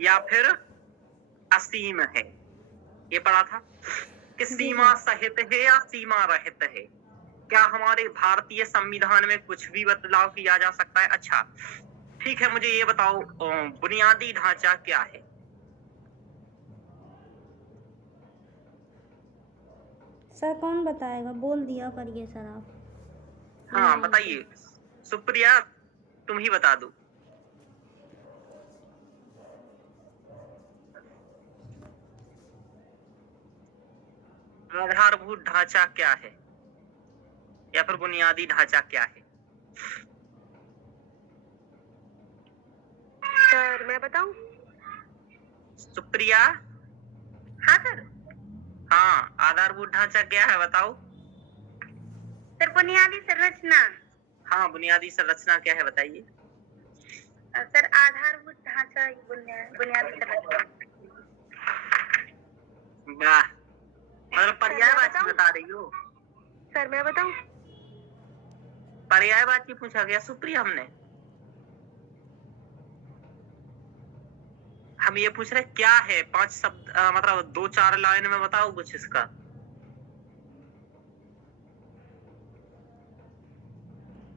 या फिर असीम है? ये पढ़ा था कि जी सीमा सर। सहित है या सीमा रहित है? क्या हमारे भारतीय संविधान में कुछ भी बदलाव किया जा सकता है? अच्छा, ठीक है, मुझे ये बताओ बुनियादी ढांचा क्या है? सर कौन बताएगा, बोल दिया करिए सर आप। हाँ, आराम से। बताइए। सुप्रिया, तुम ही बता दो। आधारभूत ढांचा क्या है या फिर बुनियादी ढांचा क्या है? सर मैं बताऊं? सुप्रिया। हाँ सर। हाँ, आधारभूत ढांचा क्या है बताओ? सर बुनियादी संरचना। हाँ, बुनियादी संरचना क्या है बताइए? सर आधारभूत ढांचा ही बुनियादी संरचना। वाह, मतलब मैं पर्यायवाची बताऊं? बता रही हो। सर मैं बताऊं? पर्यायवाची पूछा गया सुप्रिया हमने। हम ये पूछ रहे क्या है, 5 शब्द मतलब 2-4 लाइन में बताओ कुछ इसका।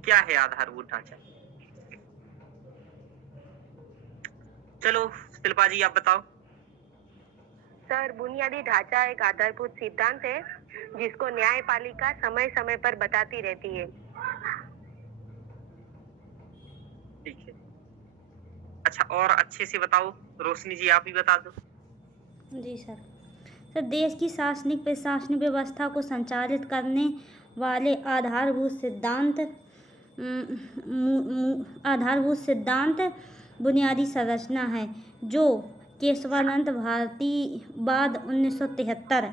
क्या है आधारभूत ढांचा? चलो शिल्पा जी आप बताओ। सर बुनियादी ढांचा एक आधारभूत सिद्धांत है जिसको न्यायपालिका समय समय पर बताती रहती है। ठीक है। अच्छा, और अच्छे से बताओ। रोशनी जी आप ही बता दो। जी सर। सर देश की शासनिक प्रशासनिक व्यवस्था को संचालित करने वाले आधारभूत सिद्धांत बुनियादी संरचना है, जो केशवानंद भारतीवाद 1973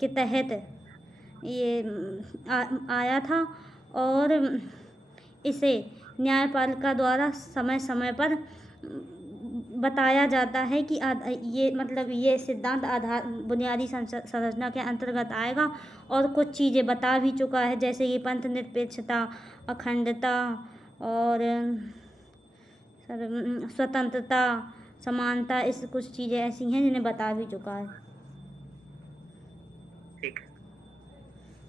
के तहत ये आया था, और इसे न्यायपालिका द्वारा समय समय पर बताया जाता है कि ये मतलब ये सिद्धांत आधार बुनियादी संरचना के अंतर्गत आएगा, और कुछ चीज़ें बता भी चुका है, जैसे कि पंथ निरपेक्षता, अखंडता और सर स्वतंत्रता, समानता, इस कुछ चीज़ें ऐसी हैं जिन्हें बता भी चुका है। ठीक है,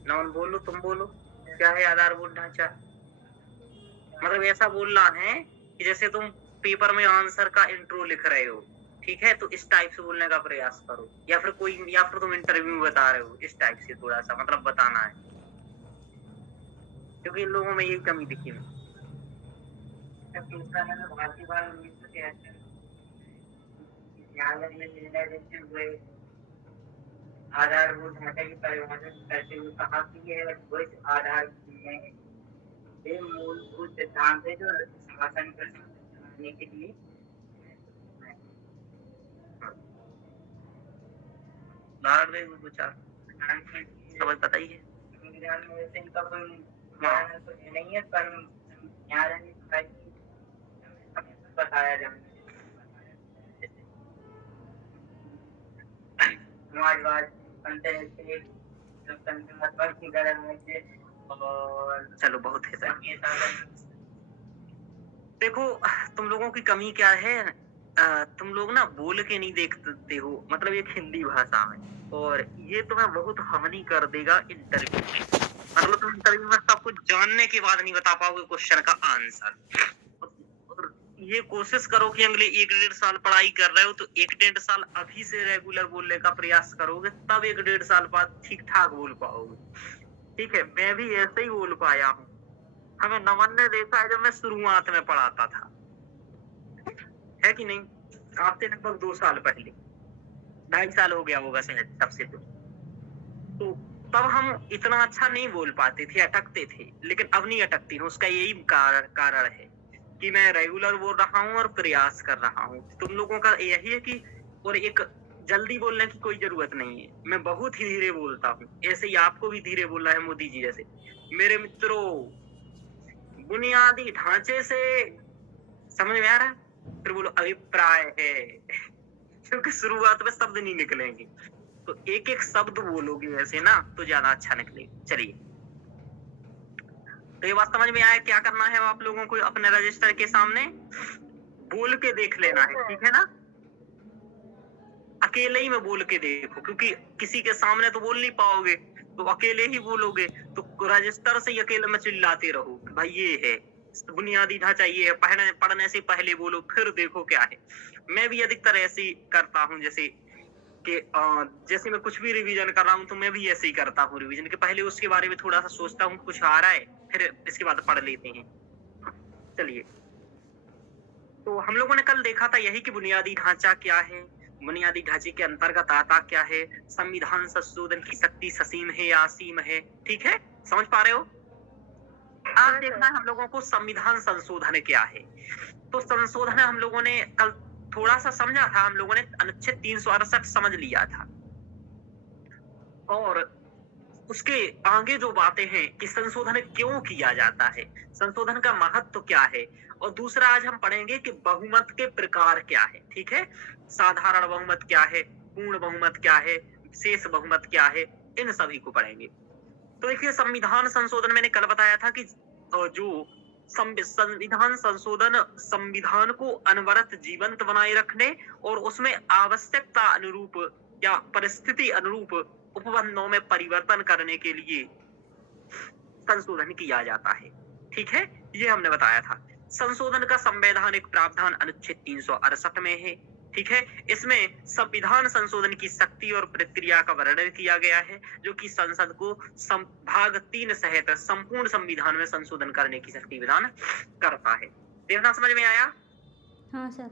नौन बोलो, तुम बोलो क्या है आधारभूत ढांचा? मतलब ऐसा बोलना है कि जैसे तुम पेपर में आंसर का इंट्रो लिख रहे हो, ठीक है, तो इस टाइप से बोलने का प्रयास करो, या फिर तुम इंटरव्यू में बता रहे हो, इस टाइप से थोड़ा सा मतलब बताना है, क्योंकि इन लोगों में यही कमी दिखी मुझे। भारतीयवाद 1973 न्यायालय ने निर्णय देते हुए आधारभूत ढांचा की परिभाषा करते हुए कहा कि यह द्वैत आधार में ये मूलभूत सिद्धांत है जो शासन प्रशासन चलाने के लिए उदाहरण में विचार समझ बताइए। संविधान में वैसे इनका कोई बयान तो है नहीं है, पर न्यायालय ने कहा कि समय पर बताया जाना है। समाजवाद, पंचायत लोकतंत्रात्मक की गणराज्य और चलो बहुत है देखो, तुम लोगों की कमी क्या है, तुम लोग ना बोल के नहीं देखते हो, मतलब एक हिंदी भाषा में, और ये तुम्हें बहुत हानि कर देगा इंटरव्यू में। मतलब तुम इंटरव्यू में सब कुछ जानने के बाद नहीं बता पाओगे क्वेश्चन का आंसर। और ये कोशिश करो कि अगले 1-1.5 साल पढ़ाई कर रहे हो, तो 1-1.5 साल अभी से रेगुलर बोलने का प्रयास करोगे, तब 1-1.5 साल बाद ठीक ठाक बोल पाओगे। ठीक है, मैं भी ऐसे ही बोल पाया हूँ। हमें नमन ने देखा है जब मैं शुरुआत में पढ़ाता था, है कि नहीं? आपसे लगभग 2 साल पहले, 2.5 साल हो गया होगा शायद तब से। तो तब हम इतना अच्छा नहीं बोल पाते थे, अटकते थे, लेकिन अब नहीं अटकती हूँ। उसका यही कारण है कि मैं रेगुलर बोल रहा हूँ और प्रयास कर रहा हूँ। तुम लोगों का यही है कि, और एक जल्दी बोलने की कोई जरूरत नहीं है, मैं बहुत ही धीरे बोलता हूँ। ऐसे ही आपको भी धीरे बोलना है मोदी जी जैसे। मेरे मित्रों, बुनियादी ढांचे से समझ में आ रहा है? फिर बोलो अभिप्राय है क्योंकि शुरुआत में शब्द नहीं निकलेंगे, तो एक एक शब्द बोलोगे वैसे ना तो ज्यादा अच्छा निकलेगा। चलिए, तो ये बात समझ में आया क्या करना है आप लोगों को? अपने रजिस्टर के सामने बोल के देख लेना है, ठीक है ना? अकेले ही में बोल के देखो, क्योंकि किसी के सामने तो बोल नहीं पाओगे, तो अकेले ही बोलोगे, तो रजिस्टर से ही अकेले में चिल्लाते रहो कि भाई ये है, बुनियादी ढांचा ये है, पढ़ने से पहले बोलो, फिर देखो क्या है। मैं भी अधिकतर ऐसे ही करता हूँ, जैसे कि जैसे मैं कुछ भी रिवीजन कर रहा हूँ तो मैं भी ऐसे ही करता हूँ रिवीजन के पहले उसके बारे में थोड़ा सा सोचता हूँ कुछ आ रहा है, फिर इसके बाद पढ़ लेते हैं। चलिए, तो हम लोगों ने कल देखा था यही कि बुनियादी ढांचा क्या है, बुनियादी ढांचे के अंतर्गत आता क्या है, संविधान संशोधन की शक्ति ससीम है या असीम है। ठीक है, समझ पा रहे हो? हाँ, आज देखना है हम लोगों को संविधान संशोधन क्या है। तो संशोधन हम लोगों ने कल थोड़ा सा समझा था, हम लोगों ने अनुच्छेद 368 समझ लिया था, और उसके आगे जो बातें हैं कि संशोधन क्यों किया जाता है, संशोधन का महत्व क्या है, और दूसरा आज हम पढ़ेंगे कि बहुमत के प्रकार क्या है। ठीक है, साधारण बहुमत क्या है, पूर्ण बहुमत क्या है, विशेष बहुमत क्या है, इन सभी को पढ़ेंगे। तो देखिए, संविधान संशोधन मैंने कल बताया था कि जो संविधान संशोधन संविधान को अनवरत जीवंत बनाए रखने और उसमें आवश्यकता अनुरूप या परिस्थिति अनुरूप उपबंधों में परिवर्तन करने के लिए संशोधन किया जाता है। ठीक है, ये हमने बताया था। संशोधन का संवैधानिक प्रावधान अनुच्छेद 368 में है। ठीक है, इसमें संविधान संशोधन की शक्ति और प्रक्रिया का वर्णन किया गया है, जो कि संसद को भाग 3 सहित संपूर्ण संविधान में संशोधन करने की शक्ति प्रदान करता है। देखना समझ में आया? हाँ सर।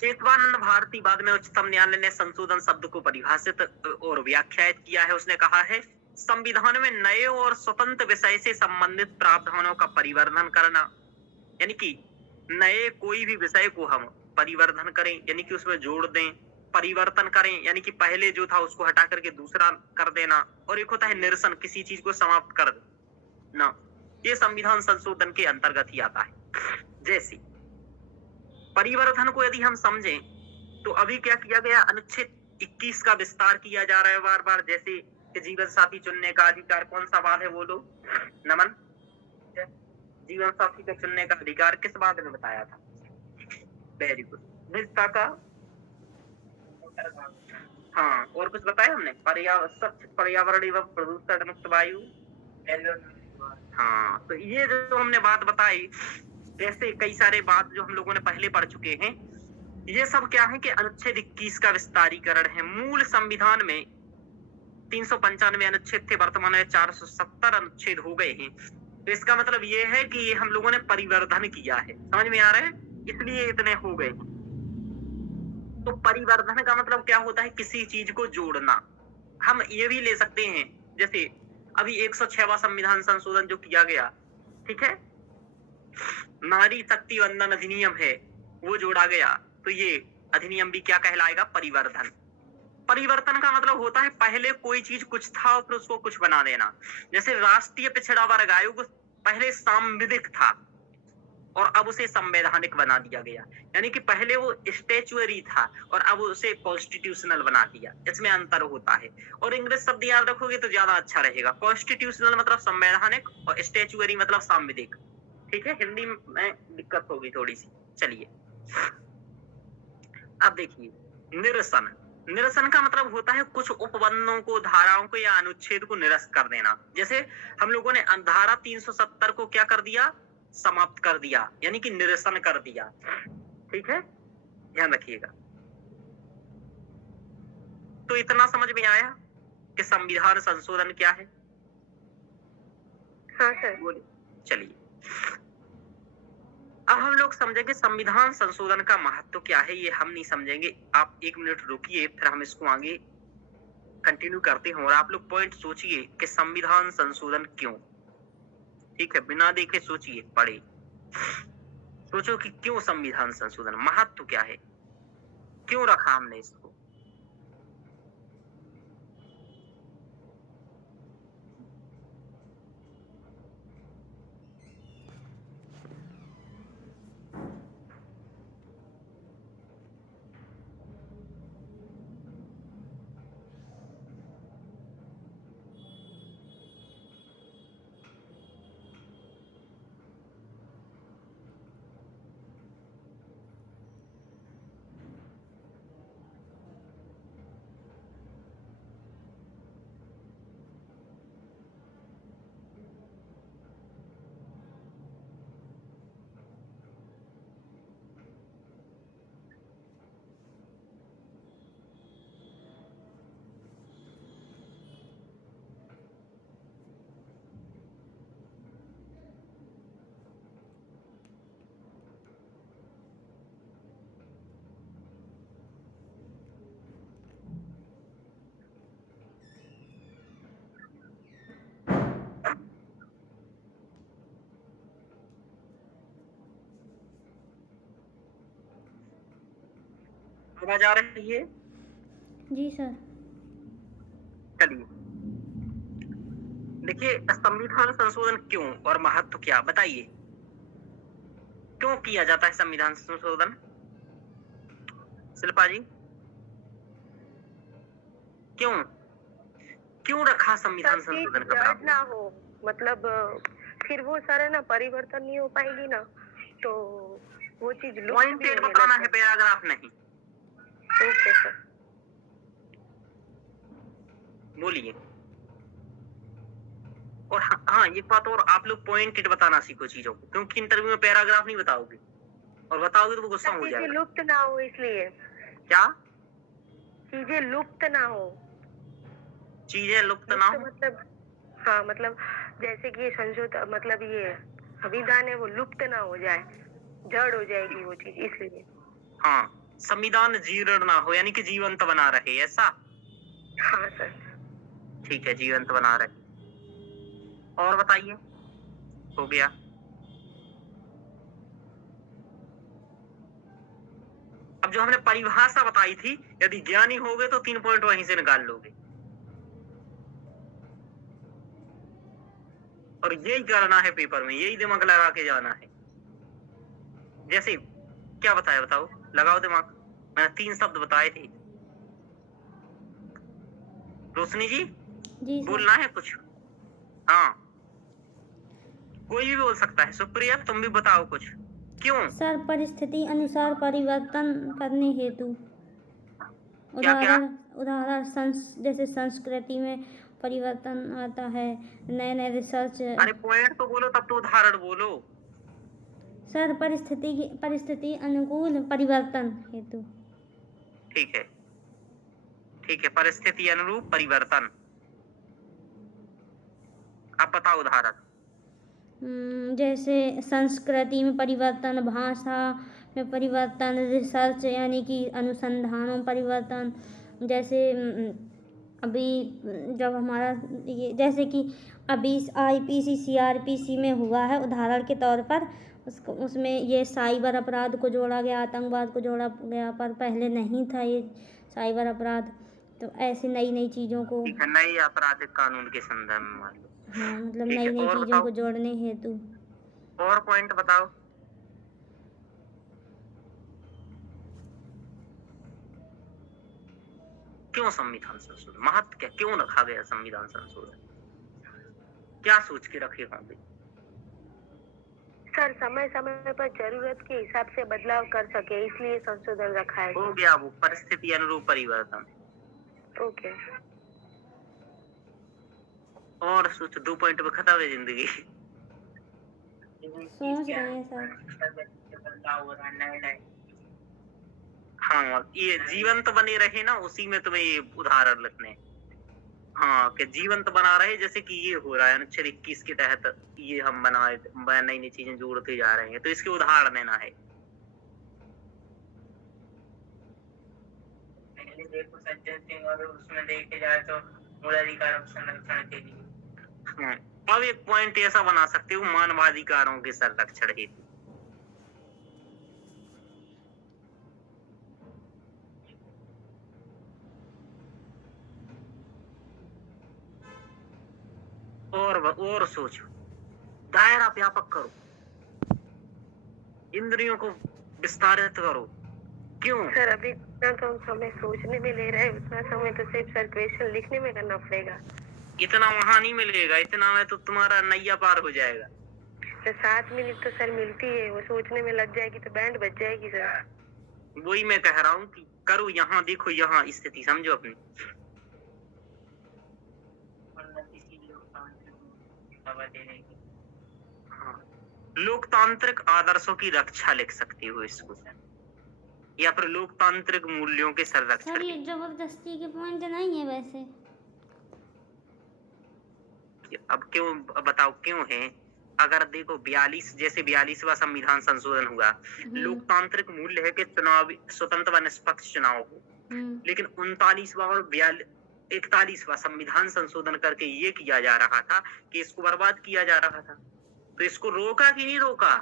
केशवानंद भारती बाद में उच्चतम न्यायालय ने संशोधन शब्द को परिभाषित और व्याख्यायित किया है। उसने कहा है, संविधान में नए और स्वतंत्र विषय से संबंधित प्रावधानों का परिवर्धन करना, यानी कि नए कोई भी विषय को हम परिवर्धन करें, यानी कि उसमें जोड़ दें, परिवर्तन करें, यानी कि पहले जो था उसको हटा करके दूसरा कर देना, और एक होता है निरसन, किसी चीज को समाप्त कर देना, ये संविधान संशोधन के अंतर्गत ही आता है। जैसे परिवर्तन को यदि हम समझें तो अभी क्या किया गया, अनुच्छेद 21 का विस्तार किया जा रहा है बार बार, जैसे कि जीवन साथी चुनने का अधिकार। कौन सा वाद है बोलो नमन? जीवन साथी को चुनने का अधिकार किस वाद में बताया था? वेरी गुड, निजता का। हाँ, और कुछ बताया हमने? स्वच्छ पर्यावरण एवं प्रदूषण मुक्त वायु। हाँ, तो ये जो हमने बात बताई, जैसे कई सारे बात जो हम लोगों ने पहले पढ़ चुके हैं, ये सब क्या है कि अनुच्छेद 21 का विस्तारीकरण है। मूल संविधान में 395 अनुच्छेद थे, वर्तमान में 470 अनुच्छेद हो गए हैं। तो इसका मतलब ये है कि ये हम लोगों ने परिवर्धन किया है। समझ में आ रहा है? इसलिए इतने हो गए। तो परिवर्धन का मतलब क्या होता है? किसी चीज को जोड़ना। हम ये भी ले सकते हैं, जैसे अभी 106वां संविधान संशोधन जो किया गया, ठीक है, नारी शक्ति वंदन अधिनियम है, वो जोड़ा गया, तो ये अधिनियम भी क्या कहलाएगा? परिवर्धन। परिवर्तन का मतलब होता है पहले कोई चीज कुछ था और फिर उसको कुछ बना देना। जैसे राष्ट्रीय पिछड़ा वर्ग आयोग पहले सांविधिक था और अब उसे संवैधानिक बना दिया गया, यानी कि पहले वो स्टैच्यूअरी था और अब उसे कॉन्स्टिट्यूशनल बना दिया। इसमें अंतर होता है, और इंग्लिश शब्द याद रखोगे तो ज्यादा अच्छा रहेगा। कॉन्स्टिट्यूशनल मतलब संवैधानिक और स्टैच्यूअरी मतलब सांविधिक। ठीक है, हिंदी में दिक्कत होगी थोड़ी सी। चलिए, अब देखिए, निरसन। निरसन का मतलब होता है कुछ उपबंधों को, धाराओं को या अनुच्छेद को निरस्त कर देना। जैसे हम लोगों ने धारा 370 को क्या कर दिया? समाप्त कर दिया, यानी कि निरसन कर दिया। ठीक है, ध्यान रखिएगा। तो इतना समझ में आया कि संविधान संशोधन क्या है? हाँ सर। बोलिए। चलिए, अब हम लोग समझेंगे संविधान संशोधन का महत्व क्या है। ये हम नहीं समझेंगे, आप 1 मिनट रुकिए, फिर हम इसको आगे कंटिन्यू करते हैं, और आप लोग पॉइंट सोचिए कि संविधान संशोधन क्यों। ठीक है, बिना देखे सोचिए, पढ़े, सोचो कि क्यों संविधान संशोधन, महत्व क्या है, क्यों रखा हमने इसको। आवाज आ रही है? जी सर। चलिए, देखिए संविधान संशोधन क्यों और महत्व क्या, बताइए क्यों किया जाता है संविधान संशोधन? शिल्पा जी, क्यों क्यों रखा संविधान सर चीज संशोधन का जड़ प्रावधान? ना हो, मतलब फिर वो सारा ना परिवर्तन नहीं हो पाएगी ना, तो वो चीज लुप्त पॉइंट भी एट होने बताना लग है, पैराग्राफ नहीं। जाए। Okay sir. बोलिए। और हाँ, एक बात और, आप लोग पॉइंट एट बताना सीखो चीजों को, क्योंकि इंटरव्यू में पैराग्राफ नहीं बताओगे, और बताओगे तो वो गुस्सा सर हो चीजें जाएगा। लुप्त ना हो इसलिए, क्या चीजें लुप्त ना हो। चीजें लुप्त ना लुप्त हो? मतलब, हाँ मतलब जैसे कि ये संशोधन, मतलब ये संविधान है वो लुप्त ना हो जाए, जड़ हो जाएगी वो चीज, इसलिए। हाँ, संविधान जीर्ण ना हो, यानी कि जीवंत बना रहे, ऐसा? हाँ सर। ठीक है, जीवंत बना रहे। और बताइए, हो गया। अब जो हमने परिभाषा बताई थी, यदि ज्ञानी होगे तो 3 पॉइंट वहीं से निकाल लोगे, और यही करना है पेपर में, यही दिमाग लगा के जाना है। जैसे क्या बताया, बताओ, लगाओ दिमाग। मैंने 3 शब्द बताए थे। रोशनी जी, जी सर। बोलना है कुछ? हाँ, कोई भी बोल सकता है। सुप्रिया, तुम भी बताओ कुछ। क्यों? सर परिस्थिति अनुसार परिवर्तन करने हेतु। क्या क्या? उदाहरण जैसे संस्कृति में परिवर्तन आता है, नए नए रिसर्च। अरे पॉइंट तो बोलो, तब तो उदाहरण बोलो। सर परिस्थिति अनुकूल परिवर्तन हेतु। ठीक है, ठीक है, परिस्थिति अनुरूप परिवर्तन। अब बताओ उदाहरण। जैसे संस्कृति में परिवर्तन, भाषा में परिवर्तन, रिसर्च यानी कि अनुसंधानों में परिवर्तन। जैसे अभी जब हमारा ये, जैसे कि अभी IPC CRPC में हुआ है उदाहरण के तौर पर, उसमें ये साइबर अपराध को जोड़ा गया, आतंकवाद को जोड़ा गया, पर पहले नहीं था ये साइबर अपराध। तो ऐसे नई नई चीज़ों को, ठीक है, नए आपराधिक कानून के संदर्भ में मान लो। हाँ मतलब ठीक नई है, नई और चीज़ों बताओ, को जोड़ने हेतु। और पॉइंट बताओ। क्यों संविधान संशोधन, महत्व क्या, क्यों रखा गया संविधान संशोधन, क्या सोच के रखे होंगे? सर समय समय पर जरूरत के हिसाब से बदलाव कर सके, इसलिए संशोधन रखा है। हो गया वो परिस्थिति अनुरूप परिवर्तन। ओके। और सोच, 2 पॉइंट में खत्म है जिंदगी। सोच रहे हैं सर। हाँ, ये जीवंत बने रहे ना, उसी में तुम्हें ये उदाहरण लिखने हैं। हाँ, कि जीवंत बना रहे, जैसे कि ये हो रहा है अनुच्छेद 21 के तहत, ये हम नई नई चीजें जोड़ते जा रहे हैं, तो इसके उदाहरण देना है। पहले देखो सज्जन सिंह, और उसमें देखे जाए तो मूलाधिकारों संरक्षण के लिए। अब एक पॉइंट ऐसा बना सकते हो, मानवाधिकारों के संरक्षण हेतु। और सोचो, दायरा व्यापक करो, इंद्रियों को विस्तारित करो। क्यों? सर अभी जितना तो हम समय सोचने में ले रहे हैं, उतना समय तो सिर्फ सर क्वेश्चन लिखने में करना पड़ेगा। इतना वहां नहीं मिलेगा, इतना में तो तुम्हारा नैया पार हो जाएगा। तो 7 मिनट तो सर मिलती है, वो सोचने में लग जाएगी तो बैंड बज जाएगी सर। वही मैं कह रहा हूँ कि करो, यहाँ देखो, यहाँ स्थिति समझो अपनी। हाँ, लोकतांत्रिक आदर्शों की रक्षा लिख सकते हो इसको, या फिर लोकतांत्रिक मूल्यों के सर संरक्षण ये जबरदस्ती के पॉइंट नहीं है वैसे। अब क्यों, बताओ क्यों है? अगर देखो 42वां संविधान संशोधन हुआ, लोकतांत्रिक मूल्य है कि चुनाव स्वतंत्र व निष्पक्ष चुनाव हो, लेकिन 39वां और 41वां संविधान संशोधन करके ये किया जा रहा था कि इसको बर्बाद किया जा रहा था। तो इसको रोका कि नहीं रोका?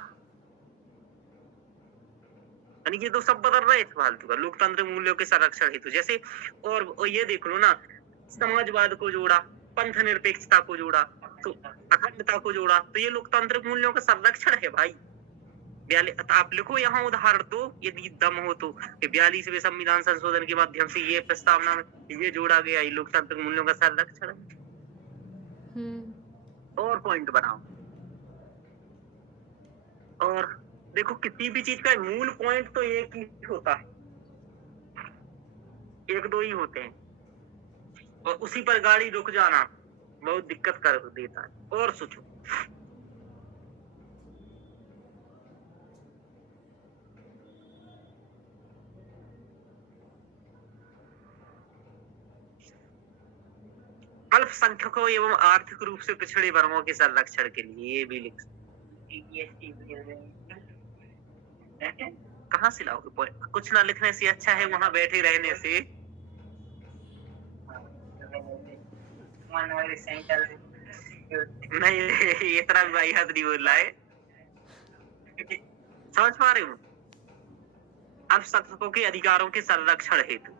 यानी कि ये तो सब बदल रहे थे फालतू का, लोकतंत्र मूल्यों के संरक्षण हेतु। जैसे और ये देख लो ना, समाजवाद को जोड़ा, पंथ निरपेक्षता को जोड़ा, तो अखंडता को जोड़ा, तो ये लोकतांत्रिक मूल्यों का संरक्षण है भाई। आप लिखो यहाँ उदाहरण दो यदि दम हो तो, 42वें संविधान संशोधन के माध्यम से ये प्रस्तावना में ये जोड़ा गया, ये लोकतांत्रिक मूल्यों का संरक्षण है। और पॉइंट बनाओ। और देखो किसी भी चीज का मूल पॉइंट तो एक ही होता है, एक दो ही होते हैं, और उसी पर गाड़ी रुक जाना बहुत दिक्कत कर देता है। और सोचो, अल्पसंख्यकों एवं आर्थिक रूप से पिछड़े वर्गों के संरक्षण के लिए ये भी लिख कहाँ से लाओगे? कुछ ना लिखने से अच्छा है वहां बैठे रहने से। नहीं इतना भी भाई हद नहीं बोल रहा है, समझ पा रहे हो? अल्पसंख्यकों के अधिकारों के संरक्षण हेतु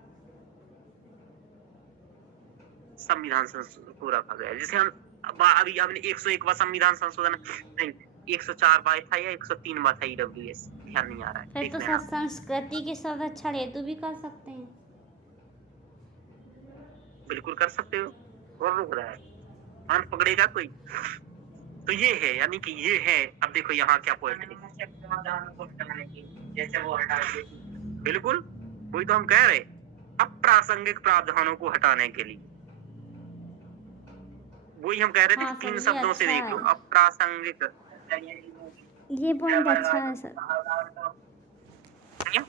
संविधान पूरा कर गया, जिसे हम अभी हमने 101वां संविधान संशोधन नहीं 104 बार था या 103 बार था EWS, ध्यान नहीं आ रहा है। तो संस्कृति के संरक्षण हेतु भी कर सकते हैं। बिल्कुल कर सकते हो, और रुक रहा है मान पकड़ेगा कोई? तो ये है, यानी कि ये है। अब देखो यहाँ क्या पॉइंट है, जैसे वो हटा दिए, बिल्कुल वही तो हम कह रहे, अप्रासंगिक प्रावधानों को हटाने के लिए, वही हम कह रहे थे। 3 शब्दों से देख लो, अप्रासंगिक। ये पॉइंट अच्छा है सर। क्या?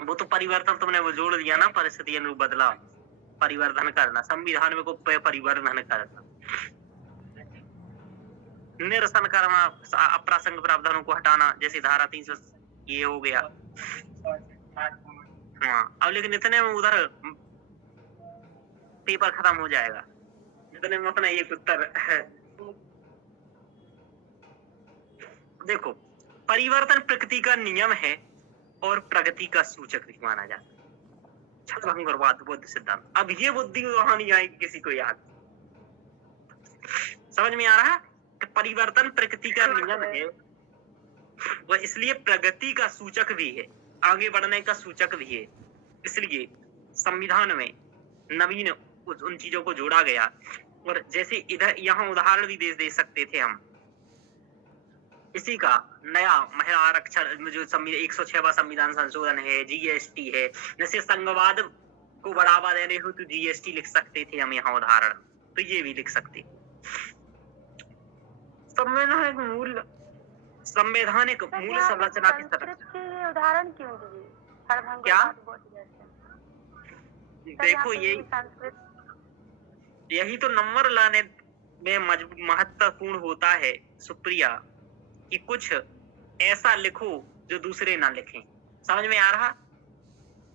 वो तो परिवर्तन तुमने वो जोड़ दिया ना, परिस्थिति अनुरूप बदलाव, परिवर्तन करना, संविधान में को परिवर्तन करना, निरसन करना, अप्रासंगिक प्रावधानों को हटाना, जैसे धारा 300 ये हो गया। हाँ, अब लेकिन इतने में उधर पेपर खत्म हो जाएगा, इतने में अपना एक उत्तर है। देखो, परिवर्तन प्रकृति का नियम है और प्रगति का सूचक भी माना जाता है। छत्रभंगुरवाद बुद्ध सिद्धांत। अब ये बुद्धि वहां नहीं आएगी किसी को याद, समझ में आ रहा है कि परिवर्तन प्रकृति का नियम है, वह इसलिए प्रगति का सूचक भी है, आगे बढ़ने का सूचक भी है। इसलिए संविधान में नवीन उन चीजों को जोड़ा गया। और जैसे इधर यहाँ उदाहरण भी दे सकते थे हम, इसी का नया महिला आरक्षण जो 106वां संविधान संशोधन है, GST है, जैसे संघवाद को बढ़ावा देने हो तो GST लिख सकते थे हम यहाँ उदाहरण, तो ये भी लिख सकते। संवैधानिक मूल संरचना की तरह उदाहरण क्यों दिए? क्या? देखो यही तो नंबर लाने में महत्वपूर्ण होता है सुप्रिया, कि कुछ ऐसा लिखो जो दूसरे ना लिखें। समझ में आ रहा?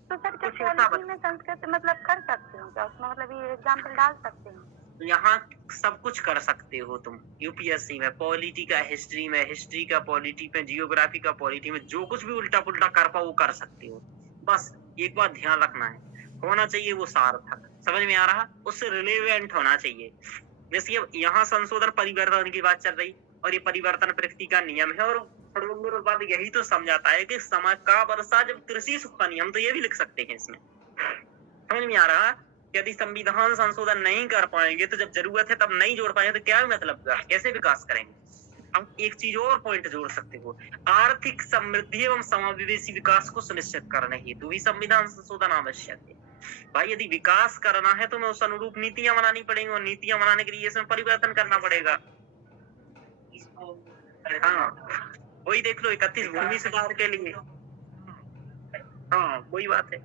तो सर क्या पॉलिटी में संस्कृत मतलब कर सकते हो क्या? उसमें मतलब ये एग्जाम्पल डाल सकते हो? यहाँ सब कुछ कर सकते हो तुम। UPSC में पॉलिटी का, हिस्ट्री में हिस्ट्री का, पॉलिटी में जियोग्राफी का, पॉलिटी में जो कुछ भी उल्टा पुल्टा कर पाओ वो कर सकते हो। बस एक बात ध्यान रखना है, होना चाहिए वो सार्थक। समझ में आ रहा? उससे रिलेवेंट होना चाहिए। जैसे अब यहाँ संशोधन परिवर्तन की बात चल रही, और ये परिवर्तन प्रकृति का नियम है, और बात यही तो समझाता है कि समाज का वर्षा जब कृषि सुख का नियम, तो ये भी लिख सकते हैं इसमें। समझ में आ रहा? यदि संविधान संशोधन नहीं कर पाएंगे तो जब जरूरत है तब नहीं जोड़ पाएंगे तो क्या मतलब, कैसे विकास करेंगे? हम एक चीज और पॉइंट जोड़ सकते हो, आर्थिक समृद्धि एवं समावेशी विकास को सुनिश्चित करने हेतु भी संविधान संशोधन आवश्यक है। भाई यदि विकास करना है तो हमें उस अनुरूप नीतियां बनानी पड़ेंगी, और नीतियां बनाने के लिए इसमें परिवर्तन करना पड़ेगा। हाँ वही देख लो, 31 भूमि सुधार के लिए, हाँ वही बात है।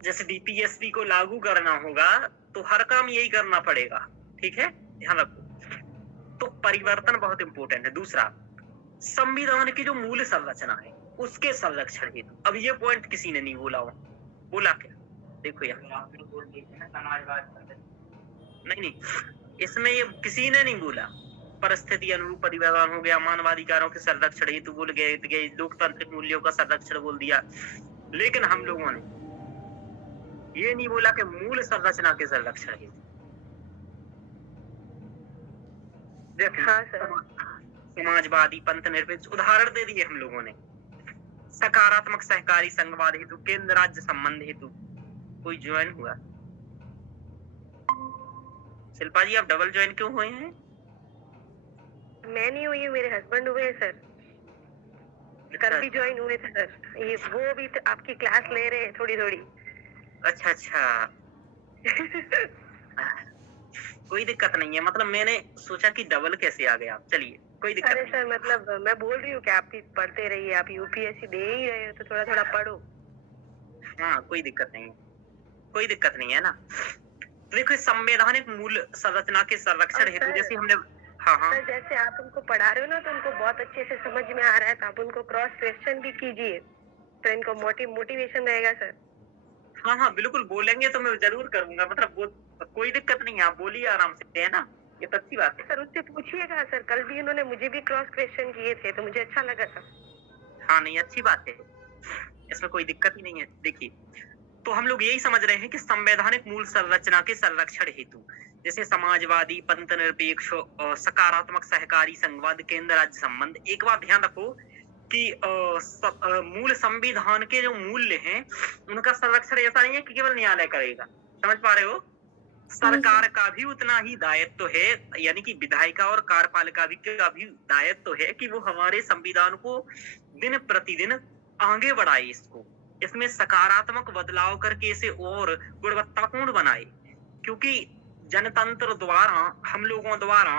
जैसे DPSP को लागू करना होगा तो हर काम यही करना पड़ेगा, ठीक है, ध्यान रखो। तो परिवर्तन बहुत इंपॉर्टेंट है। दूसरा, संविधान की जो मूल संरचना है उसके संरक्षण हेतु, अब ये पॉइंट किसी ने नहीं बोला बोला क्या? देखो यहाँ नहीं, इसमें ये किसी ने नहीं बोला। परिस्थिति अनुरूप परिवर्तन हो गया, मानवाधिकारों के संरक्षण हेतु बोल गए, लोकतांत्रिक मूल्यों का संरक्षण बोल दिया। लेकिन हम लोगों ने ये नहीं बोला कि मूल संरचना के संरक्षण हेतु। देखो, हाँ सर। समाजवादी पंथ निरपेक्ष उदाहरण दे दिए हम लोगों ने। सकारात्मक सहकारी संघवाद हेतु, केंद्र राज्य संबंध हेतु कोई ज्वाइन हुआ? शिल्पा जी, आप डबल ज्वाइन क्यों हुए हैं? मैं नहीं हुई हूँ, मेरे हस्बैंड हुए हैं सर। कल भी ज्वाइन हुए थे सर। ये वो भी तो आपकी क्लास ले रहे हैं थोड़ी थोड़ी। अच्छा अच्छा। कोई दिक्कत नहीं है, मतलब मैंने सोचा कि डबल कैसे आ गए आप। चलिए, कोई दिक्कत अरे नहीं। सर, मतलब मैं बोल रही हूँ कि आप भी पढ़ते रहिए, आप यूपीएससी दे ही रहे हो तो थोड़ा थोड़ा पढ़ो। हाँ, कोई दिक्कत नहीं है, कोई दिक्कत नहीं है ना। तो देखो, इस संवैधानिक मूल संरचना के संरक्षण और हेतु सर- जैसे हमने, हाँ हाँ, सर, जैसे आप उनको पढ़ा रहे हो ना तो उनको बहुत अच्छे से समझ में आ रहा है, तो आप उनको क्रॉस क्वेश्चन भी कीजिए, तो इनको मोटिवेशन रहेगा सर। हाँ हाँ, बिल्कुल बोलेंगे तो मैं जरूर करूंगा। मतलब वो कोई दिक्कत नहीं है, आप बोलिए आराम से, है ना। ये तो अच्छी बात है। सर, उससे पूछिएगा सर, कल भी उन्होंने मुझे भी क्रॉस क्वेश्चन किए थे तो मुझे अच्छा लगा था। हाँ, नहीं, अच्छी बात है, इसमें कोई दिक्कत ही नहीं है। देखिए, तो हम लोग यही समझ रहे हैं कि संवैधानिक मूल संरचना के संरक्षण हेतु जैसे समाजवादी पंथ निरपेक्ष और सकारात्मक सहकारी संघवाद, केंद्र राज्य संबंध। एक बात ध्यान रखो कि मूल संविधान के जो मूल्य हैं उनका संरक्षण ऐसा नहीं है कि केवल न्यायालय करेगा। समझ पा रहे हो? सरकार का भी उतना ही दायित्व है, यानी कि विधायिका और कार्यपालिका का भी दायित्व है कि वो हमारे संविधान को दिन प्रतिदिन आगे बढ़ाए, इसमें सकारात्मक बदलाव करके इसे और गुणवत्तापूर्ण बनाए। क्योंकि जनतंत्र द्वारा, हम लोगों द्वारा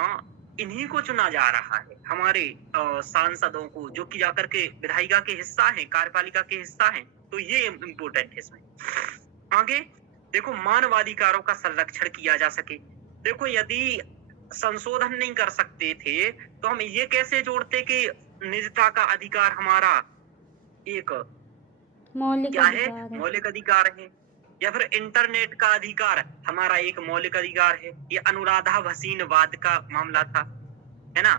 इन्हीं को चुना जा रहा है, हमारे सांसदों को, जो कि जाकर के विधायिका के हिस्सा हैं, कार्यपालिका के हिस्सा हैं। तो ये इम्पोर्टेंट है इसमें। आगे देखो, मानवाधिकारों का संरक्षण किया जा सके। देखो, यदि संशोधन नहीं कर सकते थे तो हम ये कैसे जोड़ते कि निजता का अधिकार हमारा एक मौलिक क्या है, अधिकार है। मौलिक अधिकार है, या फिर इंटरनेट का अधिकार हमारा एक मौलिक अधिकार है। ये अनुराधा भसीनवाद का मामला था, है ना।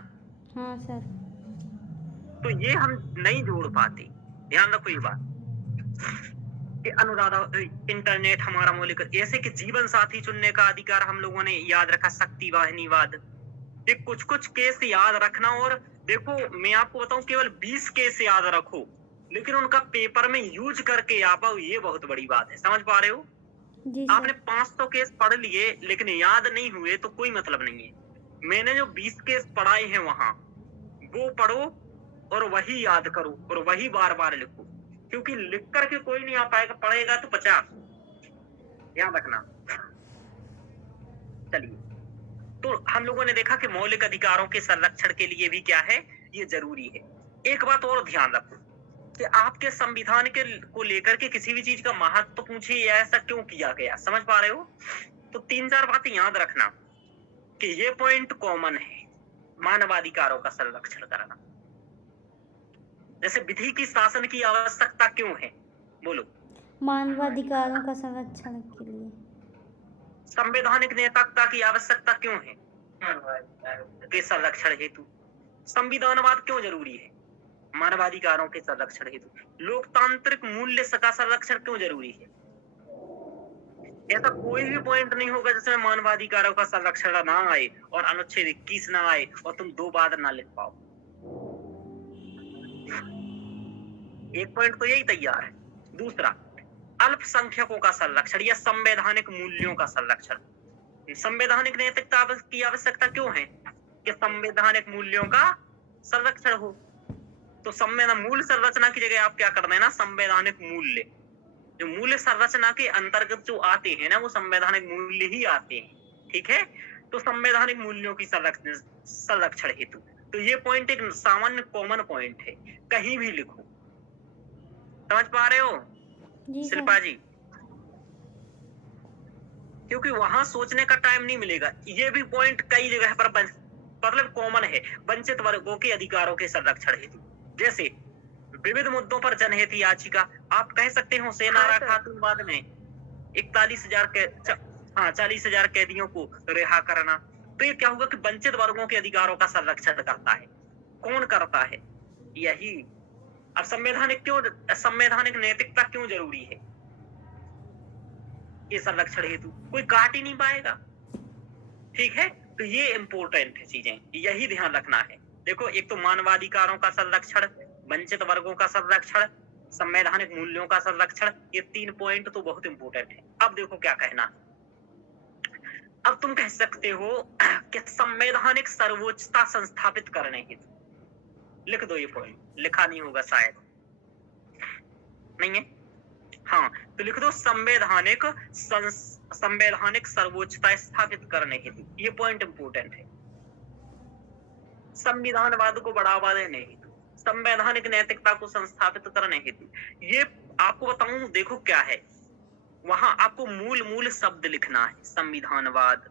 हाँ सर। तो ये हम नहीं जोड़ पाते, ध्यान रखो ये बात कि अनुराधा, इंटरनेट हमारा मौलिक, ऐसे कि जीवन साथी चुनने का अधिकार हम लोगों ने याद रखा, शक्ति वाहिनीवाद। ये कुछ कुछ केस याद रखना। और देखो, मैं आपको बताऊं, केवल 20 केस याद रखो, लेकिन उनका पेपर में यूज करके आ पाओ, ये बहुत बड़ी बात है। समझ पा रहे हो? जी आपने सर। 500 केस पढ़ लिए लेकिन याद नहीं हुए तो कोई मतलब नहीं है। मैंने जो 20 केस पढ़ाए हैं वहां, वो पढ़ो और वही याद करो और वही बार बार लिखो, क्योंकि लिख करके कोई नहीं आ पाएगा, पढ़ेगा तो 50। ध्यान रखना। चलिए, तो हम लोगों ने देखा कि मौलिक अधिकारों के संरक्षण के लिए भी क्या है, ये जरूरी है। एक बात और ध्यान रखो कि आपके संविधान के को लेकर के किसी भी चीज का महत्व पूछे या ऐसा क्यों किया गया, समझ पा रहे हो? तो 3-4 बातें याद रखना कि ये पॉइंट कॉमन है। मानवाधिकारों का संरक्षण करना, जैसे विधि की शासन की आवश्यकता क्यों है, बोलो। मानवाधिकारों का संरक्षण के लिए। संवैधानिक नैतिकता की आवश्यकता क्यों है के संरक्षण हेतु। संविधानवाद क्यों जरूरी है, मानवाधिकारों के संरक्षण हेतु। लोकतांत्रिक मूल्य का संरक्षण क्यों जरूरी है। ऐसा कोई भी पॉइंट नहीं होगा जिसमें मानवाधिकारों का संरक्षण ना आए और अनुच्छेद 21 ना आए और तुम 2 बार ना लिख पाओ। एक पॉइंट तो यही तैयार है। दूसरा, अल्पसंख्यकों का संरक्षण या संवैधानिक मूल्यों का संरक्षण। संवैधानिक नैतिकता की आवश्यकता क्यों है कि संवैधानिक मूल्यों का संरक्षण हो। तो संवैधान मूल संरचना की जगह आप क्या कर देना, संवैधानिक मूल्य। जो मूल्य संरचना के अंतर्गत जो आते हैं ना, वो संवैधानिक मूल्य ही आते हैं, ठीक है। तो संवैधानिक मूल्यों की संरक्षण हेतु, तो ये पॉइंट एक सामान्य कॉमन पॉइंट है, कहीं भी लिखो। समझ पा रहे हो जी शिल्पा सर। जी? क्योंकि वहां सोचने का टाइम नहीं मिलेगा। ये भी पॉइंट कई जगह पर मतलब कॉमन है, वंचित वर्गों के अधिकारों के संरक्षण हेतु। जैसे विविध मुद्दों पर जनहित याचिका, आप कह सकते हो सेनारा खातूनवाद में 41,000 40,000 कैदियों को रिहा करना, तो ये क्या होगा कि वंचित वर्गों के अधिकारों का संरक्षण करता है। कौन करता है? यही। अब संवैधानिक नैतिकता क्यों जरूरी है? ये संरक्षण हेतु कोई काट ही नहीं पाएगा, ठीक है। तो ये इंपॉर्टेंट है चीजें, यही ध्यान रखना है। देखो, एक तो मानवाधिकारों का संरक्षण, वंचित वर्गों का संरक्षण, संवैधानिक मूल्यों का संरक्षण, ये 3 पॉइंट तो बहुत इंपॉर्टेंट है। अब देखो क्या कहना। अब तुम कह सकते हो कि संवैधानिक सर्वोच्चता संस्थापित करने हेतु, लिख दो ये पॉइंट, लिखा नहीं होगा शायद, नहीं है? हाँ, तो लिख दो संवैधानिक सर्वोच्चता स्थापित करने हेतु, ये पॉइंट इंपॉर्टेंट है। संविधानवाद को बढ़ावा देने हेतु, संवैधानिक नैतिकता को संस्थापित करने हेतु, ये आपको बताऊं, देखो क्या है, वहां आपको मूल शब्द लिखना है। संविधानवाद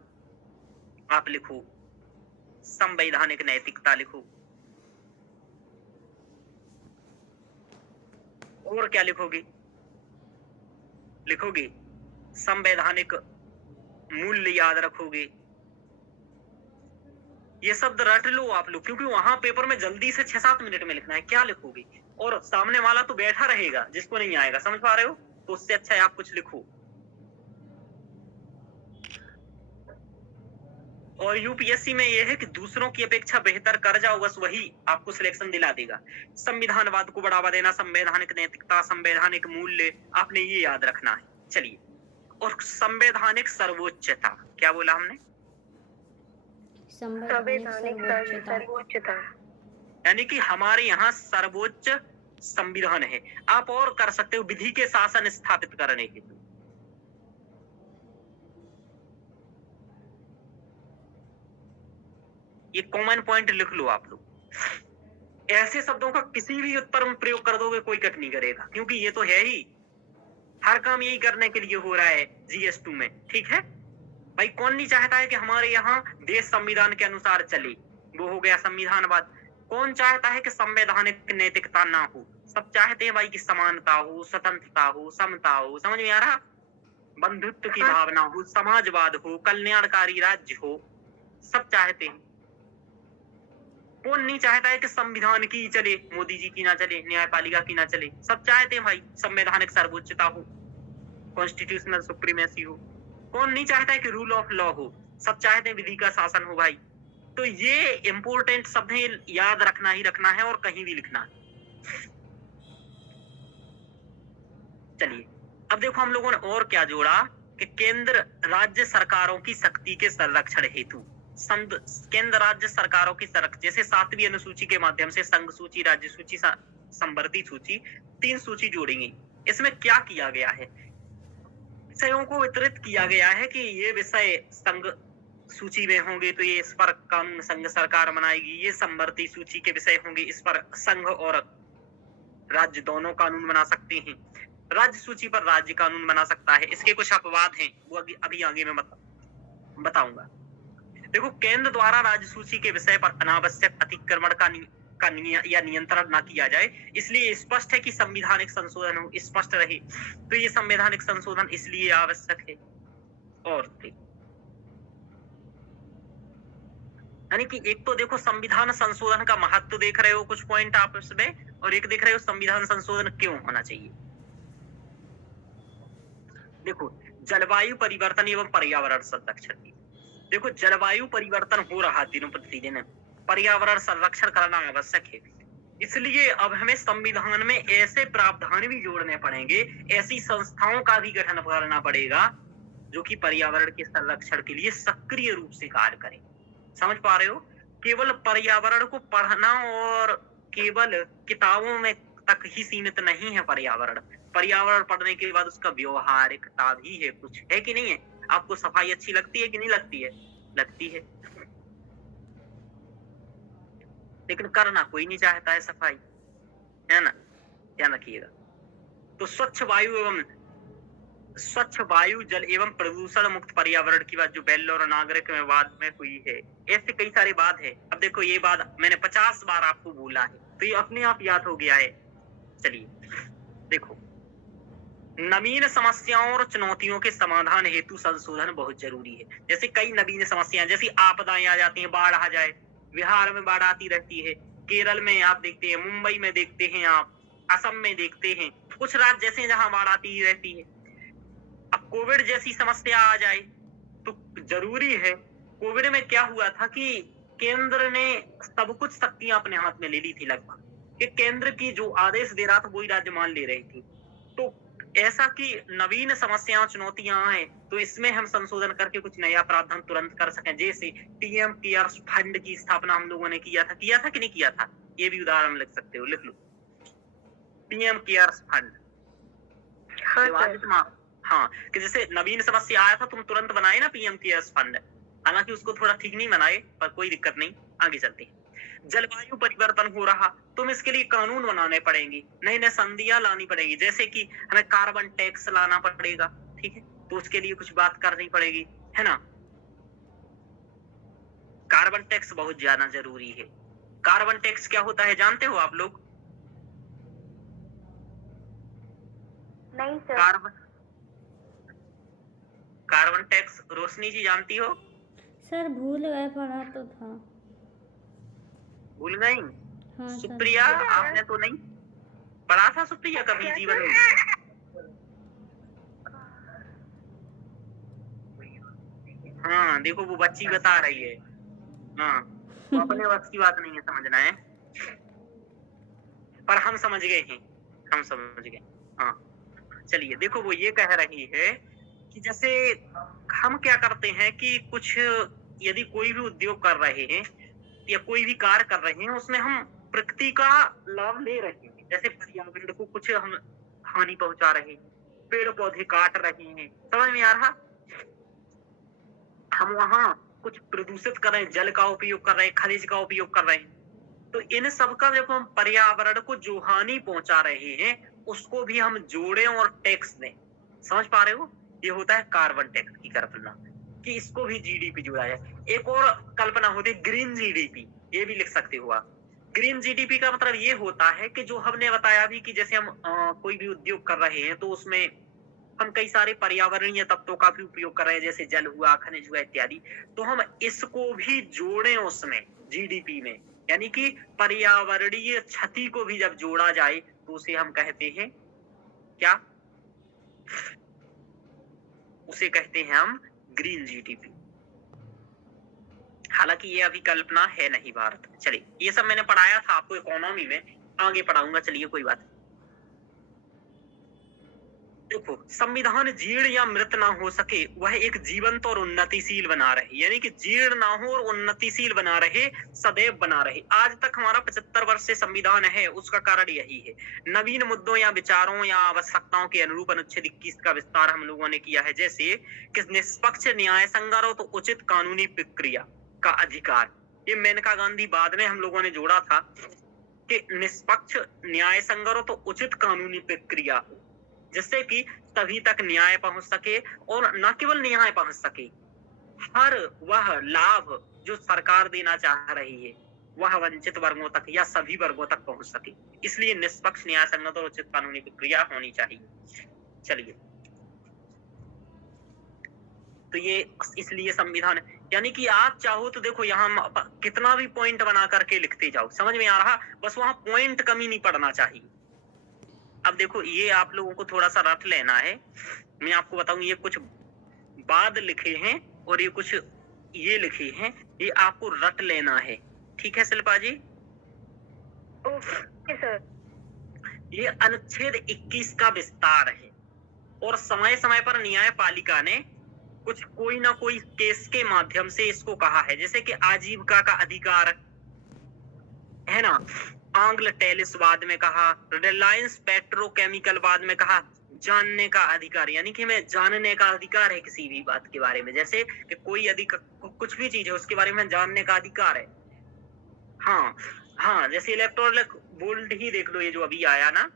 आप लिखो, संवैधानिक नैतिकता लिखो, और क्या लिखोगे? संवैधानिक मूल्य याद रखोगे। ये शब्द रट लो आप लोग, क्योंकि वहां पेपर में जल्दी से 6-7 मिनट में लिखना है। क्या लिखोगे? और सामने वाला तो बैठा रहेगा जिसको नहीं आएगा, समझ पा रहे हो? तो उससे अच्छा है आप कुछ लिखो। और यूपीएससी में यह है कि दूसरों की अपेक्षा बेहतर कर जाओ, बस वही आपको सिलेक्शन दिला देगा। संविधानवाद को बढ़ावा देना, संवैधानिक नैतिकता, संवैधानिक मूल्य, आपने ये याद रखना है। चलिए, और संवैधानिक सर्वोच्चता, क्या बोला हमने? संवैधानिक सर्वोच्चता, यानी कि हमारे यहाँ सर्वोच्च संविधान है। आप और कर सकते हो, विधि के शासन स्थापित करने हेतु। ये कॉमन पॉइंट लिख लो आप लोग। ऐसे शब्दों का किसी भी उत्तर में प्रयोग कर दोगे, कोई कट नहीं करेगा, क्योंकि ये तो है ही, हर काम यही करने के लिए हो रहा है GS2 में, ठीक है भाई। कौन नहीं चाहता है कि हमारे यहाँ देश संविधान के अनुसार चले, वो हो गया संविधानवाद। कौन चाहता है कि संवैधानिक नैतिकता ना हो? सब चाहते हैं भाई कि समानता हो, स्वतंत्रता हो, समता हो, समझ में आ रहा? बंधुत्व की भावना हो, समाजवाद हो, कल्याणकारी राज्य हो, सब चाहते हैं। कौन नहीं चाहता है कि संविधान की चले, मोदी जी की ना चले, न्यायपालिका की ना चले? सब चाहते हैं भाई संवैधानिक सर्वोच्चता हो, कॉन्स्टिट्यूशनल सुप्रीमेसी हो। कौन नहीं चाहता है कि रूल ऑफ लॉ हो? सब चाहते हैं विधि का शासन हो भाई। तो ये इंपॉर्टेंट शब्द है, याद रखना ही रखना है और कहीं भी लिखना है। चलिए, अब देखो हम लोगों ने और क्या जोड़ा कि केंद्र राज्य सरकारों की शक्ति के संरक्षण हेतु, केंद्र राज्य सरकारों की संरक्षण, जैसे 7वीं अनुसूची के माध्यम से संघ सूची, राज्य सूची, संवर्ती सूची, 3 सूची जोड़ेंगे। इसमें क्या किया गया है? विषयों को वितरित किया गया है कि ये विषय संघ सूची में होंगे तो ये इस पर कानून संघ सरकार बनाएगी, ये संवर्ती सूची के विषय होंगे, इस पर संघ और राज्य दोनों कानून बना सकते हैं, राज्य सूची पर राज्य कानून बना सकता है। इसके कुछ अपवाद हैं, वो अभी आगे मैं बताऊंगा। देखो, केंद्र द्वारा राज्य सूची के विषय पर अनावश्यक अतिक्रमण का नियंत्रण ना किया जाए, इसलिए स्पष्ट है कि संवैधानिक संशोधन हो, स्पष्ट रहे। तो ये संवैधानिक संशोधन इसलिए आवश्यक है। और यानी कि एक तो देखो संविधान संशोधन का महत्व देख रहे हो, कुछ पॉइंट आप इसमें, और एक देख रहे हो संविधान संशोधन क्यों होना चाहिए। देखो, जलवायु परिवर्तन एवं पर्यावरण संरक्षण। देखो, जलवायु परिवर्तन हो रहा दिनों प्रतिदिन, पर्यावरण संरक्षण करना आवश्यक है। इसलिए अब हमें संविधान में ऐसे प्रावधान भी जोड़ने पड़ेंगे, ऐसी संस्थाओं का भी गठन करना पड़ेगा जो कि पर्यावरण के संरक्षण के लिए सक्रिय रूप से कार्य करें। समझ पा रहे हो? केवल पर्यावरण को पढ़ना और केवल किताबों में तक ही सीमित नहीं है पर्यावरण। पर्यावरण पढ़ने के बाद उसका व्यवहारिकता भी है, कुछ है कि नहीं है? आपको सफाई अच्छी लगती है कि नहीं लगती है? लगती है, लेकिन करना कोई नहीं चाहता है सफाई, है ना? ध्यान रखिएगा। तो स्वच्छ वायु, जल एवं प्रदूषण मुक्त पर्यावरण की बात जो बेल्लोर नागरिक में वाद में हुई है, ऐसे कई सारे बात है। अब देखो, ये बात मैंने 50 बार आपको बोला है, तो ये अपने आप याद हो गया है। चलिए देखो, नवीन समस्याओं और चुनौतियों के समाधान हेतु संशोधन बहुत जरूरी है। जैसे कई नवीन समस्याएं, जैसे आपदाएं आ जाती हैं, बाढ़ आ जाए, बिहार में बाढ़ आती रहती है, केरल में आप देखते हैं, मुंबई में देखते हैं, आप असम में देखते हैं, कुछ राज्य जैसे हैं जहां बाढ़ आती ही रहती है। अब कोविड जैसी समस्या आ जाए तो जरूरी है। कोविड में क्या हुआ था कि केंद्र ने सब कुछ शक्तियां अपने हाथ में ले ली थी लगभग, कि केंद्र की जो आदेश दे रहा था वही राज्य मान ले रही थी। तो ऐसा कि नवीन समस्याएं चुनौतियां आए तो इसमें हम संशोधन करके कुछ नया प्रावधान तुरंत कर सकें। जैसे पीएम केयर्स फंड की स्थापना हम लोगों ने किया था कि नहीं किया था, ये भी उदाहरण लिख सकते हो, लिख लो पीएम केयर्स फंड। हाँ सर। हाँ, कि जैसे नवीन समस्या आया था, तुम तुरंत बनाए ना पीएम केयर्स फंड, हालांकि उसको थोड़ा ठीक नहीं बनाए, पर कोई दिक्कत नहीं, आगे चलते हैं। जलवायु परिवर्तन हो रहा, तुम इसके लिए कानून बनाने पड़ेंगे, नई नई संधियां लानी पड़ेगी, जैसे कि हमें कार्बन टैक्स लाना पड़ेगा, ठीक है, तो उसके लिए कुछ बात करनी पड़ेगी, है ना। कार्बन टैक्स बहुत ज्यादा जरूरी है। कार्बन टैक्स क्या होता है जानते हो आप लोग? नहीं सर। कार्बन टैक्स रोशनी जी जानती हो? सर भूल गए, पढ़ा तो था। भूल गई? हाँ सर। सुप्रिया, आपने तो नहीं पढ़ा था सुप्रिया कभी जीवन में? हाँ देखो, वो बच्ची बता रही है। हाँ, तो अपने वक्त की बात नहीं है, समझना है, पर हम समझ गए हैं, हम समझ गए। हाँ चलिए, देखो वो ये कह रही है कि जैसे हम क्या करते हैं कि कुछ यदि कोई भी उद्योग कर रहे हैं या कोई भी कार्य कर रहे हैं, उसमें हम प्रकृति का लाभ ले रहे हैं, जैसे पर्यावरण को कुछ हम हानि पहुंचा रहे हैं, पेड़ पौधे काट रहे हैं, समझ में आ रहा, हम वहां कुछ प्रदूषित कर रहे हैं, जल का उपयोग कर रहे हैं, खनिज का उपयोग कर रहे हैं, तो इन सब का जब हम पर्यावरण को जो हानि पहुंचा रहे हैं उसको भी हम जोड़ें और टैक्स दें, समझ पा रहे हो? ये होता है कार्बन टैक्स की कल्पना, कि इसको भी जीडीपी जोड़ा जाए। एक और कल्पना होती है ग्रीन जीडीपी, ये भी लिख सकते हो आप। ग्रीन जीडीपी का मतलब ये होता है कि जो हमने बताया भी कि जैसे हम कोई भी उद्योग कर रहे हैं तो उसमें हम कई सारे पर्यावरणीय तत्वों का भी उपयोग कर रहे हैं, जैसे जल हुआ, खनिज हुआ इत्यादि, तो हम इसको भी जोड़ें उसमें जीडीपी में, यानी कि पर्यावरणीय क्षति को भी जब जोड़ा जाए तो उसे हम कहते हैं क्या? उसे कहते हैं हम ग्रीन जीडीपी। हालांकि ये अभी कल्पना है नहीं भारत में। चलिए, ये सब मैंने पढ़ाया था आपको इकोनॉमी में, आगे पढ़ाऊंगा, चलिए कोई बात। देखो, संविधान जीर्ण या मृत ना हो सके, वह एक जीवंत और उन्नतिशील बना रहे, यानी कि जीर्ण ना हो और उन्नतिशील बना रहे, सदैव बना रहे। आज तक हमारा 75 वर्ष से संविधान है, उसका कारण यही है। नवीन मुद्दों या विचारों या आवश्यकताओं के अनुरूप अनुच्छेद 21 का विस्तार हम लोगों ने किया है, जैसे कि निष्पक्ष, न्याय संगत और तो उचित कानूनी प्रक्रिया का अधिकार। ये मेनका गांधी बाद में हम लोगों ने जोड़ा था कि निष्पक्ष, न्याय संगत और तो उचित कानूनी प्रक्रिया, जिससे कि सभी तक न्याय पहुंच सके, और न केवल न्याय पहुंच सके, हर वह लाभ जो सरकार देना चाह रही है वह वंचित वर्गों तक या सभी वर्गों तक पहुंच सके। इसलिए निष्पक्ष, न्याय संगत और उचित कानूनी प्रक्रिया होनी चाहिए। चलिए, तो ये इसलिए संविधान, यानी कि आप चाहो तो देखो यहाँ कितना भी पॉइंट बना करके लिखते जाओ, समझ में आ रहा, बस वहां पॉइंट कमी नहीं पड़ना चाहिए। अब देखो, ये आप लोगों को थोड़ा सा रट लेना है, मैं आपको बताऊं, ये कुछ बाद लिखे हैं और ये कुछ ये लिखे हैं, ये आपको रट लेना है, ठीक है शिल्पा जी? Okay sir. ये अनुच्छेद 21 का विस्तार है, और समय समय पर न्यायपालिका ने कुछ कोई ना कोई केस के माध्यम से इसको कहा है, जैसे कि आजीविका का अधिकार है ना, आंग्ल टेलिस बाद में कहा, रिलायंस पेट्रोकेमिकल बाद में कहा, जानने का अधिकार, यानी कि हमें जानने का अधिकार है किसी भी बात के बारे में, जैसे कि कोई कुछ भी चीज है उसके बारे में जानने का अधिकार है। हाँ हाँ, जैसे इलेक्टोरल बॉन्ड ही देख लो, ये जो अभी आया ना,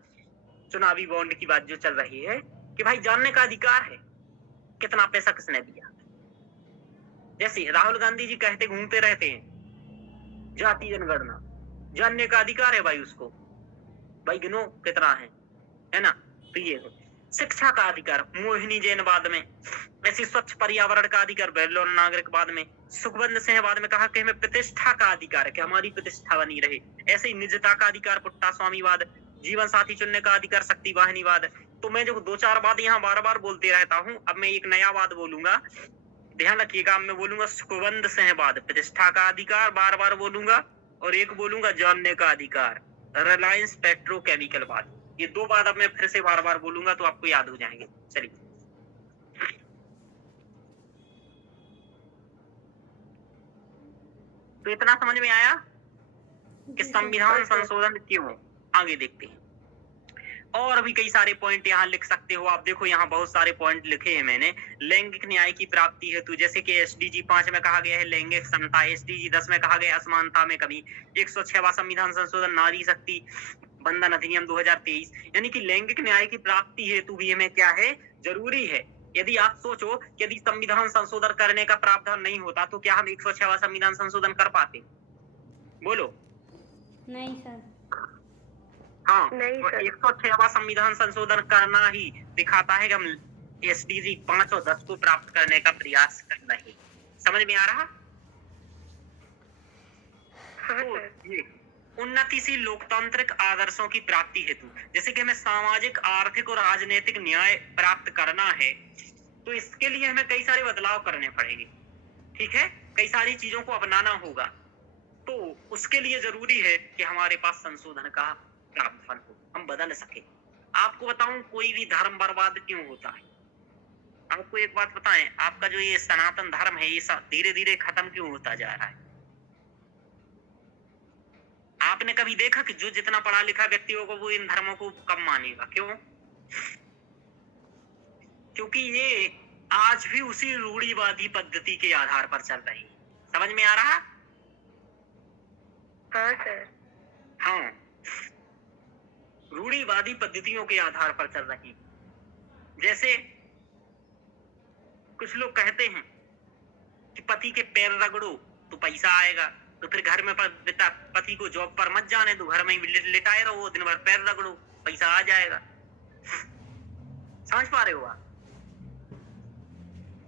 चुनावी बॉन्ड की बात जो चल रही है, कि भाई जानने का अधिकार है, कितना पैसा किसने दिया। जैसे राहुल गांधी जी कहते घूमते रहते हैं जाति जनगणना, जानने का अधिकार है भाई उसको, भाई गिनो कितना है ना। तो ये शिक्षा का अधिकार मोहिनी जैनवाद में, ऐसे स्वच्छ पर्यावरण का अधिकार बेलोन नागरिकवाद में, सुखबंद सिंहवाद में कहा कि हमें प्रतिष्ठा का अधिकार है कि हमारी प्रतिष्ठा बनी रहे। ऐसे ही निजता का अधिकार पुट्टा स्वामीवाद, जीवन साथी चुनने का अधिकार शक्ति वाहिनीवाद। तो मैं जो 2-4 बात यहाँ बार बार बोलते रहता हूँ, अब मैं एक नया बात बोलूंगा, ध्यान रखिएगा। मैं बोलूंगा सुखबंद सिंहवाद, प्रतिष्ठा का अधिकार बार बार बोलूंगा, और एक बोलूंगा जानने का अधिकार, रिलायंस पेट्रोकेमिकलवाद। ये 2 बात अब मैं फिर से बार बार बोलूंगा तो आपको याद हो जाएंगे। चलिए, तो इतना समझ में आया कि संविधान संशोधन क्यों। आगे देखते हैं, और भी कई सारे पॉइंट यहाँ लिख सकते हो आप। देखो यहाँ बहुत सारे पॉइंट लिखे हैं मैंने। लैंगिक न्याय की प्राप्ति हेतु, जैसे कि SDG 5 में कहा गया है लैंगिक समता, SDG 10 में कहा गया असमानता में कमी, 106वां संविधान संशोधन नारी शक्ति बंधन अधिनियम 2023, यानी कि लैंगिक न्याय की प्राप्ति हेतु भी हमें क्या है, जरूरी है। यदि आप सोचो कि यदि संविधान संशोधन करने का प्रावधान नहीं होता तो क्या हम 106वां संविधान संशोधन कर पाते? बोलो। नहीं सर। हाँ, नहीं तो सर। 106वां संविधान संशोधन करना ही दिखाता है कि हम SDG 5 और 10 को प्राप्त करने का प्रयास कर रहे हैं। समझ में आ रहा? हाँ तो सर। ये उन्नतिशील लोकतांत्रिक आदर्शों की प्राप्ति हेतु, जैसे कि हमें सामाजिक, आर्थिक और राजनीतिक न्याय प्राप्त करना है, तो इसके लिए हमें कई सारे बदलाव करने पड़ेंगे। ठीक है, कई सारी चीजों को अपनाना होगा। तो उसके लिए जरूरी है कि हमारे पास संशोधन का प्रावधान हो, हम बदल सके। आपको बताऊं, कोई भी धर्म बर्बाद क्यों होता है? आपको एक बात बताएं, आपका जो ये सनातन धर्म है, ये धीरे धीरे खत्म क्यों होता जा रहा है? आपने कभी देखा कि जो जितना पढ़ा लिखा व्यक्ति होगा वो इन धर्मों को कम मानेगा? क्यों? क्योंकि ये आज भी उसी रूढ़िवादी पद्धति के आधार पर चल रही है। समझ में आ रहा? हाँ सर। हाँ, रूढ़िवादी पद्धतियों के आधार पर चल रही। जैसे कुछ लोग कहते हैं कि पति के पैर रगड़ो तो पैसा आएगा, तो फिर घर में पति को जॉब पर मत जाने दो, घर में ही लिटाए रहो, दिन भर पैर रगड़ो, पैसा आ जाएगा। समझ पा रहे हो आप?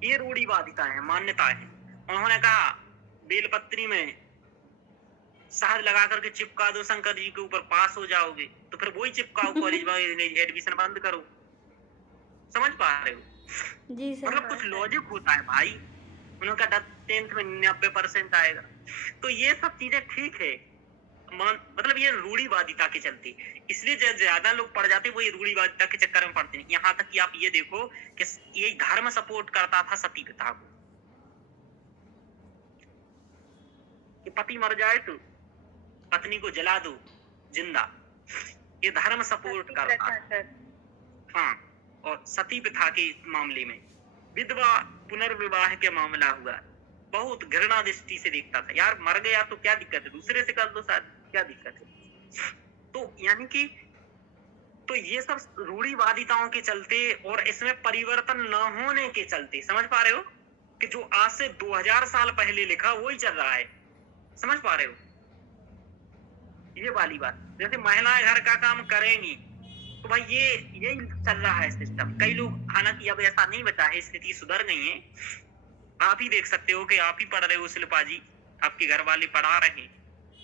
ये रूढ़िवादिता है, मान्यता है। उन्होंने कहा बेलपत्री में शहद लगा करके चिपका दो शंकर जी के ऊपर, पास हो जाओगे। तो फिर वही चिपकाओ, कॉलेज में एडमिशन बंद करो। समझ पा रहे हो? जी सर। मतलब कुछ लॉजिक होता है भाई। उनका 10th में 90% आएगा। तो ये सब चीजें ठीक है, मतलब ये रूढ़िवादिता के चलते, इसलिए ज्यादा लोग पढ़ जाते, वो ये रूढ़िवादिता के चक्कर में पड़ते हैं। यहाँ तक कि आप ये देखो कि ये धर्म सपोर्ट करता था सती प्रथा को, कि पति मर जाए तो पत्नी को जला दो जिंदा, ये धर्म सपोर्ट करता है। हाँ, और सती प्रथा के मामले में विधवा पुनर्विवाह के मामला हुआ, बहुत घृणा दृष्टि से देखता था। यार मर गया तो क्या दिक्कत है, दूसरे से कर दो शायद, क्या दिक्कत है? तो यानी कि तो ये सब रूढ़िवादिताओं के चलते और इसमें परिवर्तन न होने के चलते, समझ पा रहे हो कि जो आज से 2000 साल पहले लिखा वही चल रहा है। समझ पा रहे हो ये वाली बात? जैसे महिलाएं घर का काम करेंगी तो भाई ये यही चल रहा है सिस्टम। कई लोग, हालांकि अब ऐसा नहीं बचा है, स्थिति सुधर गई है। आप ही देख सकते हो कि आप ही पढ़ रहे हो शिल्पा जी, आपके घर वाले पढ़ा रहे हैं,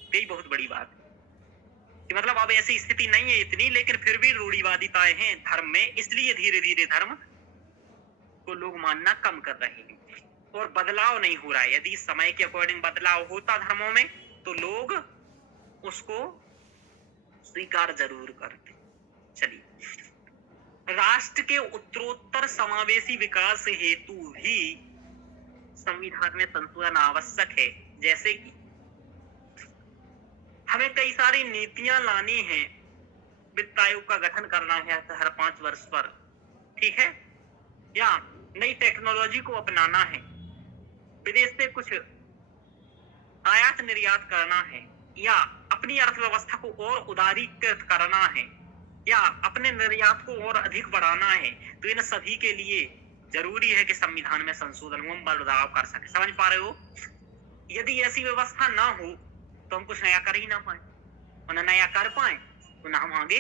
यही बहुत बड़ी बात है कि मतलब अब ऐसी स्थिति नहीं है इतनी, लेकिन फिर भी रूढ़िवादिताएं हैं धर्म में, इसलिए धीरे धीरे धर्म को लोग मानना कम कर रहे हैं और बदलाव नहीं हो रहा है। यदि समय के अकॉर्डिंग बदलाव होता धर्मों में तो लोग उसको स्वीकार जरूर करते। चलिए, राष्ट्र के उत्तरोत्तर समावेशी विकास हेतु भी संविधान में संशोधन आवश्यक है। जैसे कि हमें कई सारी नीतियां लानी है, वित्त आयोग का गठन करना है हर 5 वर्ष पर, ठीक है, या नई टेक्नोलॉजी को अपनाना है, विदेश से कुछ आयात निर्यात करना है, या अपनी अर्थव्यवस्था को और उदारीकृत करना है, या अपने निर्यात को और अधिक बढ़ाना है, तो इन सभी के लिए जरूरी है कि संविधान में संशोधन हो, बदलाव कर सके। समझ पा रहे हो? यदि ऐसी व्यवस्था ना हो तो हम कुछ नया कर ही ना पाए, और नया कर पाए तो ना हम आगे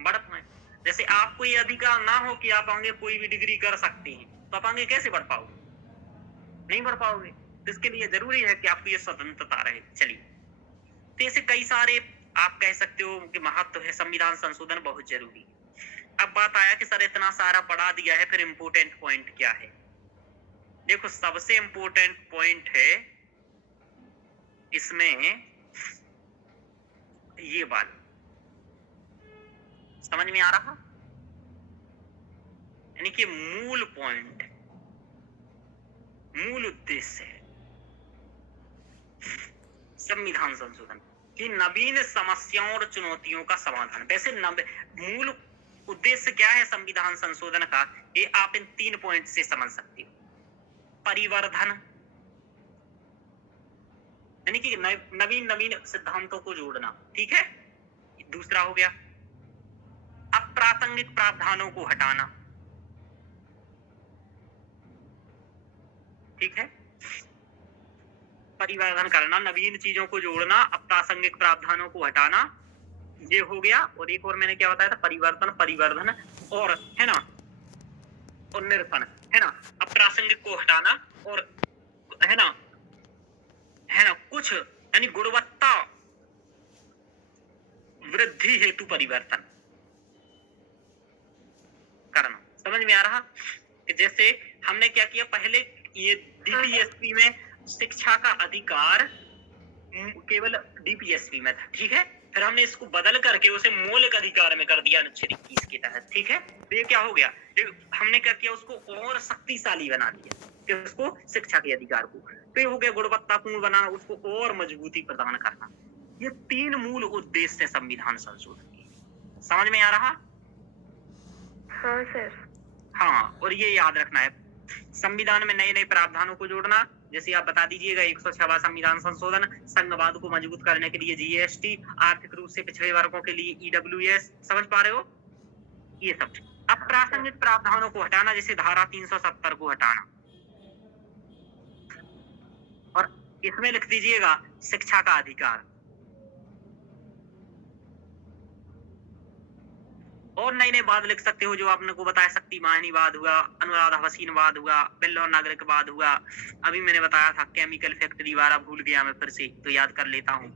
बढ़ पाए। जैसे आपको ये अधिकार ना हो कि आप आगे कोई भी डिग्री कर सकते हैं, तो आप आगे कैसे बढ़ पाओगे? नहीं बढ़ पाओगे। तो इसके लिए जरूरी है कि आपको ये स्वतंत्रता रहे। चलिए, तो ऐसे कई सारे आप कह सकते हो कि महत्व है, संविधान संशोधन बहुत जरूरी है। अब बात आया कि सर इतना सारा पढ़ा दिया है, फिर इम्पोर्टेंट पॉइंट क्या है? देखो, सबसे इम्पोर्टेंट पॉइंट है इसमें ये वाला, समझ में आ रहा? यानी कि मूल पॉइंट, मूल उद्देश्य है संविधान संशोधन की नवीन समस्याओं और चुनौतियों का समाधान। वैसे मूल उद्देश्य क्या है संविधान संशोधन का, ये आप इन 3 पॉइंट से समझ सकते हो। परिवर्धन, यानी कि नवीन सिद्धांतों को जोड़ना, ठीक है। दूसरा हो गया अप्रासंगिक प्रावधानों को हटाना, ठीक है। परिवर्धन करना, नवीन चीजों को जोड़ना, अप्रासंगिक प्रावधानों को हटाना, ये हो गया। और एक और मैंने क्या बताया था, परिवर्धन और है ना, और निरसन, है ना। अप्रासंगिक को हटाना और है ना कुछ, यानी गुणवत्ता वृद्धि हेतु परिवर्तन करना। समझ में आ रहा? कि जैसे हमने क्या किया, पहले ये डीपीएसपी में शिक्षा का अधिकार केवल डीपीएसपी में था, ठीक है। फिर हमने इसको बदल करके उसे मौलिक अधिकार में कर दिया अनुच्छेद 21 के तहत, ठीक है। तो ये क्या हो गया, हमने क्या किया, उसको और शक्तिशाली बना दिया, कि उसको शिक्षा के अधिकार को, तो ये हो गया गुणवत्तापूर्ण बनाना, उसको और मजबूती प्रदान करना। ये 3 मूल उद्देश्य है संविधान संशोधन के। समझ में आ रहा? हाँ सर। हाँ, और ये याद रखना है, संविधान में नए नए प्रावधानों को जोड़ना। जैसे आप बता दीजिएगा 106वां संविधान संशोधन, संघवाद को मजबूत करने के लिए जीएसटी, आर्थिक रूप से पिछड़े वर्गों के लिए ईडब्ल्यूएस, समझ पा रहे हो? ये सब। अप्रासंगिक प्रावधानों को हटाना, जैसे धारा 370 को हटाना, और इसमें लिख दीजिएगा शिक्षा का अधिकार। और नए नए वाद लिख सकते हो जो आपने को बताया, शक्ति माहिनीवाद हुआ, अनुराधा भसीनवाद हुआ, बिल और नागरिकवाद हुआ। अभी मैंने बताया था केमिकल फैक्ट्री वाला, भूल गया मैं, फिर से तो याद कर लेता हूँ।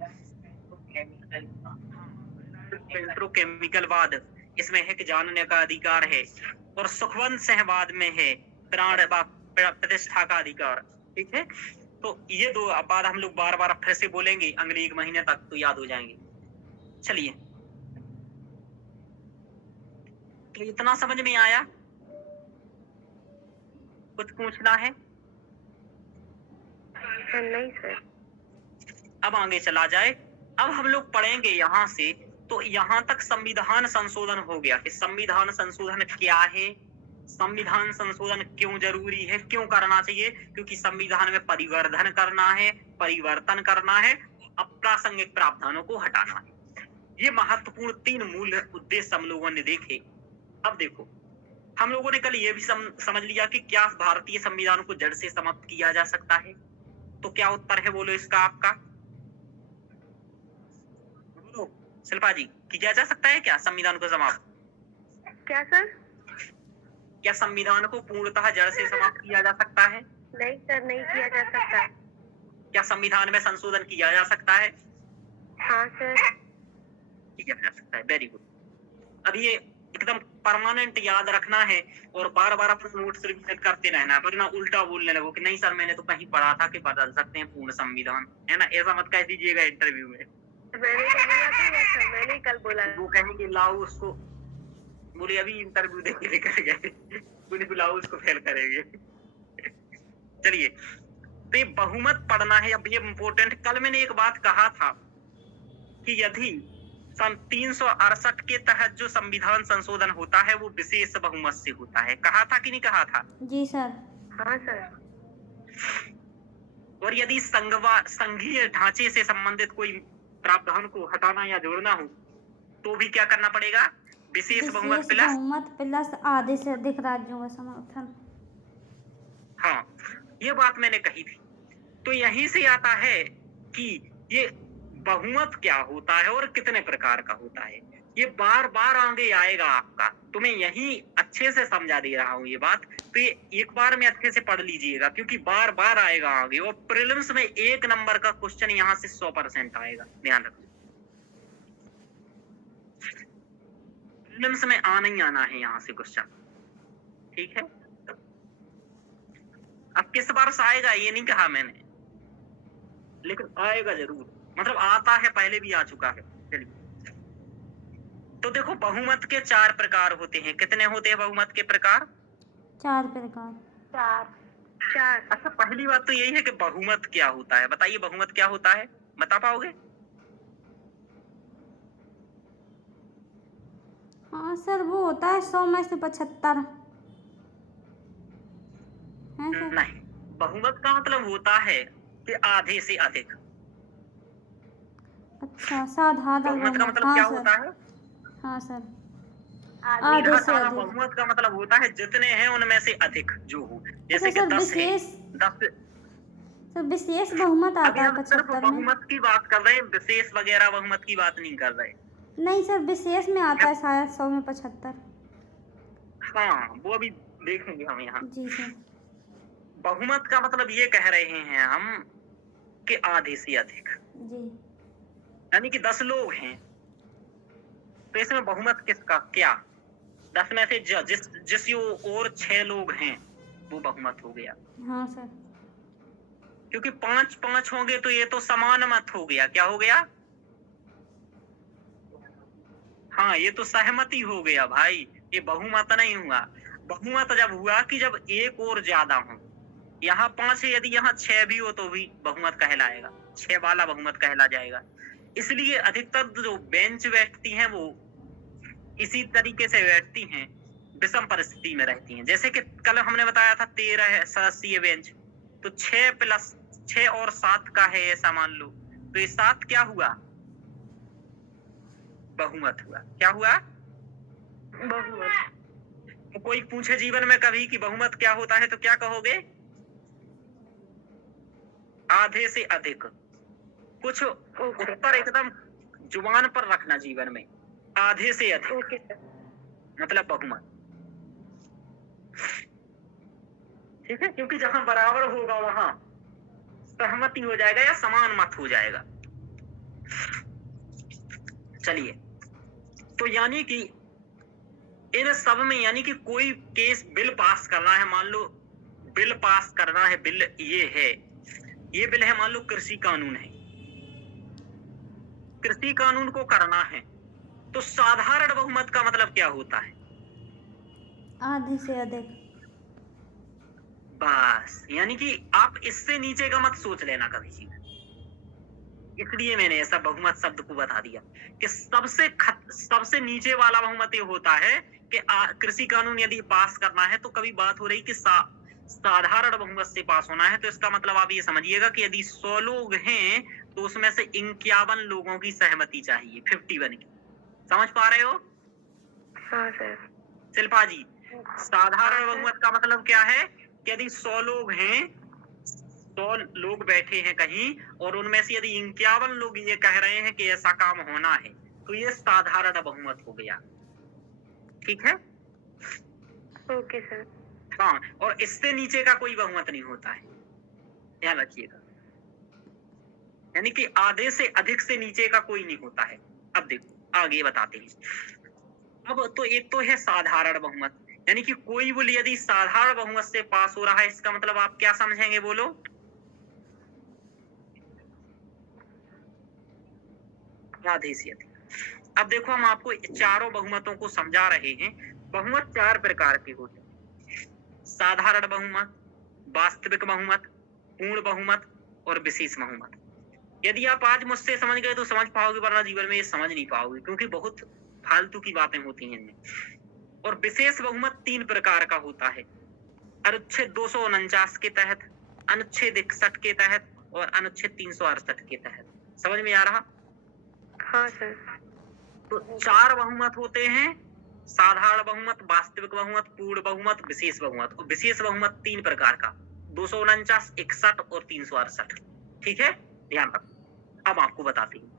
केमिकलवाद, इसमें है कि जानने का अधिकार है, और सुखवंत सहवाद में है प्राण प्रतिष्ठा का अधिकार, ठीक है। तो ये 2 बाद हम लोग बार बार फिर से बोलेंगे अगले 1 महीने तक, तो याद हो जाएंगे। चलिए, तो इतना समझ में आया? कुछ पूछना है? नहीं सर। अब आगे चला जाए। अब हम लोग पढ़ेंगे यहाँ से, तो यहाँ तक संविधान संशोधन हो गया कि संविधान संशोधन क्या है, संविधान संशोधन क्यों जरूरी है, क्यों करना चाहिए, क्योंकि संविधान में परिवर्धन करना है, परिवर्तन करना है, अप्रासंगिक प्रावधानों को हटाना है। ये महत्वपूर्ण 3 मूल उद्देश्य हम लोगों ने देखे। अब देखो, हम लोगों ने कल ये भी समझ लिया कि क्या भारतीय संविधान को जड़ से समाप्त किया जा सकता है। तो क्या उत्तर है, बोलो इसका आपका? बोलो शिल्पा जी, किया जा सकता है क्या संविधान को समाप्त? क्या सर? क्या संविधान को पूर्णतः जड़ से समाप्त किया जा सकता है? नहीं सर, नहीं किया जा सकता। क्या संविधान में संशोधन किया जा सकता है? हाँ सर, किया जा सकता है। Very good. अब ये एकदम परमानेंट याद रखना है और बार बार अपने नोट्स रिवीजन करते रहना है, वरना उल्टा बोलने लगो कि नहीं सर मैंने तो कहीं पढ़ा था कि बदल सकते हैं पूर्ण संविधान, है ना। ऐसा मत कह दीजिएगा इंटरव्यू में। मैंने कल बोला था सर, मैंने कल बोला। वो कहेंगे लाओ उसको, बोले अभी इंटरव्यू दे के लेकर गए, बोले बुलाओ उसको, फेल करेंगे। चलिए, तो ये बहुमत पढ़ना है। अब ये इम्पोर्टेंट, कल मैंने एक बात कहा था कि यदि सन 368 के तहत जो संविधान संशोधन होता है वो विशेष बहुमत से होता है, कहा था कि नहीं कहा था? जी सर। हाँ सर। और यदि संघीय ढांचे से संबंधित कोई प्रावधान को हटाना या जोड़ना हो तो भी क्या करना पड़ेगा? विशेष बहुमत प्लस आधे से अधिक राज्यों का समर्थन। हाँ, ये बात मैंने कही थी। तो यहीं से आता है कि ये बहुमत क्या होता है और कितने प्रकार का होता है। ये बार बार आगे आएगा आपका, तो मैं यही अच्छे से समझा दे रहा हूँ ये बात, तो ये एक बार में अच्छे से पढ़ लीजिएगा, क्योंकि बार बार आएगा आगे, और प्रीलिम्स में 1 नंबर का क्वेश्चन यहाँ से 100% आएगा, ध्यान रखो। प्रीलिम्स में आना ही आना है यहाँ से क्वेश्चन, ठीक है। अब किस वर्ष आएगा ये नहीं कहा मैंने, लेकिन आएगा जरूर, मतलब आता है, पहले भी आ चुका है। चलिए, तो देखो बहुमत के 4 प्रकार होते हैं। कितने होते हैं बहुमत के प्रकार? 4 प्रकार। 4। अच्छा, पहली बात तो यही है कि बहुमत क्या होता है, बताइए बहुमत क्या होता है, बता पाओगे? हाँ सर, वो होता है 100 में से 75 है सर। नहीं, बहुमत का मतलब होता है कि आधे से अधिक। अच्छा, साधारण बहुमत का बहुमत। मतलब हाँ क्या सर, होता है? हाँ सर, आधे आधे सीधा से साधा अधिक। बहुमत का मतलब होता है जितने हैं उनमें से अधिक जो हो, जैसे अच्छा कि सर, 10 है, विशेष 10। सर विशेष बहुमत अभी आता है हम सिर्फ 75 में। बहुमत की बात कर रहे हैं, विशेष वगैरह बहुमत की बात नहीं कर रहे। नहीं सर, विशेष में आता है शायद 100 में 75। हाँ, वो अभी देखेंगे हम यहाँ। जी सर। बहुमत का मतलब ये कह रहे हैं हम कि आधे से अधिक, जी। यानी कि 10 लोग हैं, तो इसमें बहुमत किसका क्या? 10 में से जिस और 6 लोग हैं वो बहुमत हो गया, हाँ सर। क्योंकि 5-5 होंगे तो ये तो समान मत हो गया। क्या हो गया? हाँ, ये तो सहमति हो गया भाई, ये बहुमत नहीं हुआ। बहुमत जब हुआ कि जब एक और ज्यादा हो, यहाँ 5 है, यदि यहाँ 6 भी हो तो भी बहुमत कहलाएगा, 6 वाला बहुमत कहला जाएगा। इसलिए अधिकतर जो बेंच बैठती हैं वो इसी तरीके से बैठती हैं, विषम परिस्थिति में रहती हैं। जैसे कि कल हमने बताया था 13 सदस्यीय बेंच, तो 6 + 6 और 7 का है ऐसा मान लो, तो ये 7 क्या हुआ? बहुमत हुआ। क्या हुआ? बहुमत। तो कोई पूछे जीवन में कभी कि बहुमत क्या होता है तो क्या कहोगे? आधे से अधिक। कुछ उत्तर एकदम जुबान पर रखना जीवन में, आधे से अधिक ओके सर। मतलब बहुमत, ठीक है, क्योंकि जहां बराबर होगा वहां सहमति हो जाएगा या समान मत हो जाएगा। चलिए, तो यानी कि इन सब में, यानी कि कोई केस बिल पास करना है, मान लो बिल पास करना है, बिल ये है, ये बिल है, मान लो कृषि कानून है, कृषि कानून को करना है, तो साधारण बहुमत का मतलब क्या होता है? आधे से अधिक। बस, यानी कि आप इससे नीचे का मत सोच लेना कभी भी, इसलिए मैंने ऐसा बहुमत शब्द को बता दिया कि सबसे नीचे वाला बहुमत ये होता है कि कृषि कानून यदि पास करना है, तो कभी बात हो रही कि साधारण बहुमत से पास होना है, तो इसका मतलब आप ये समझिएगा कि यदि 100 लोग हैं तो उसमें से 51 लोगों की सहमति चाहिए, 51 की। समझ पा रहे हो? हाँ सर। शिल्पा जी, साधारण बहुमत का मतलब क्या है कि यदि 100 लोग हैं, 100 लोग बैठे हैं कहीं, और उनमें से यदि 51 लोग ये कह रहे हैं कि ऐसा काम होना है, तो ये साधारण बहुमत हो गया, ठीक है? Okay sir. हाँ, और इससे नीचे का कोई बहुमत नहीं होता है, ध्यान रखिएगा, यानी कि आधे से अधिक से नीचे का कोई नहीं होता है। अब देखो आगे बताते हैं। अब तो एक तो है साधारण बहुमत, यानी कि कोई बिल यदि साधारण बहुमत से पास हो रहा है, इसका मतलब आप क्या समझेंगे, बोलो? आधे से अधिक। अब देखो, हम आपको चारों बहुमतों को समझा रहे हैं। बहुमत 4 प्रकार के होते हैं: साधारण बहुमत, वास्तविक बहुमत, पूर्ण बहुमत और विशेष बहुमत। यदि आप आज मुझसे समझ गए तो समझ पाओगे, वरना जीवन में ये समझ नहीं पाओगे, क्योंकि बहुत फालतू की बातें होती हैं इनमें। और विशेष बहुमत 3 प्रकार का होता है: अनुच्छेद 249 के तहत, अनुच्छेद 61 के तहत और अनुच्छेद 368 के तहत। समझ में आ रहा? हाँ सर। तो 4 बहुमत होते हैं: साधारण बहुमत, वास्तविक बहुमत, पूर्ण बहुमत, विशेष बहुमत। और विशेष बहुमत 3 प्रकार का: 249, 61 और 368। ठीक है, ध्यान रखो। अब आपको बताते हैं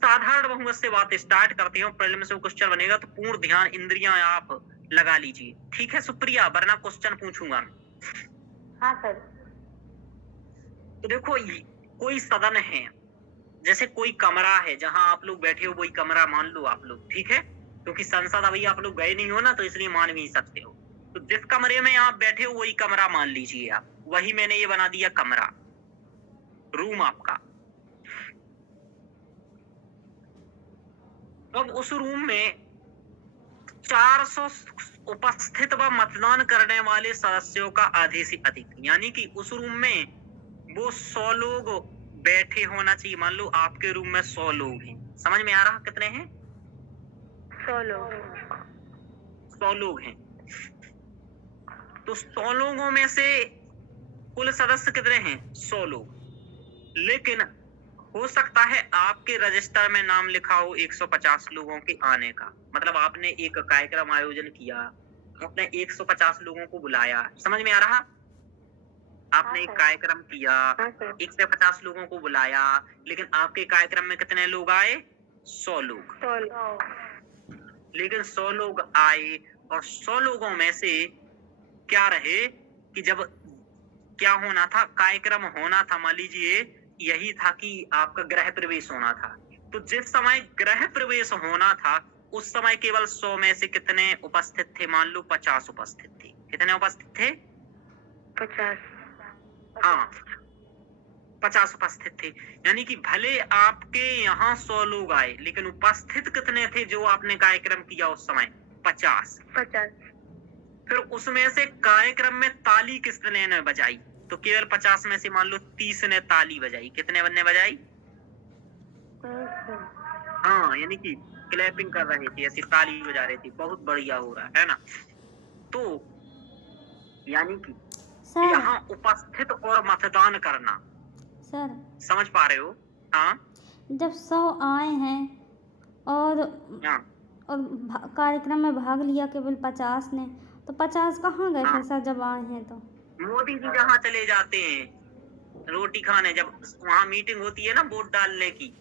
साधारण बहुमत से बात स्टार्ट करते हैं और प्रीलिम्स से क्वेश्चन बनेगा तो पूर्ण ध्यान इंद्रियां आप लगा लीजिए, ठीक है सुप्रिया, वरना क्वेश्चन पूछूंगा मैं। हाँ सर। तो देखो कोई सदन है, जैसे कोई कमरा है जहां आप लोग बैठे हो, वही कमरा मान लो आप लोग, ठीक है, क्योंकि संसद अभी आप लोग गए नहीं हो ना, तो इसलिए मान भी नहीं सकते हो। तो जिस कमरे में आप बैठे हो वही कमरा मान लीजिए आप, वही मैंने ये बना दिया कमरा, रूम आपका। अब उस रूम में 400 उपस्थित व मतदान करने वाले सदस्यों का आधे से अधिक, यानी कि उस रूम में वो 100 लोग बैठे होना चाहिए। मान लो आपके रूम में 100 लोग हैं, समझ में आ रहा कितने हैं? 100 लोग। 100 लोग हैं। तो 100 लोगों में से कुल सदस्य कितने हैं? 100 लोग। लेकिन हो सकता है आपके रजिस्टर में नाम लिखा हो 150 लोगों के आने का, मतलब आपने एक कार्यक्रम आयोजन किया, आपने 150 लोगों को बुलाया, समझ में आ रहा? आपने एक कार्यक्रम किया, 150 लोगों को बुलाया, लेकिन आपके कार्यक्रम में कितने लोग आए? 100 लोग। 100 लोग। लेकिन 100 लोग आए और 100 लोगों में से क्या रहे कि जब क्या होना था, कार्यक्रम होना था, मान लीजिए यही था कि आपका गृह प्रवेश होना था। तो जिस समय गृह प्रवेश होना था उस समय केवल 100 में से कितने उपस्थित थे? मान लो 50 उपस्थित थे। कितने उपस्थित थे? 50। हाँ, 50 उपस्थित थे। यानी कि भले आपके यहाँ 100 लोग आए, लेकिन उपस्थित कितने थे जो आपने कार्यक्रम किया उस समय? 50। 50। फिर उसमें से कार्यक्रम में ताली किसने ने बजाई? तो केवल 50 में से मान लो 30 ने ताली बजाई। कितने ने बजाई? हाँ, यानी कि क्लैपिंग कर रहे थे, ऐसी ताली बजा रहे थे, बहुत बढ़िया हो रहा है ना। तो यानी कि सर यहाँ उपस्थित और मतदान करना, सर समझ पा रहे हो? हाँ, जब 100 आए हैं और हाँ, कार्यक्रम में भाग लिया केवल 50 ने, तो 50 कहाँ गए हाँ। फिर सर जब आए हैं तो? मोदी जी जहाँ चले जाते हैं रोटी खाने, जब वहाँ मीटिंग होती है ना वोट डालने की,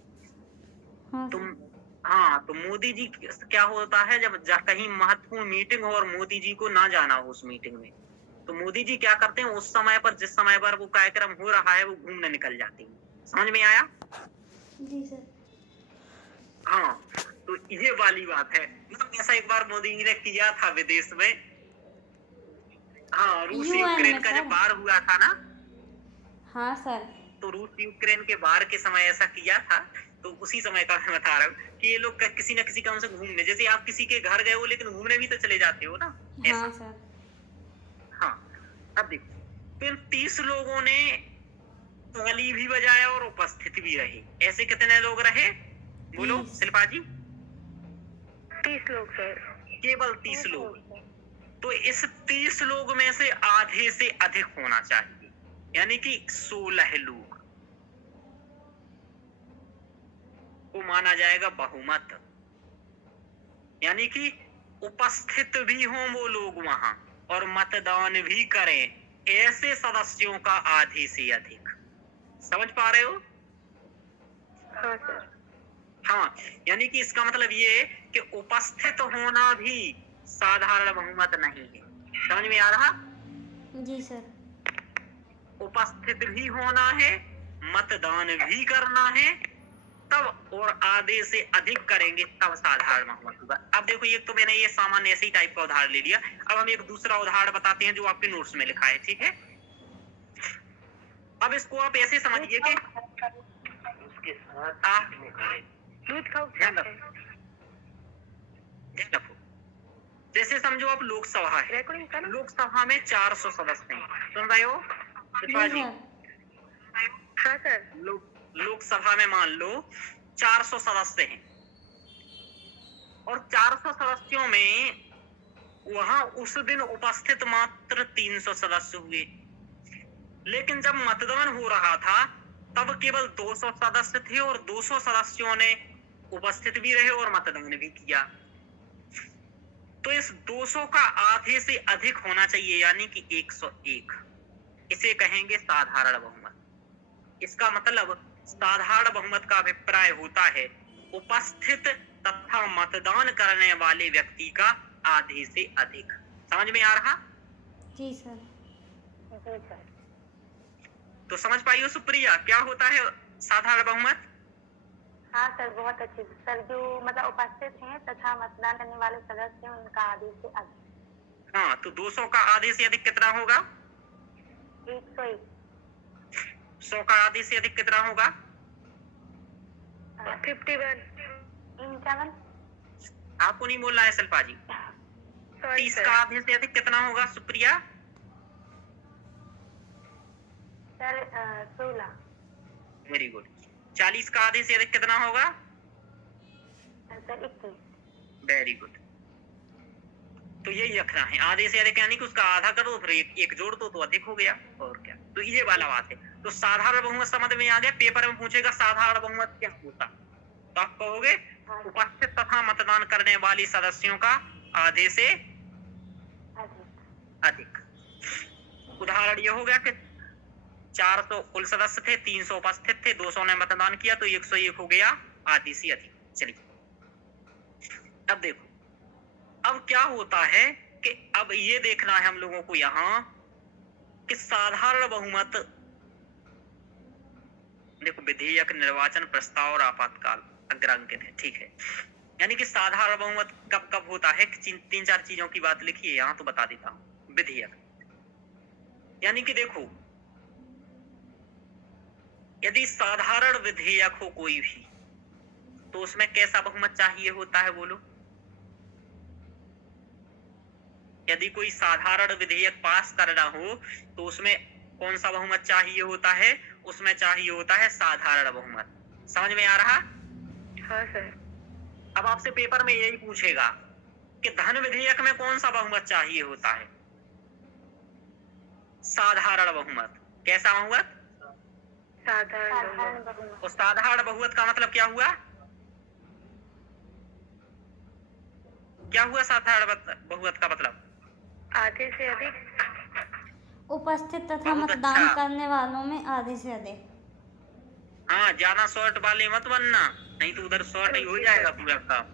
हाँ तुम सर। हाँ, तो मोदी जी क्या होता है जब कहीं महत्वपूर्ण मीटिंग हो और मोदी जी को ना जाना हो उस मीटिंग में, तो मोदी जी क्या करते हैं, उस समय पर जिस समय पर वो कार्यक्रम हो रहा है वो घूमने निकल जाते हैं। समझ में आया? जी सर। हाँ, तो ये वाली बात है। मतलब ऐसा एक बार मोदी जी ने किया था विदेश में। हाँ, रूस UN यूक्रेन में का जब सर। वार हुआ था ना, हाँ सर। तो रूस यूक्रेन के वार के समय ऐसा किया था। तो उसी समय का मैं बता रहा हूँ कि ये लोग किसी न किसी काम से घूमने, जैसे आप किसी के घर गए हो लेकिन घूमने भी तो चले जाते हो ना, ऐसा। हाँ सर। हाँ, अब देखो, फिर 30 लोगों ने ताली भी बजाया और उपस्थित भी रहे। ऐसे कितने लोग रहे? बोलो 30। शिल्पा जी। 30 लोग सर। केवल 30 लोग। तो इस 30 लोग में से आधे से अधिक होना चाहिए, यानी कि 16 लोग को माना जाएगा बहुमत। यानी कि उपस्थित भी हों वो लोग वहां और मतदान भी करें, ऐसे सदस्यों का आधे से अधिक। समझ पा रहे हो? हाँ सर। हाँ, यानी कि इसका मतलब ये है कि उपस्थित होना भी साधारण बहुमत नहीं है। समझ में आ रहा? जी सर। उपस्थित भी होना है, मतदान भी करना है, तब और आधे से अधिक करेंगे तब साधारण बहुमत होगा। अब देखो, ये तो मैंने ये सामान्य ऐसे ही टाइप का उदाहरण ले लिया। अब हम एक दूसरा उदाहरण बताते हैं जो आपके नोट्स में लिखा है, ठीक है? अब इसको आप ऐसे समझिए कि उसके साथ दूध खाओ। ध्यान रखो। जैसे समझो आप लोकसभा है, रिकॉर्डिंग कर। लोकसभा में 400 सदस्य हैं। सुन रहे हो शिल्पा जी? हाँ सर। लोकसभा में मान लो 400 सदस्य हैं और 400 सदस्यों में वहां उस दिन उपस्थित मात्र 300 सदस्य हुए। लेकिन जब मतदान हो रहा था तब केवल 200 सदस्य थे और 200 सदस्यों ने उपस्थित भी रहे और मतदान भी किया। तो इस 200 का आधे से अधिक होना चाहिए, यानी कि 101। इसे कहेंगे साधारण बहुमत। इसका मतलब साधारण बहुमत का अभिप्राय होता है उपस्थित तथा मतदान करने वाले व्यक्ति का आधे से अधिक। समझ में आ रहा? जी सर। जी सर। तो समझ पाई हो सुप्रिया क्या होता है साधारण बहुमत? हाँ सर, बहुत अच्छे से सर। जो मतलब उपस्थित हैं तथा मतदान करने वाले सदस्य हैं उनका आधे से अधिक। हाँ, तो 200 का आधे से अधिक कितना होगा? 101। 100 का आधे से अधिक कितना होगा? 51। 51। आपको नहीं बोलना है शिल्पा जी। 30 का आधे से अधिक कितना होगा सुप्रिया? सर 16। Very good. 40 का आधे से अधिक कितना होगा? सर 21। Very good. तो यही रखना है, आधे से अधिक यानी कि उसका आधा करो फिर एक जोड़ दो तो अधिक हो गया, और क्या। तो ये वाला बात है। तो साधारण बहुमत समझ में आ गया। पेपर में पूछेगा साधारण बहुमत क्या होता, तो आप कहोगे उपस्थित तथा मतदान करने वाले सदस्यों का आधे से अधिक। उदाहरण ये हो गया कि 400 कुल सदस्य थे, 300 उपस्थित थे, 200 ने मतदान किया, तो 101 हो गया, आधे से अधिक। चलिए अब देखो, अब क्या होता है कि अब ये देखना है हम लोगों को यहाँ कि साधारण बहुमत, देखो विधेयक, निर्वाचन प्रस्ताव और आपातकाल अग्रांकित है, ठीक है। यानी कि साधारण बहुमत कब कब होता है, 3-4 चीजों की बात लिखी है यहाँ, तो बता देता हूँ। विधेयक यानी कि देखो, यदि साधारण विधेयक हो कोई भी, तो उसमें कैसा बहुमत चाहिए होता है बोलो? यदि कोई साधारण विधेयक पास करना हो तो उसमें कौन सा बहुमत चाहिए होता है? उसमें चाहिए होता है साधारण बहुमत। समझ में आ रहा? हाँ सर। अब आपसे पेपर में यही पूछेगा कि धन विधेयक में कौन सा बहुमत चाहिए होता है? साधारण बहुमत। कैसा बहुमत? साधारण बहुमत। और साधारण बहुमत का मतलब क्या हुआ? क्या हुआ साधारण बहुमत का मतलब? आधे से अधिक। उपस्थित तथा बहुत मतदान अच्छा। करने वालों में आधे से अधिक। हाँ, ज्यादा शॉर्ट वाले मत बनना, नहीं तो उधर शॉर्ट ही हो जाएगा पूरा काम,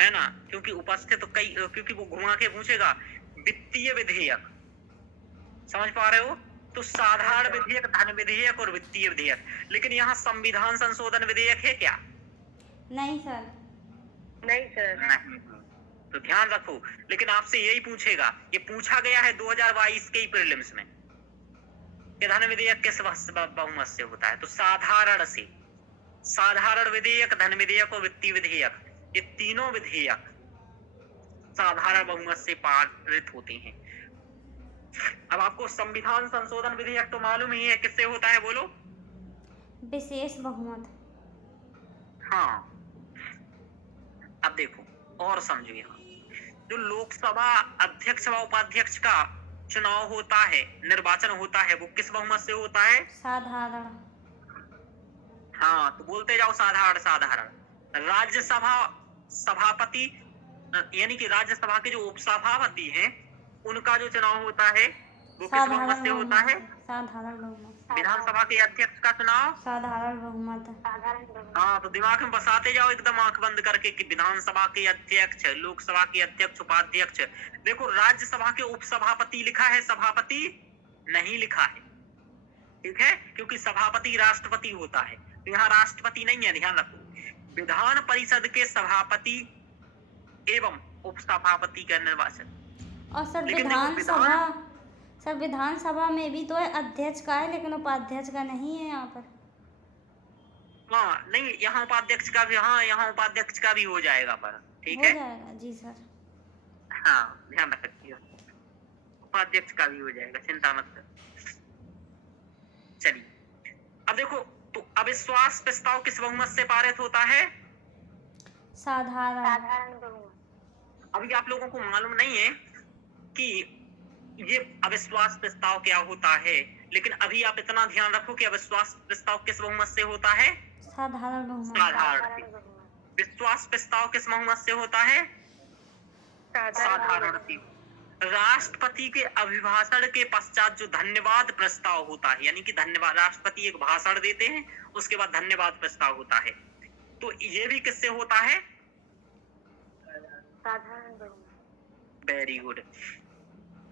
है ना। क्योंकि उपस्थित तो कई, क्योंकि वो घुमा के पूछेगा वित्तीय विधेयक। समझ पा रहे हो? तो साधारण विधेयक, धन विधेयक और वित्तीय विधेयक। लेकिन यहाँ संविधान संशोधन विधेयक है क्या? नहीं सर। नहीं सर। नहीं। तो ध्यान रखो, लेकिन आपसे यही पूछेगा, ये पूछा गया है 2022 के प्रीलिम्स में कि धन विधेयक किस बहुमत से होता है? तो साधारण से। साधारण विधेयक, धन विधेयक और वित्तीय विधेयक, ये तीनों विधेयक साधारण बहुमत से पारित होते हैं। अब आपको संविधान संशोधन विधेयक तो मालूम ही है किससे होता है, बोलो? विशेष बहुमत। हाँ। अब देखो और समझो, यहाँ जो लोकसभा अध्यक्ष व उपाध्यक्ष का चुनाव होता है, निर्वाचन होता है, वो किस बहुमत से होता है? साधारण। हाँ, तो बोलते जाओ साधारण साधारण। राज्यसभा सभापति यानी कि राज्यसभा के जो उपसभापति हैं, उनका जो चुनाव होता है वो किस बहुमत से होता है? साधारण बहुमत। विधानसभा के अध्यक्ष का चुनाव साधारण बहुमत। साधारण बहुमत। हाँ, तो दिमाग में बसाते जाओ एकदम आंख बंद करके कि विधानसभा के अध्यक्ष, लोकसभा के अध्यक्ष, उपाध्यक्ष। देखो राज्यसभा के उपसभापति लिखा है, सभापति नहीं लिखा है, ठीक है, क्योंकि सभापति राष्ट्रपति होता है, तो यहाँ राष्ट्रपति नहीं है, ध्यान रखो। विधान परिषद के सभापति एवं उपसभापति का निर्वाचन। और सर विधानसभा में भी तो है, अध्यक्ष का है लेकिन उपाध्यक्ष का नहीं है यहाँ पर। हाँ नहीं, यहाँ उपाध्यक्ष का भी, हाँ यहाँ उपाध्यक्ष का भी हो जाएगा पर, ठीक है। हो जाएगा जी सर। हाँ ध्यान रखिए, उपाध्यक्ष का भी हो जाएगा, चिंता मत कर। चलिए अब देखो, तो अविश्वास प्रस्ताव किस बहुमत से पारित होता है? साधारण बहुमत। अभी आप लोगों को मालूम नहीं है कि ये अविश्वास प्रस्ताव क्या होता है, लेकिन अभी आप इतना ध्यान रखो कि अविश्वास प्रस्ताव किस बहुमत से होता है? साधारण बहुमत। साधारण। विश्वास प्रस्ताव किस बहुमत से होता है? साधारण। राष्ट्रपति के अभिभाषण के पश्चात जो धन्यवाद प्रस्ताव होता है, यानी कि धन्यवाद, राष्ट्रपति एक भाषण देते हैं, उसके बाद धन्यवाद प्रस्ताव होता है, तो ये भी किससे होता है? साधारण बहुमत। Very good.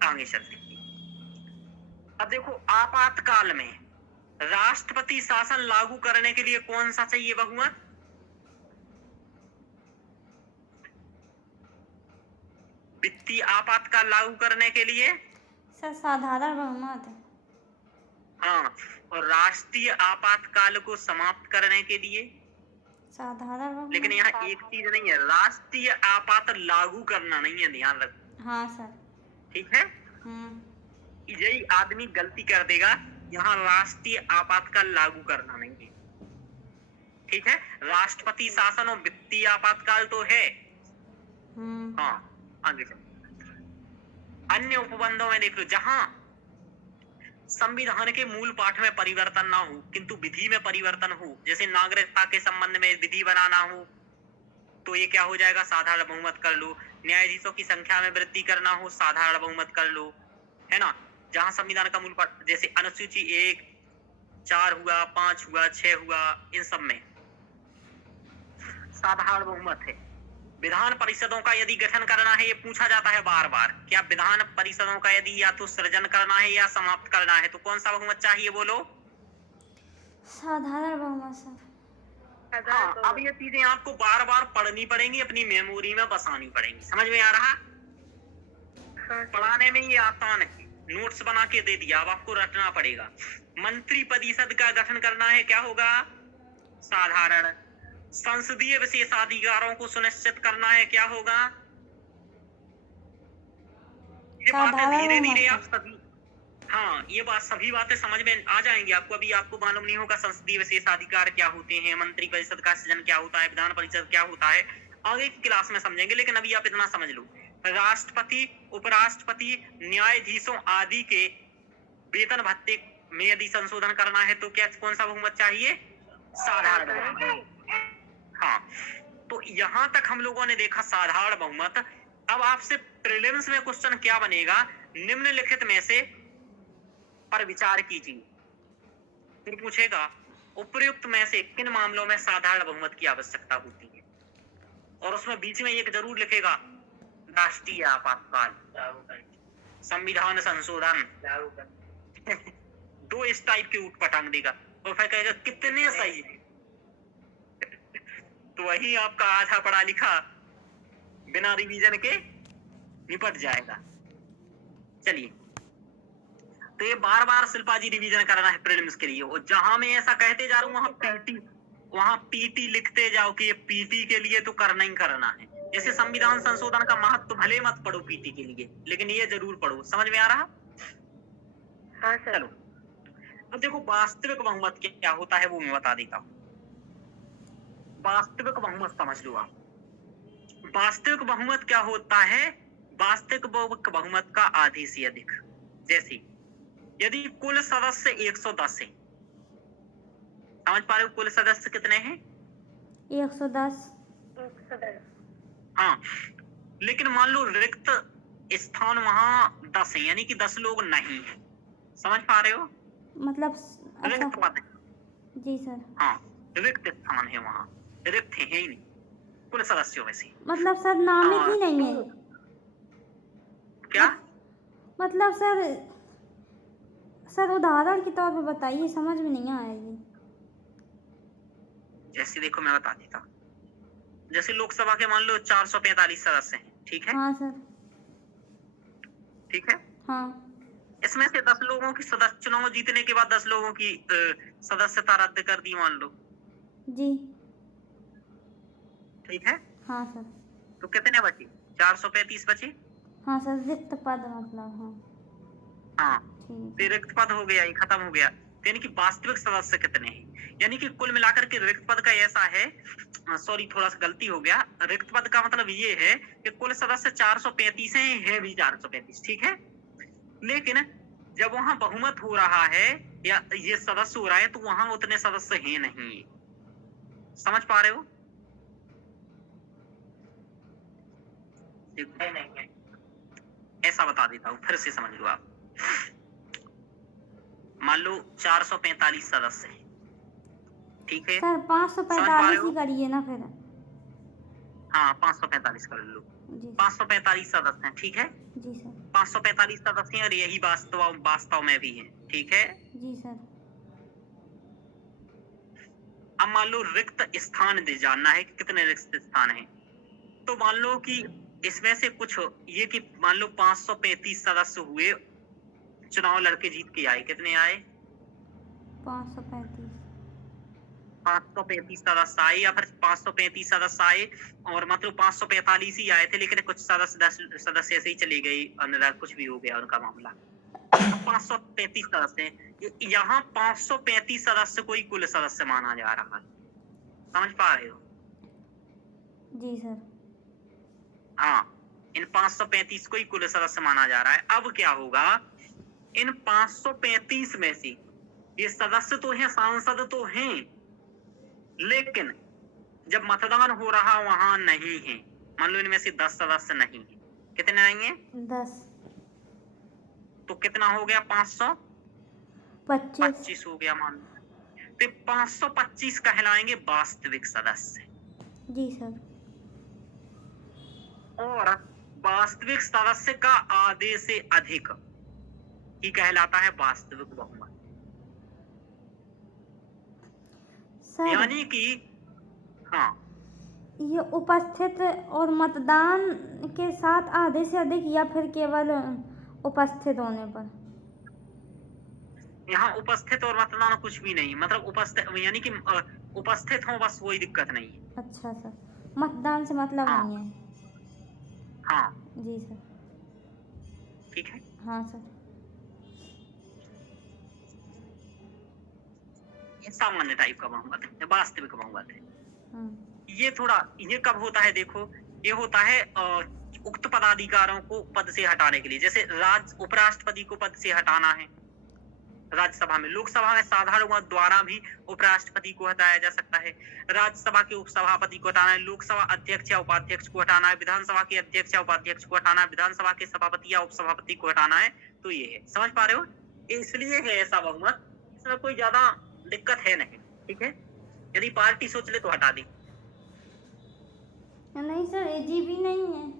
आगे चलते हैं। अब देखो, आपातकाल में राष्ट्रपति शासन लागू करने के लिए कौन सा चाहिए बहुमत? वित्तीय आपातकाल लागू करने के लिए सर साधारण बहुमत। हाँ, और राष्ट्रीय आपातकाल को समाप्त करने के लिए साधारण बहुमत। लेकिन यहाँ एक चीज नहीं है, राष्ट्रीय आपात लागू करना नहीं है, ध्यान रखो। हाँ सर। ठीक है, हम्म। यही आदमी गलती कर देगा, यहाँ राष्ट्रीय आपातकाल लागू करना नहीं है। ठीक है, राष्ट्रपति शासन और वित्तीय आपातकाल तो है। हाँ, आगे चलो। अन्य उपबंधों में देख लो, जहां संविधान के मूल पाठ में परिवर्तन ना हो किंतु विधि में परिवर्तन हो, जैसे नागरिकता के संबंध में विधि बनाना हो, तो ये क्या हो जाएगा? साधारण बहुमत कर लो। न्यायाधीशों की संख्या में वृद्धि करना हो, साधारण बहुमत कर लो, है ना। जहां संविधान का मूल पाठ, जैसे अनुसूची 1, 4 हुआ, 5 हुआ, 6 हुआ, इन सब में साधारण बहुमत है। विधान परिषदों का यदि गठन करना है, ये पूछा जाता है बार बार, क्या विधान परिषदों का यदि या तो सृजन करना है या समाप्त करना है, तो कौन सा बहुमत चाहिए बोलो? साधारण बहुमत सर। हाँ, अब ये चीजें आपको बार बार पढ़नी पड़ेंगी, अपनी मेमोरी में बसानी पड़ेंगी। समझ में आ रहा? पढ़ाने में ये आसान है, नोट्स बना के दे दिया, अब आपको रटना पड़ेगा। मंत्री परिषद का गठन करना है, क्या होगा? साधारण। संसदीय विशेषाधिकारों को सुनिश्चित करना है, क्या होगा? ये बातें धीरे धीरे आप सभी, हाँ, ये बात सभी बातें समझ में आ जाएंगी आपको। अभी आपको मालूम नहीं होगा संसदीय विशेषाधिकार क्या होते हैं, मंत्री परिषद का सृजन क्या होता है, विधान परिषद क्या होता है, आगे की क्लास में समझेंगे। लेकिन अभी आप इतना समझ लो, राष्ट्रपति, उपराष्ट्रपति, न्यायाधीशों आदि के वेतन भत्ते में यदि संशोधन करना है तो क्या, कौन सा बहुमत चाहिए? साधारण। हाँ, तो यहां तक हम लोगों ने देखा साधारण बहुमत। अब आपसे प्रीलिम्स में क्वेश्चन क्या बनेगा? निम्नलिखित में से पर विचार कीजिए। फिर पूछेगा उपयुक्त में से किन मामलों में साधारण बहुमत की आवश्यकता होती है, और उसमें बीच में एक जरूर लिखेगा राष्ट्रीय आपातकाल, संविधान संशोधन। दो इस टाइप के ऊटपटांग देगा और फिर कहेगा कितने सही है। तो वही आपका आधा पढ़ा लिखा बिना रिवीजन के निपट जाएगा। चलिए, तो ये बार बार शिल्पा जी रिवीजन करना है प्रीलिम्स के लिए, और जहां मैं ऐसा कहते जा रहा हूँ वहां पीटी लिखते जाओ कि ये पीटी के लिए तो करना ही करना है। जैसे संविधान संशोधन का महत्व भले मत पढ़ो पीटी के लिए, लेकिन ये जरूर पढ़ो। समझ में आ रहा? हाँ सर। चलो, अब देखो वास्तविक बहुमत क्या होता है वो मैं बता देता हूँ। वास्तविक बहुमत समझ लो आप। वास्तविक बहुमत क्या होता है? वास्तविक बहुमत का आधे से अधिक। जैसे यदि कुल सदस्य 110 है, समझ पा रहे हो कुल सदस्य कितने हैं? 110। हाँ, लेकिन मान लो रिक्त स्थान वहां 10 है, यानी कि 10 लोग नहीं है। समझ पा रहे हो? मतलब रिक्त पद है। जी सर। हाँ, रिक्त स्थान है वहां, रिक्त है ही नहीं कुल सदस्यों में से। मतलब सर नामित ही नहीं है क्या? मतलब सर उदाहरण के तौर पे बताइए, समझ में नहीं आएगी। जैसे देखो मैं बता देता हूँ, जैसे लोकसभा के मान लो 445 सदस्य हैं, ठीक है? हाँ सर। ठीक है, हाँ। इसमें से 10 लोगों की सदस्य चुनाव जीतने के बाद 10 लोगों की सदस्यता रद्द कर दी मान लो। जी। ठीक है, हाँ सर। तो कितने बचे? 435 बचे। हाँ सर, रिक्त पद मतलब। हाँ हाँ, ठीक। रिक्त पद हो गया, ये खत्म हो गया। यानी कि वास्तविक सदस्य कितने हैं, यानी कि कुल मिलाकर के रिक्त पद का ऐसा है, सॉरी थोड़ा सा गलती हो गया, रिक्त पद का मतलब ये है कि कुल सदस्य 435 है भी 435, ठीक है। लेकिन जब वहां बहुमत हो रहा है या ये सदस्य हो रहा है तो वहां उतने सदस्य हैं नहीं। समझ पा रहे हो? नहीं है, ऐसा बता देता हूँ, फिर से समझ लो आप। मान लो 445 सदस्य हैं, ठीक है। सर 545 ही करिए ना फिर। हाँ 545 कर लो। जी 545 सदस्य हैं, ठीक है। जी सर। 545 सदस्य हैं और यही वास्तव में भी है, ठीक है। जी सर। अब मान लो रिक्त स्थान दे जानना है कि कितने रिक्त स्थान हैं। तो मान लो कि इसमें से कुछ ये कि मान लो 535 सदस्य हुए, चुनाव लड़के जीत के आए, कितने आए? 535। 535 सदस्य आए या फिर 535 सदस्य आए और मतलब 545 ही आए थे, लेकिन कुछ सदस्य ऐसे ही चले गए, अन्य कुछ भी हो गया उनका मामला। 535 सदस्य हैं। यहाँ 535 सदस्य को ही कुल सदस्य माना जा रहा है, समझ पा रहे हो? जी सर। हाँ, इन 535 को ही कुल सदस्य माना जा रहा है। अब क्या होगा, इन 535 में से ये सदस्य तो हैं, सांसद तो हैं, लेकिन जब मतदान हो रहा वहां नहीं है। मान लो इनमें से 10 सदस्य नहीं है, कितने नहीं है? 10। तो कितना हो गया? 525 हो गया मान लो। तो 525 कहलाएंगे वास्तविक सदस्य। जी सर। और वास्तविक सदस्य का आधे से अधिक ही कहलाता है वास्तविक बहुमत। सर यानी कि हाँ, ये उपस्थित और मतदान के साथ आधे से अधिक या फिर केवल उपस्थित होने पर? यहाँ उपस्थित और मतदान कुछ भी नहीं, मतलब उपस्थित यानी कि उपस्थित हो बस, कोई दिक्कत नहीं है। अच्छा सर, मतदान से मतलब हाँ। नहीं है। हाँ जी सर। ठीक है। हाँ सर। ये सामान्य टाइप का बहुमत है, वास्तविक बहुमत है। हाँ। ये थोड़ा, ये कब होता है देखो, ये होता है उक्त पदाधिकारों को पद से हटाने के लिए। जैसे उपराष्ट्रपति को पद से हटाना है राज्यसभा में, लोकसभा में साधारण मत द्वारा भी उपराष्ट्रपति को हटाया जा सकता है, राज्यसभा के उपसभापति को हटाना है, लोकसभा अध्यक्ष या उपाध्यक्ष को हटाना है, विधानसभा के अध्यक्ष या उपाध्यक्ष को हटाना है, विधानसभा के सभापति या उपसभापति को हटाना है। तो ये है, समझ पा रहे हो? इसलिए है ऐसा बहुमत, इसमें कोई ज्यादा दिक्कत है नहीं, ठीक है। यदि पार्टी सोच ले तो हटा दी। नहीं सर, एजी भी नहीं है,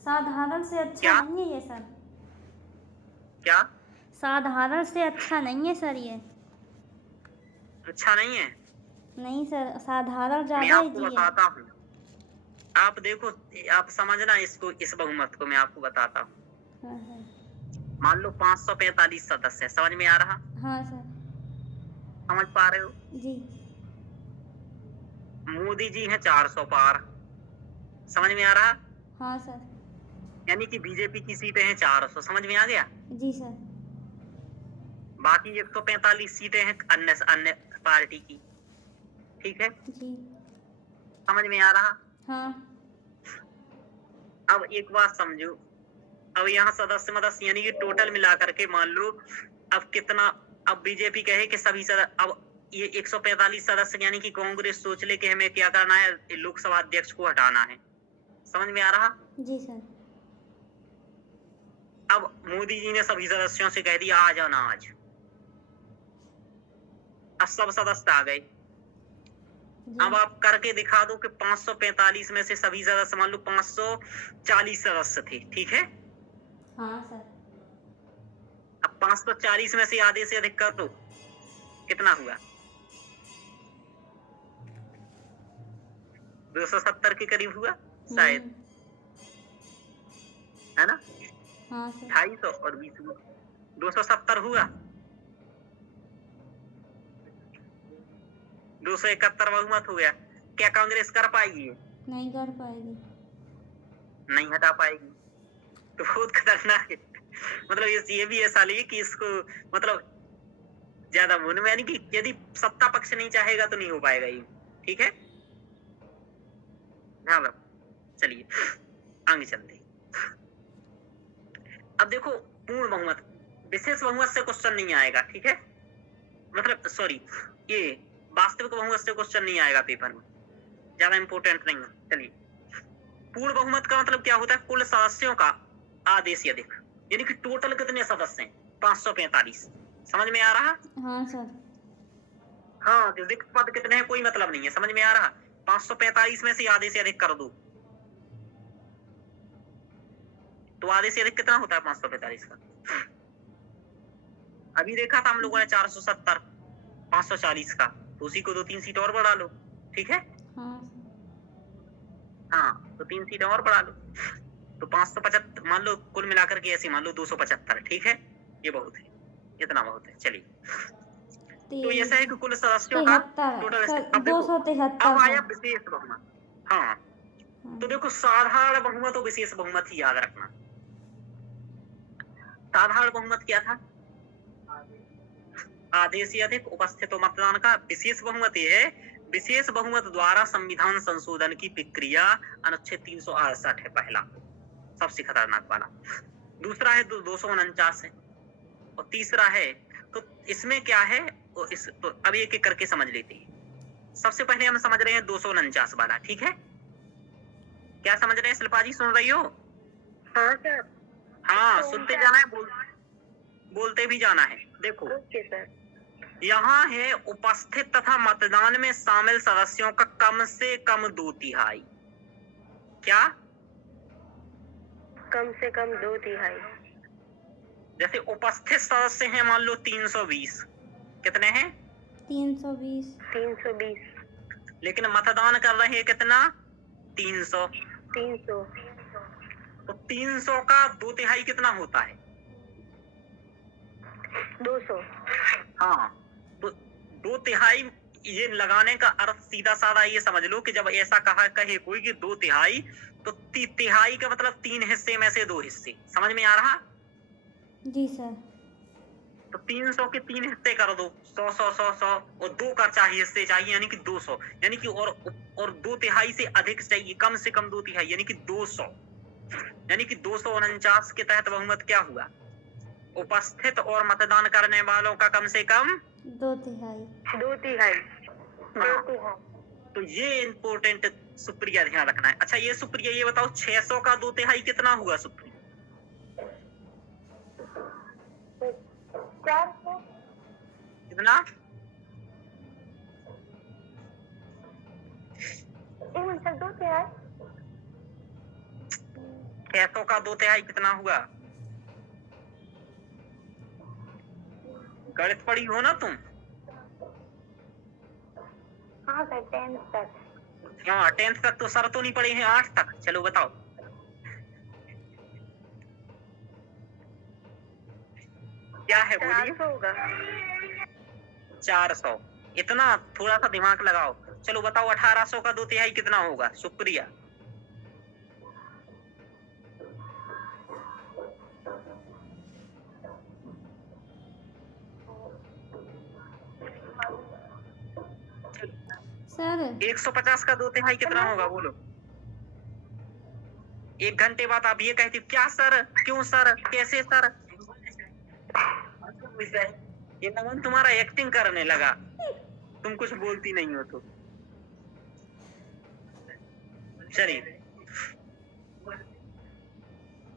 साधारण से अच्छा क्या? नहीं है ये सर। क्या साधारण से अच्छा नहीं है सर ये। अच्छा नहीं है? नहीं सर, साधारण मैं ज्यादा आपको इजी है। बताता हूँ, आप देखो, आप समझना इसको, इस बहुमत को मैं आपको बताता हूँ। हाँ सर। मान लो 545 सदस्य है, समझ में आ रहा? हाँ सर। समझ पा रहे हो? जी। मोदी जी हैं 400 पार, समझ में आ रहा? हाँ सर। यानी कि बीजेपी की सीटें हैं 400, समझ में आ गया? जी सर। बाकी 145 सीटें हैं अन्य पार्टी की, ठीक है। जी। समझ में आ रहा? हाँ। अब एक बात समझो, अब यहाँ सदस्य मदस्य यानी कि टोटल मिला करके मान लो अब कितना, अब बीजेपी कहे कि सभी सदस्य, अब ये 145 सदस्य यानी कि कांग्रेस सोच ले कि हमें क्या करना है, लोकसभा अध्यक्ष को हटाना है, समझ में आ रहा? जी सर। अब मोदी जी ने सभी सदस्यों से कह दिया आ जाना आज, अब सब सदस्य आ गए। अब आप करके दिखा दो कि 545 में से सभी सदस्य, मान लो 540 सदस्य थे, ठीक है। हाँ सर। अब 540 में से आधे से अधिक कर दो, कितना हुआ? 270 के करीब हुआ शायद, है ना? हाँ सर। 250 और 20 हुआ, 270 हुआ। 271 बहुमत हो गया। क्या कांग्रेस कर पाएगी? नहीं कर पाएगी। नहीं हटा पाएगी, तो बहुत खतरनाक है। मतलब ये भी ऐसा नहीं कि इसको मतलब ज्यादा मन में, यानी कि यदि सत्ता पक्ष नहीं चाहेगा तो नहीं हो पाएगा ये, ठीक है। हाँ चलिए आगे चलते हैं। अब देखो पूर्ण बहुमत, विशेष बहुमत से क्वेश्चन नहीं आएगा, ठीक है। मतलब सॉरी, ये वास्तविक बहुमत से क्वेश्चन नहीं आएगा पेपर में, ज्यादा इंपॉर्टेंट नहीं है। चलिए, पूर्ण बहुमत का मतलब क्या होता है? कुल सदस्यों का आधे से अधिक, यानी कि टोटल कितने सदस्य हैं? 545, समझ में आ रहा? हाँ सर। हाँ, जो रिक्त पद कितने हैं कोई मतलब नहीं है, समझ में आ रहा? 545 में से आधे से अधिक कर दो, तो आधे से अधिक कितना होता है 545 का? अभी देखा था हम लोगों ने 470, 540 का, तो उसी को 2-3 सीट और बढ़ा लो, ठीक है? हाँ हाँ, तो 3 सीटें और बढ़ा लो, तो 575 मान लो, कुल मिलाकर के ऐसे मान लो 275, ठीक है? ये बहुत है, इतना बहुत है, चलिए। तो ऐसा है कि कुल सदस्यों का 73 टोटल सर, अब देखो, 273 अब आया है। विशेष बहुमत। हाँ, तो देखो साधारण बहुमत और विशेष बहुमत ही याद रखना। साधारण बहुमत क्या था? आधे से अधिक उपस्थित मतदान का। विशेष बहुमत ये है, विशेष बहुमत द्वारा संविधान संशोधन की प्रक्रिया, अनुच्छेद 368 है पहला, सबसे खतरनाक वाला। दूसरा है 249 है, और तीसरा है, तो इसमें क्या है, तो अब एक एक करके समझ लेते हैं। सबसे पहले हम समझ रहे हैं 249 वाला, ठीक है? क्या समझ रहे हैं शिल्पा जी, सुन रही हो? हाँ सर। हाँ, सुनते जाना है, बोलते भी जाना है। देखो ओके सर। यहाँ है उपस्थित तथा मतदान में शामिल सदस्यों का कम से कम 2/3। क्या? कम से कम 2/3। जैसे उपस्थित सदस्य हैं मान लो 320, कितने हैं? 320। 320। लेकिन मतदान कर रहे हैं कितना? 300। 300। तो 300 का 2/3 कितना होता है? 200। हाँ, तो 2/3 ये लगाने का अर्थ सीधा साधा ये समझ लो कि जब ऐसा कहे कोई कि 2/3, तो तिहाई का मतलब 3 हिस्से में से 2 हिस्से, समझ में आ रहा? जी सर। तो 300 के 3 हिस्से कर दो, 100 100 100 100, और 2 का चाहिए हिस्से चाहिए, यानी कि 200, यानी कि और 2/3 से अधिक चाहिए, कम से कम 2/3 यानी कि 200, यानी कि 249 के तहत बहुमत क्या हुआ? उपस्थित और मतदान करने वालों का कम से कम 2/3। 2/3। तो ये इम्पोर्टेंट सुप्रिया ध्यान रखना है। अच्छा ये सुप्रिया ये बताओ, 600 का 2/3 कितना हुआ सुप्रिया? 400। कितना? 2/3। 600 का 2/3 कितना हुआ? गणित पढ़ी हो ना तुम? हाँ सर, 10th तक। हाँ, 10th तक तो सर तो नहीं पढ़े हैं, 8 तक। चलो बताओ क्या है, बोलिए। 400 होगा। 400, इतना थोड़ा सा दिमाग लगाओ। चलो बताओ 1800 का 2/3 कितना होगा सुप्रिया? सर 150 का 2/3 कितना होगा बोलो? 1 घंटे बाद आप ये कहते क्या सर, क्यों सर, कैसे सर? ये नमन तुम्हारा एक्टिंग करने लगा, तुम कुछ बोलती नहीं हो तो। चलिए,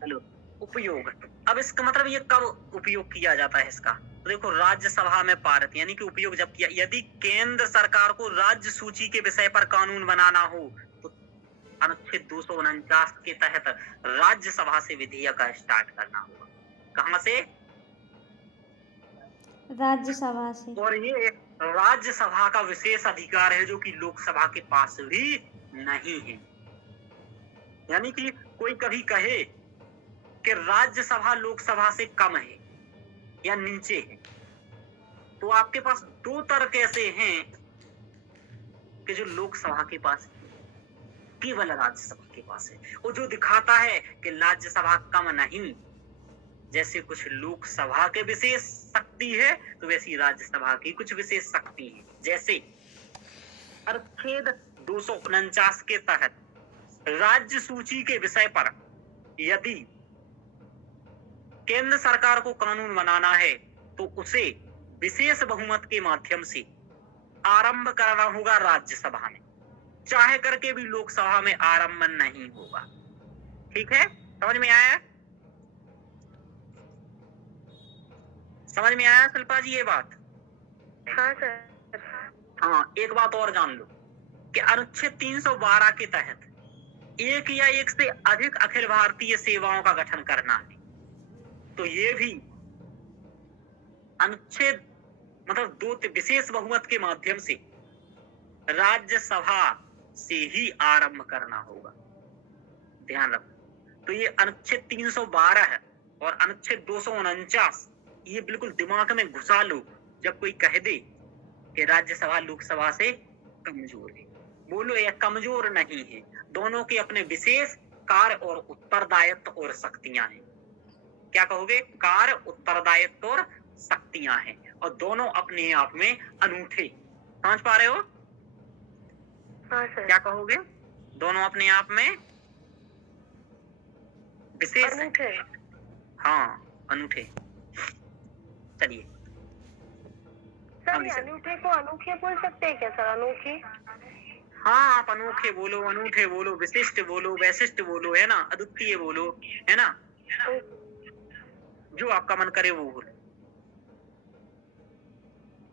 हेलो, उपयोग। अब इसका मतलब ये कब उपयोग किया जाता है इसका? तो देखो राज्यसभा में पारित, यानी कि उपयोग जब किया, यदि केंद्र सरकार को राज्य सूची के विषय पर कानून बनाना हो तो अनुच्छेद 249 के तहत राज्यसभा से विधेयक का स्टार्ट करना होगा। कहां से? राज्यसभा से। और ये राज्यसभा का विशेष अधिकार है जो कि लोकसभा के पास भी नहीं है। यानी कि कोई कभी कहे कि राज्यसभा लोकसभा से कम है या नीचे है, तो आपके पास 2 तर्क ऐसे हैं कि जो लोकसभा के पास केवल राज्यसभा के पास है, और जो दिखाता है कि राज्यसभा कम नहीं, जैसे कुछ लोकसभा के विशेष शक्ति है तो वैसी राज्यसभा की कुछ विशेष शक्ति है। जैसे अनुच्छेद 249 के तहत राज्य सूची के विषय पर यदि केंद्र सरकार को कानून बनाना है तो उसे विशेष बहुमत के माध्यम से आरंभ करना होगा राज्यसभा में, चाहे करके भी लोकसभा में आरंभ नहीं होगा। ठीक है, समझ में आया? समझ में आया शिल्पा जी ये बात? हाँ सर। हाँ, एक बात और जान लो कि अनुच्छेद 312 के तहत एक या एक से अधिक अखिल भारतीय सेवाओं का गठन करना है। तो ये भी अनुच्छेद मतलब दो विशेष बहुमत के माध्यम से राज्यसभा से ही आरंभ करना होगा, ध्यान रखो। तो ये अनुच्छेद 312 है और अनुच्छेद 249 ये बिल्कुल दिमाग में घुसा लो जब कोई कह दे कि राज्यसभा लोकसभा से कमजोर है। बोलो यह कमजोर नहीं है, दोनों के अपने विशेष कार्य और उत्तरदायित्व और शक्तियां हैं। क्या कहोगे? कार्य, उत्तरदायित्व और शक्तियां हैं और दोनों अपने आप में अनूठे। समझ पा रहे हो? हाँ सर। क्या कहोगे? दोनों अपने आप में विशेष हैं। अनूठे। हाँ, अनूठे। चलिए सर ये अनूठे को अनोखे बोल सकते हैं क्या सर? अनोखे? हाँ, आप अनोखे बोलो, अनूठे बोलो, विशिष्ट बोलो, वैशिष्ट बोलो, है ना, अद्वितीय बोलो, है ना, जो आपका मन करे वो बोलो।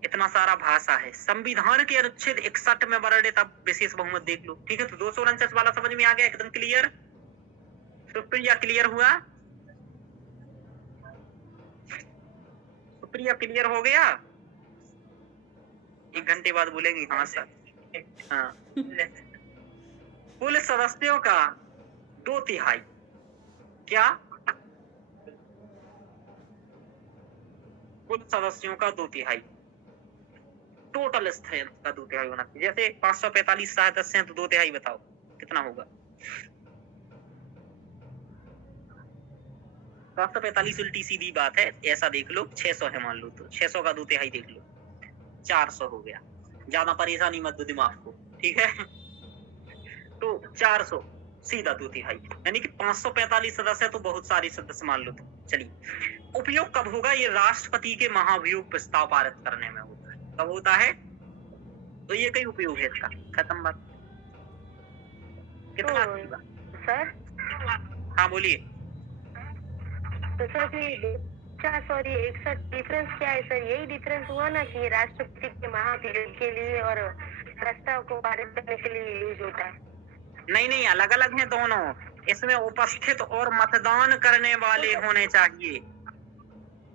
इतना सारा भाषा है। संविधान के अनुच्छेद 61 में वर्णित आप विशेष बहुमत देख लो। ठीक है, तो 249 वाला समझ में आ गया? एकदम क्लियर? सुप्रिया क्लियर हुआ? सुप्रिया क्लियर हो गया? 1 घंटे बाद बोलेंगे हाँ सर। हाँ। कुल सदस्यों का 2/3 क्या? कुल सदस्यों का 2/3 टोटल स्ट्रेंथ का 2/3 होना चाहिए। जैसे 545 सदस्य हैं तो 2/3 बताओ कितना होगा? 545 उल्टी सीधी बात है, ऐसा देख लो 600 है मान लो, तो 600 का 2/3 देख लो, 400 हो गया। ज्यादा परेशानी मत दो दिमाग को, ठीक है? तो 400 सीधा 2/3, यानी कि 545 सदस्य तो बहुत सारे सदस्य मान लो। तो चलिए, उपयोग कब होगा? ये राष्ट्रपति के महाभियोग प्रस्ताव पारित करने में होता है। कब होता है? तो ये कई उपयोग है इसका। खत्म बात। कितना सर? हाँ बोलिए। तो सर ये 61 डिफरेंस क्या है सर? यही डिफरेंस हुआ ना कि राष्ट्रपति के महाभियोग के लिए और प्रस्ताव को पारित करने के लिए यूज होता है। नहीं, अलग अलग हैं दोनों। इसमें उपस्थित और मतदान करने वाले होने चाहिए।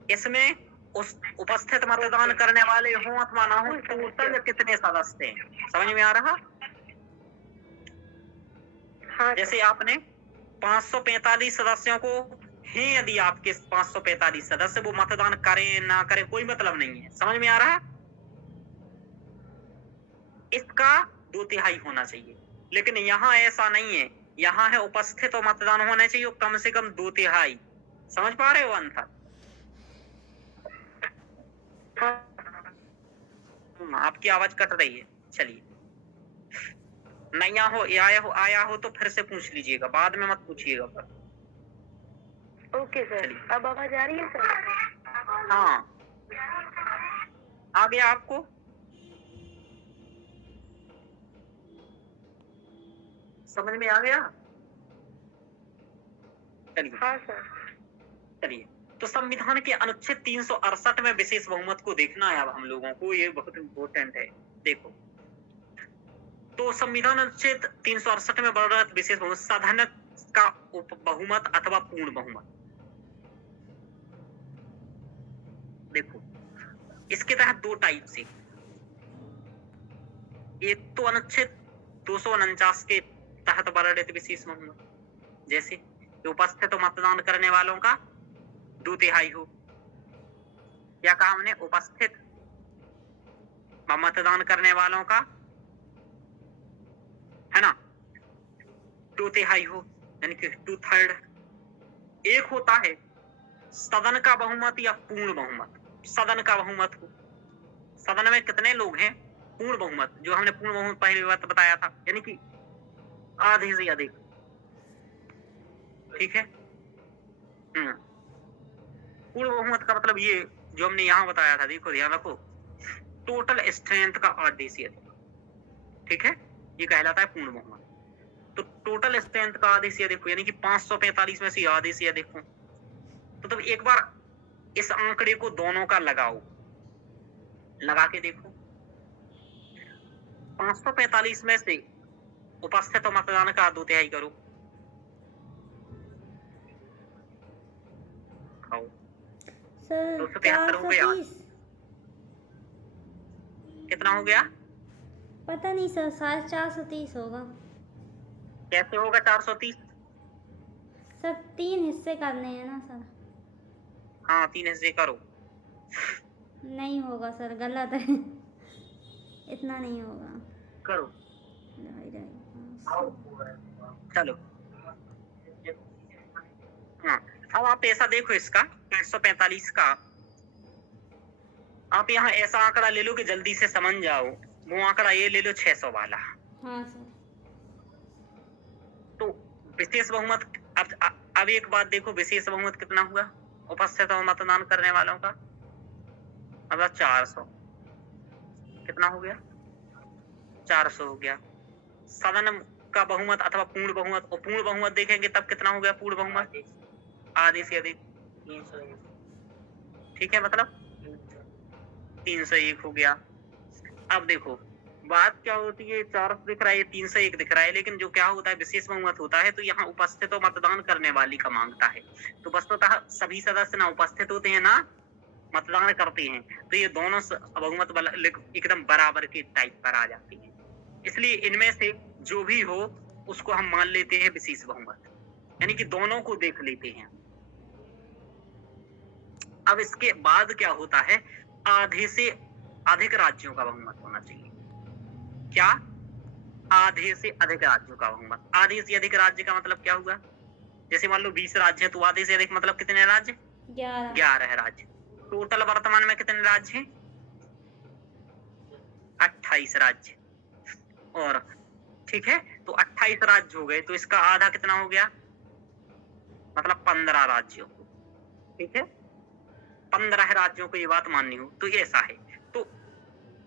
इसमें उस उपस्थित मतदान करने वाले हों अथवा ना हो, टोटल कितने सदस्य हैं, समझ में आ रहा? हाँ, जैसे आपने 545 सदस्यों को हैं, यदि आपके 545 सदस्य वो मतदान करें ना करें कोई मतलब नहीं है, समझ में आ रहा? इसका 2/3 होना चाहिए, लेकिन यहाँ ऐसा नहीं है। यहाँ है उपस्थित और मतदान होना चाहिए कम से कम 2/3। समझ पा रहे हो अंतर? आपकी आवाज कट रही है। चलिए, नहीं आया हो तो फिर से पूछ लीजिएगा, बाद में मत पूछिएगा पर। Okay sir. अब आवाज आ रही है सर? हाँ, आ गया आपको? समझ में आ गया? चलिए। हाँ सर। चलिए, तो संविधान के अनुच्छेद 368 में विशेष बहुमत को देखना है अब हम लोगों को, ये बहुत इंपॉर्टेंट है। देखो, तो संविधान अनुच्छेद 368 में वर्णित विशेष बहुमत साधारण का बहुमत अथवा पूर्ण बहुमत। देखो, इसके तहत 2 टाइप से, एक तो अनुच्छेद 249 के तहत वर्णित विशेष बहुमत, जैसे उपस्थित मतदान करने वालों का 2/3 हो। क्या कहा हमने? उपस्थित मतदान करने वालों का, है ना, 2/3 हो, यानी कि 2/3। एक होता है सदन का बहुमत या पूर्ण बहुमत। सदन का बहुमत हो, सदन में कितने लोग हैं, पूर्ण बहुमत, जो हमने पूर्ण बहुमत पहली बात बताया था, यानी कि आधे से अधिक। ठीक है? पूर्ण बहुमत का मतलब ये जो हमने यहाँ बताया था, देखो ध्यान रखो, टोटल स्ट्रेंथ का आधे से अधिक। ठीक है, ये कहलाता है पूर्ण बहुमत। तो टोटल स्ट्रेंथ का आधे से अधिक, यानी कि 545 में से आधे से अधिक हो। तो तब एक बार इस आंकड़े को दोनों का लगाओ, लगा के देखो। 545 में से उपस्थित मतदान का 2/3 करो। खाओ। सर 273 हो गया। 430। कितना हो गया? पता नहीं सर, शायद 430 होगा। कैसे होगा 430? सर 3 हिस्से करने हैं ना सर। हाँ 3 हिस्से करो। नहीं होगा सर, गलत है। इतना नहीं होगा। करो। ढाई ढाई चलो। हाँ अब आप ऐसा देखो इसका 545 का, आप यहाँ ऐसा आंकड़ा ले लो कि जल्दी से समझ जाओ। वो आंकड़ा ये ले लो 600 वाला। हाँ सर। तो विशेष बहुमत, अब एक बात देखो, विशेष बहुमत कितना हुआ उपस्थित और मतदान करने वालों का? मतलब 400। कितना हो गया? 400 हो गया। सदन का बहुमत अथवा पूर्ण बहुमत, और पूर्ण बहुमत देखेंगे तब कितना हो गया पूर्ण बहुमत? आधे से अधिक। ठीक है, मतलब 301 हो गया। अब देखो बात क्या होती है, 400 दिख रहा है, 301 दिख रहा है, लेकिन जो क्या होता है विशेष बहुमत होता है तो यहाँ उपस्थित और मतदान करने वाली का मांगता है। तो वस्तुतः सभी सदस्य ना उपस्थित होते हैं ना मतदान करते हैं, तो ये दोनों बहुमत एकदम बराबर के टाइप पर आ जाती है। इसलिए इनमें से जो भी हो उसको हम मान लेते हैं विशेष बहुमत, यानी कि दोनों को देख लेते हैं। अब इसके बाद क्या होता है, आधे से अधिक राज्यों का बहुमत होना चाहिए। क्या? आधे से अधिक राज्यों का बहुमत। आधे से अधिक राज्य का मतलब क्या हुआ? जैसे मान लो 20 राज्य है तो आधे से अधिक मतलब कितने राज्य? 11 राज्य। टोटल वर्तमान में कितने राज्य हैं? 28 राज्य। और ठीक है, तो 28 राज्य हो गए, तो इसका आधा कितना हो गया? मतलब 15 राज्यों को। ठीक है, 15 राज्यों को ये बात माननी हो तो ये ऐसा है। तो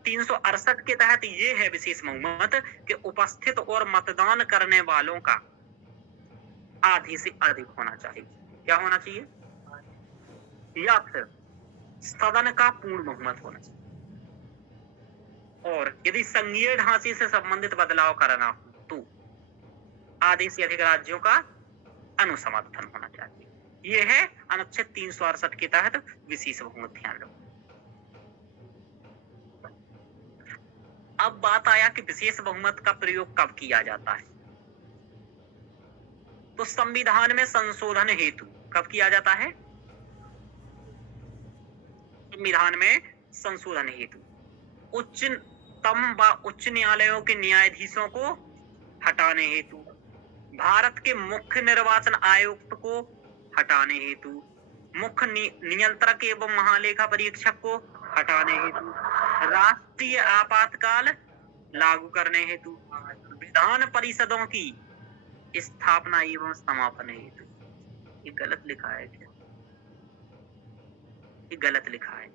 368 के तहत ये है विशेष बहुमत कि उपस्थित और मतदान करने वालों का आधे से अधिक होना चाहिए। क्या होना चाहिए? या फिर सदन का पूर्ण बहुमत होना चाहिए। और यदि संघीय ढांचे से संबंधित बदलाव करना हो तो आधे से अधिक राज्यों का अनुसमर्थन होना चाहिए। ये है अनुच्छेद 368 के तहत विशेष बहुमत। ध्यान रखो। अब बात आया कि विशेष बहुमत का प्रयोग कब किया जाता है, तो संविधान में संशोधन हेतु कब किया जाता है? संविधान में संशोधन हेतु उच्चतम व उच्च न्यायालयों के न्यायाधीशों को हटाने हेतु, भारत के मुख्य निर्वाचन आयुक्त को हटाने हेतु, मुख्य नियंत्रक एवं महालेखा परीक्षक को हटाने हेतु, राष्ट्रीय आपातकाल लागू करने हेतु, विधान परिषदों की स्थापना एवं समापन हेतु। ये गलत लिखा है क्या? ये गलत लिखा है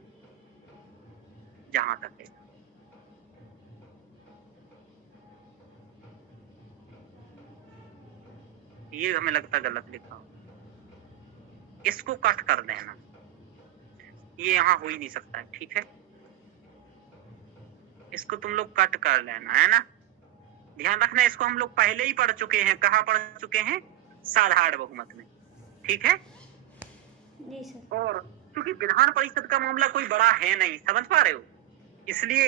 जहां तक है। ये हमें लगता गलत लिखा, इसको कट कर देना, ये यहाँ हो ही नहीं सकता है। ठीक है, इसको तुम लोग कट कर लेना है ना। ध्यान रखना, इसको हम लोग पहले ही पढ़ चुके हैं। कहाँ पढ़ चुके हैं? साधारण बहुमत में। ठीक है जी सर। और क्योंकि विधान परिषद का मामला कोई बड़ा है नहीं, समझ पा रहे हो, इसलिए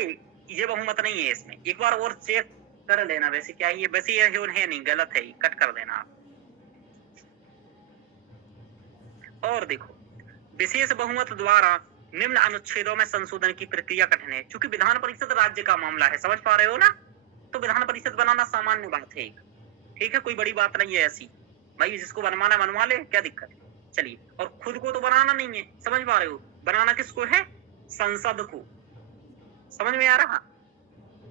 ये बहुमत नहीं है इसमें। एक बार और चेक कर लेना। वैसे क्या ये वैसे ये है नहीं, गलत है, कट कर देना आप। और देखो, विशेष बहुमत द्वारा निम्न अनुच्छेदों में संशोधन की प्रक्रिया कठिन है। क्योंकि विधान परिषद राज्य का मामला है, समझ पा रहे हो ना, तो विधान परिषद बनाना सामान्य बात है। ठीक है, कोई बड़ी बात नहीं है ऐसी। भाई जिसको बनवाना बनवा ले, क्या दिक्कत है। चलिए, और खुद को तो बनाना नहीं है, समझ पा रहे हो, बनाना किसको है? संसद को। समझ में आ रहा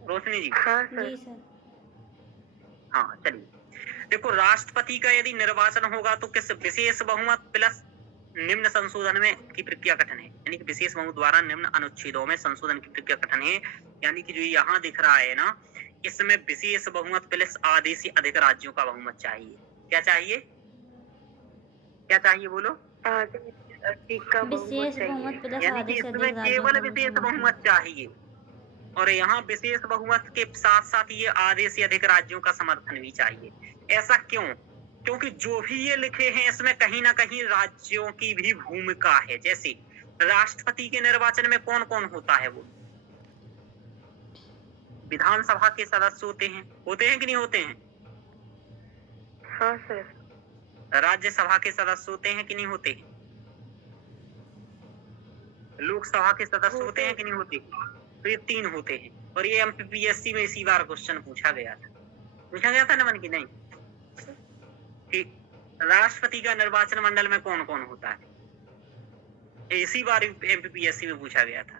रोशनी जी? हाँ जी सर। सर। हाँ चलिए, देखो राष्ट्रपति का यदि निर्वाचन होगा तो किस विशेष बहुमत प्लस निम्न संशोधन में की प्रक्रिया कठिन है, यानी कि विशेष बहुमत द्वारा निम्न अनुच्छेदों में संशोधन की प्रक्रिया कठिन है। यानी कि जो यहाँ दिख रहा है ना, इसमें विशेष बहुमत प्लस आधे से अधिक राज्यों का बहुमत चाहिए। क्या चाहिए? क्या चाहिए बोलो? अधिक का बहुमत विशेष चाहिए। बहुमत प्लस यानी आधे कि से इसमें अधिक राज्यों केवल का विशेष बहुमत। बहुमत चाहिए। और यहाँ विशेष बहुमत के साथ साथ ये आधे से अधिक राज्यों का समर्थन भी चाहिए। ऐसा क्यों? क्योंकि जो भी ये लिखे हैं इसमें कहीं ना कहीं राज्यों की भी भूमिका है। जैसे राष्ट्रपति के निर्वाचन में कौन कौन होता है? वो विधानसभा के सदस्य होते हैं कि नहीं होते हैं? हाँ सर। राज्यसभा के सदस्य होते हैं कि नहीं होते हैं? लोकसभा के सदस्य होते हैं कि नहीं होते? तो ये 3 होते हैं। और ये एमपीपीएससी में इसी बार क्वेश्चन पूछा गया था ना मन की नहीं कि राष्ट्रपति का निर्वाचन मंडल में कौन कौन होता है? इसी बार एमपीपीएससी में पूछा गया था।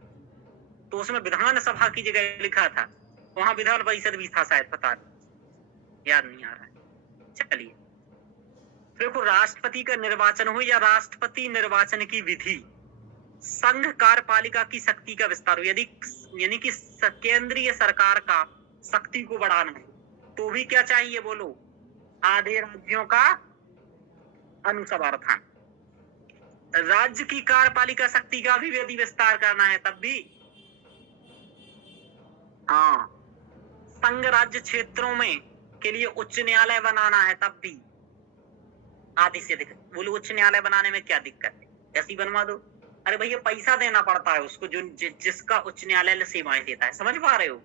तो उसमें विधानसभा की जगह लिखा था, वहां विधान परिषद भी था शायद, पता नहीं, याद नहीं आ रहा है। चलिए, देखो राष्ट्रपति का निर्वाचन हो या राष्ट्रपति निर्वाचन की विधि, संघ कार्यपालिका की शक्ति का विस्तार हो, यानी कि केंद्रीय सरकार का शक्ति को बढ़ाना है, तो भी क्या चाहिए बोलो? आधे राज्यों का अनुसमर्थन। राज्य की कार्यपालिका शक्ति का भी यदि विस्तार करना है तब भी, हाँ, संघ राज्य क्षेत्रों में के लिए उच्च न्यायालय बनाना है तब भी आधे से अधिक। बोलो उच्च न्यायालय बनाने में क्या दिक्कत है? ऐसी बनवा दो। अरे भैया पैसा देना पड़ता है उसको जो जिसका उच्च न्यायालय सेवाएं देता है, समझ पा रहे हो?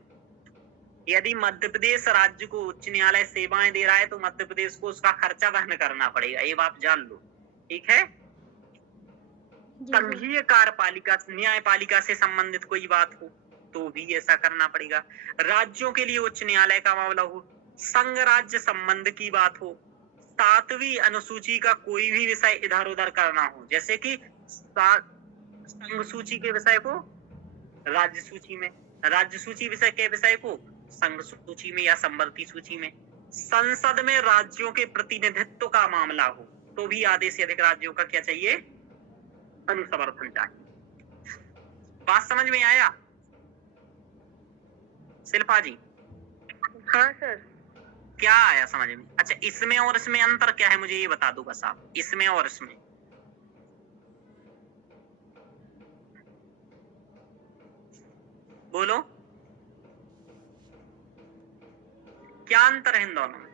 यदि मध्य प्रदेश राज्य को उच्च न्यायालय सेवाएं दे रहा है तो मध्य प्रदेश को उसका खर्चा वहन करना पड़ेगा, ये बात जान लो, ठीक है? संघीय कार्यपालिका न्यायपालिका से संबंधित कोई बात हो तो भी ऐसा करना पड़ेगा। राज्यों के लिए उच्च न्यायालय का मामला हो, संघ राज्य संबंध की बात हो, 7वीं अनुसूची का कोई भी विषय इधर उधर करना हो, जैसे कि संघ सूची के विषय को राज्य सूची में, राज्य सूची विषय के विषय को संघ सूची में या समवर्ती सूची में, संसद में राज्यों के प्रतिनिधित्व का मामला हो तो भी आधे से अधिक राज्यों का क्या चाहिए? अनुसमर्थन चाहिए। बात समझ में आया शिल्पा जी? हाँ सर। क्या आया समझ में? अच्छा, इसमें और इसमें अंतर क्या है मुझे ये बता दो बस आप, इसमें और इसमें। बोलो क्या अंतर है इन दोनों में?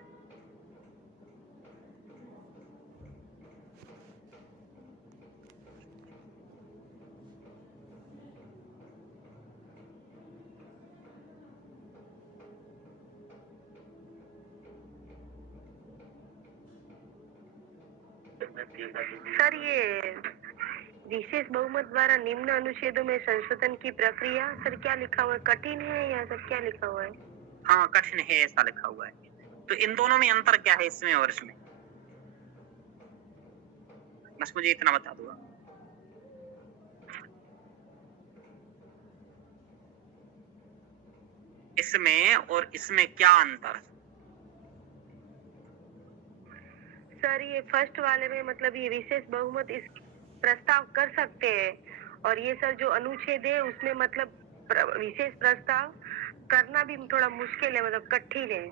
सर ये विशेष बहुमत द्वारा निम्न अनुच्छेदों में संशोधन की प्रक्रिया, सर क्या लिखा हुआ है? कठिन है या सर क्या लिखा हुआ है? हाँ कठिन है ऐसा लिखा हुआ है। तो इन दोनों में अंतर क्या है इसमें और इसमें? बस मुझे इतना बता दो। इसमें और इसमें क्या अंतर? सर ये फर्स्ट वाले में मतलब ये विशेष बहुमत इस प्रस्ताव कर सकते हैं, और ये सर जो अनुच्छेद है उसमें मतलब विशेष प्रस्ताव करना भी थोड़ा मुश्किल है, मतलब कठिन है।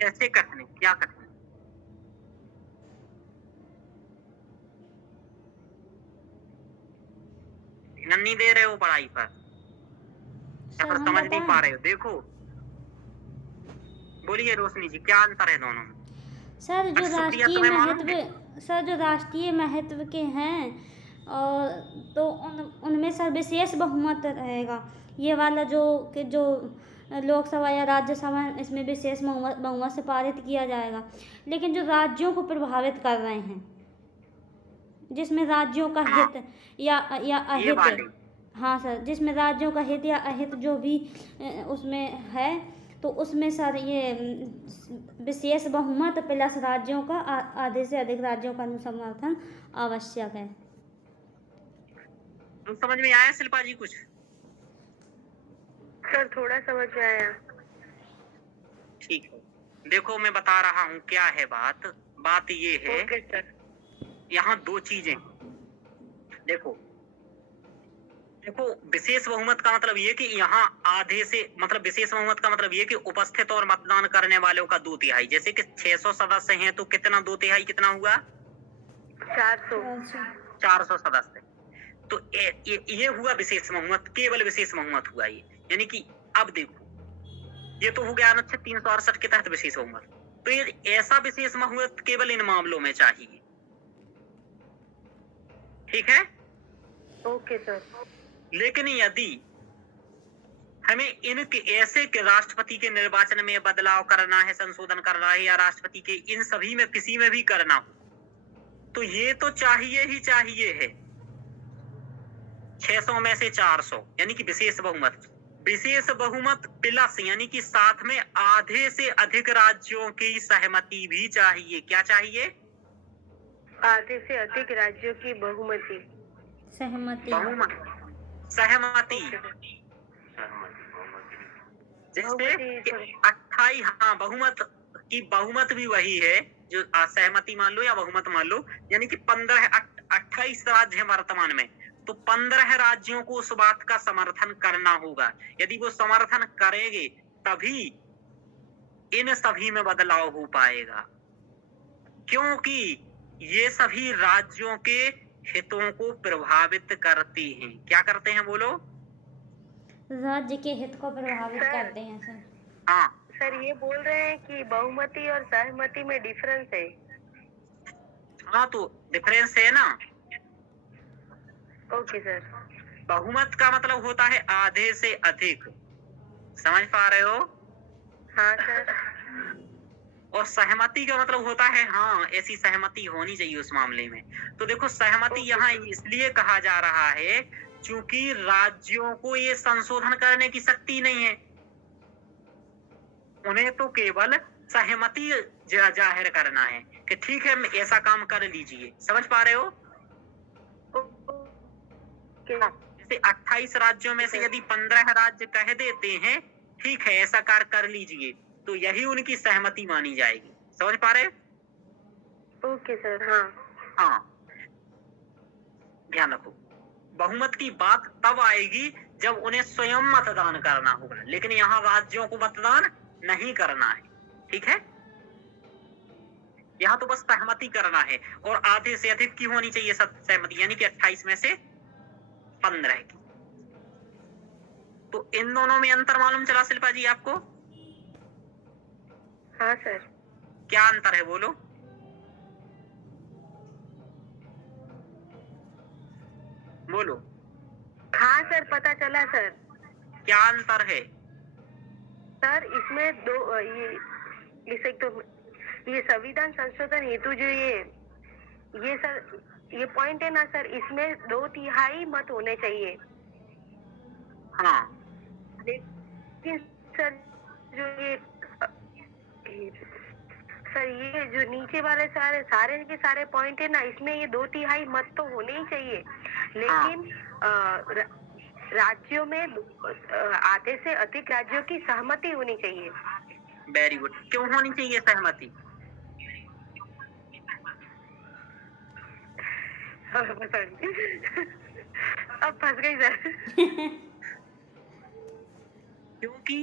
कैसे कठिन? क्या कठिन? ध्यान नहीं दे रहे हो पढ़ाई पर, या फिर समझ नहीं पा रहे हो? देखो बोलिए रोशनी जी, क्या अंतर है दोनों में? सर जो राष्ट्रीय महत्व के हैं और तो उनमें सर विशेष बहुमत रहेगा। ये वाला जो लोकसभा या राज्यसभा, इसमें विशेष बहुमत से पारित किया जाएगा। लेकिन जो राज्यों को प्रभावित कर रहे हैं, जिसमें राज्यों का हित या अहित, हाँ सर, जिसमें राज्यों का हित या अहित जो भी उसमें है, तो उसमें सर ये विशेष बहुमत प्लस राज्यों का आधे से अधिक राज्यों का अनुसमर्थन आवश्यक है। तो समझ में आया शिल्पा जी कुछ? सर थोड़ा समझ में आया। ठीक है, देखो मैं बता रहा हूँ क्या है बात ये है। Okay sir. यहाँ 2 चीजें, देखो विशेष बहुमत का मतलब ये कि यहाँ आधे से मतलब विशेष बहुमत का मतलब ये कि उपस्थित और मतदान करने वालों का 2/3। जैसे कि 600 सदस्य हैं तो कितना 2/3 कितना हुआ? 400 सदस्य। तो ये हुआ विशेष बहुमत, केवल विशेष बहुमत हुआ ये। यानी कि अब देखो, ये तो हो गया अनुच्छेद 368 के तहत विशेष बहुमत। तो ये ऐसा विशेष बहुमत केवल इन मामलों में चाहिए, ठीक है। Okay sir. लेकिन यदि हमें इनके ऐसे के राष्ट्रपति के निर्वाचन में बदलाव करना है, संशोधन करना है, या राष्ट्रपति के इन सभी में किसी में भी करना हो, तो ये तो चाहिए ही चाहिए है 600 में से 400, यानी कि विशेष बहुमत। विशेष बहुमत प्लस यानी कि साथ में आधे से अधिक राज्यों की सहमति भी चाहिए। क्या चाहिए? आधे से अधिक राज्यों की बहुमति, सहमति। सहमति। जैसे 28, हाँ, बहुमत की बहुमत भी वही है जो सहमति मान लो या बहुमत मान लो, यानी कि 28 राज्य है वर्तमान में, तो 15 राज्यों को उस बात का समर्थन करना होगा। यदि वो समर्थन करेंगे तभी इन सभी में बदलाव हो पाएगा, क्योंकि ये सभी राज्यों के हितों को प्रभावित करते हैं। क्या करते हैं बोलो? राज्य के हित को प्रभावित करते हैं सर। हाँ सर, ये बोल रहे हैं कि बहुमति और सहमति में डिफरेंस है। हाँ, तो डिफरेंस है ना। Okay sir. बहुमत का मतलब होता है आधे से अधिक, समझ पा रहे हो? हाँ सर। और सहमति का मतलब होता है, हाँ, ऐसी सहमति होनी चाहिए उस मामले में। तो देखो, सहमति यहाँ इसलिए कहा जा रहा है क्योंकि राज्यों को ये संशोधन करने की शक्ति नहीं है, उन्हें तो केवल सहमति जाहिर करना है कि ठीक है ऐसा काम कर लीजिए। समझ पा रहे हो? जैसे 28 राज्यों में से यदि 15 राज्य कह देते हैं ठीक है ऐसा कार्य कर लीजिए, तो यही उनकी सहमति मानी जाएगी। समझ पा रहे? Okay sir. हाँ हाँ, ध्यान रखो, बहुमत की बात तब आएगी जब उन्हें स्वयं मतदान करना होगा, लेकिन यहाँ राज्यों को मतदान नहीं करना है, ठीक है। यहाँ तो बस सहमति करना है, और आधे से अधिक की होनी चाहिए सहमति, यानी कि 28 में से 15 की। तो इन दोनों में अंतर मालूम चला शिल्पा जी आपको? हाँ सर। क्या अंतर है बोलो? बोलो। हाँ सर, पता चला सर। क्या अंतर है? सर, इसमें दो इसे तो ये संविधान संशोधन हेतु जो ये सर ये पॉइंट है ना सर, इसमें 2/3 मत होने चाहिए। हाँ, लेकिन सर जो ये सर ये जो नीचे वाले सारे के सारे पॉइंट है ना, इसमें ये 2/3 मत तो होने ही चाहिए, लेकिन राज्यों में आधे से अधिक राज्यों की सहमति होनी चाहिए। Very good. क्यों होनी चाहिए सहमति? अब फंस गई सर। क्योंकि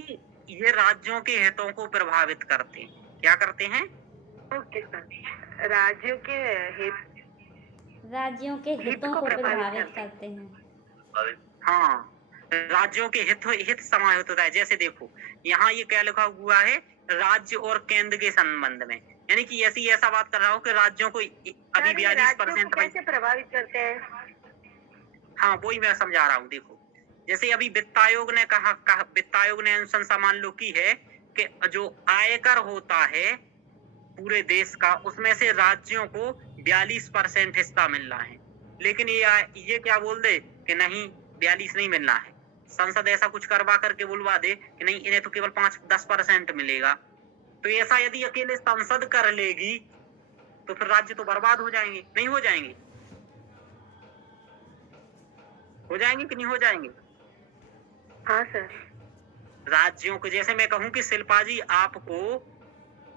ये राज्यों के हितों को प्रभावित करते हैं। क्या करते हैं? ओके सर, राज्यों के हितों को प्रभावित करते हैं। हाँ, राज्यों के हित समाहित होता है। जैसे देखो, यहाँ ये क्या लिखा हुआ है, राज्य और केंद्र के संबंध में, यानी कि ऐसा बात कर रहा हूँ कि राज्यों को अभी 42% कैसे प्रभावित करते हैं? हाँ, वही मैं समझा रहा हूँ। देखो, जैसे अभी वित्त आयोग ने वित्त आयोग ने अनुशंसा मान लो की है कि जो आयकर होता है पूरे देश का, उसमें से राज्यों को 42% हिस्सा मिल रहा है, लेकिन ये क्या बोल दे कि नहीं 42 नहीं मिलना है, संसद ऐसा कुछ करवा करके बुलवा दे कि नहीं इन्हें तो केवल 5-10% मिलेगा। तो ऐसा यदि अकेले संसद कर लेगी तो फिर राज्य तो बर्बाद हो जाएंगे। नहीं हो जाएंगे? हो जाएंगे कि नहीं हो जाएंगे? हाँ सर। राज्यों को, जैसे मैं कहूं कि शिल्पा जी आपको,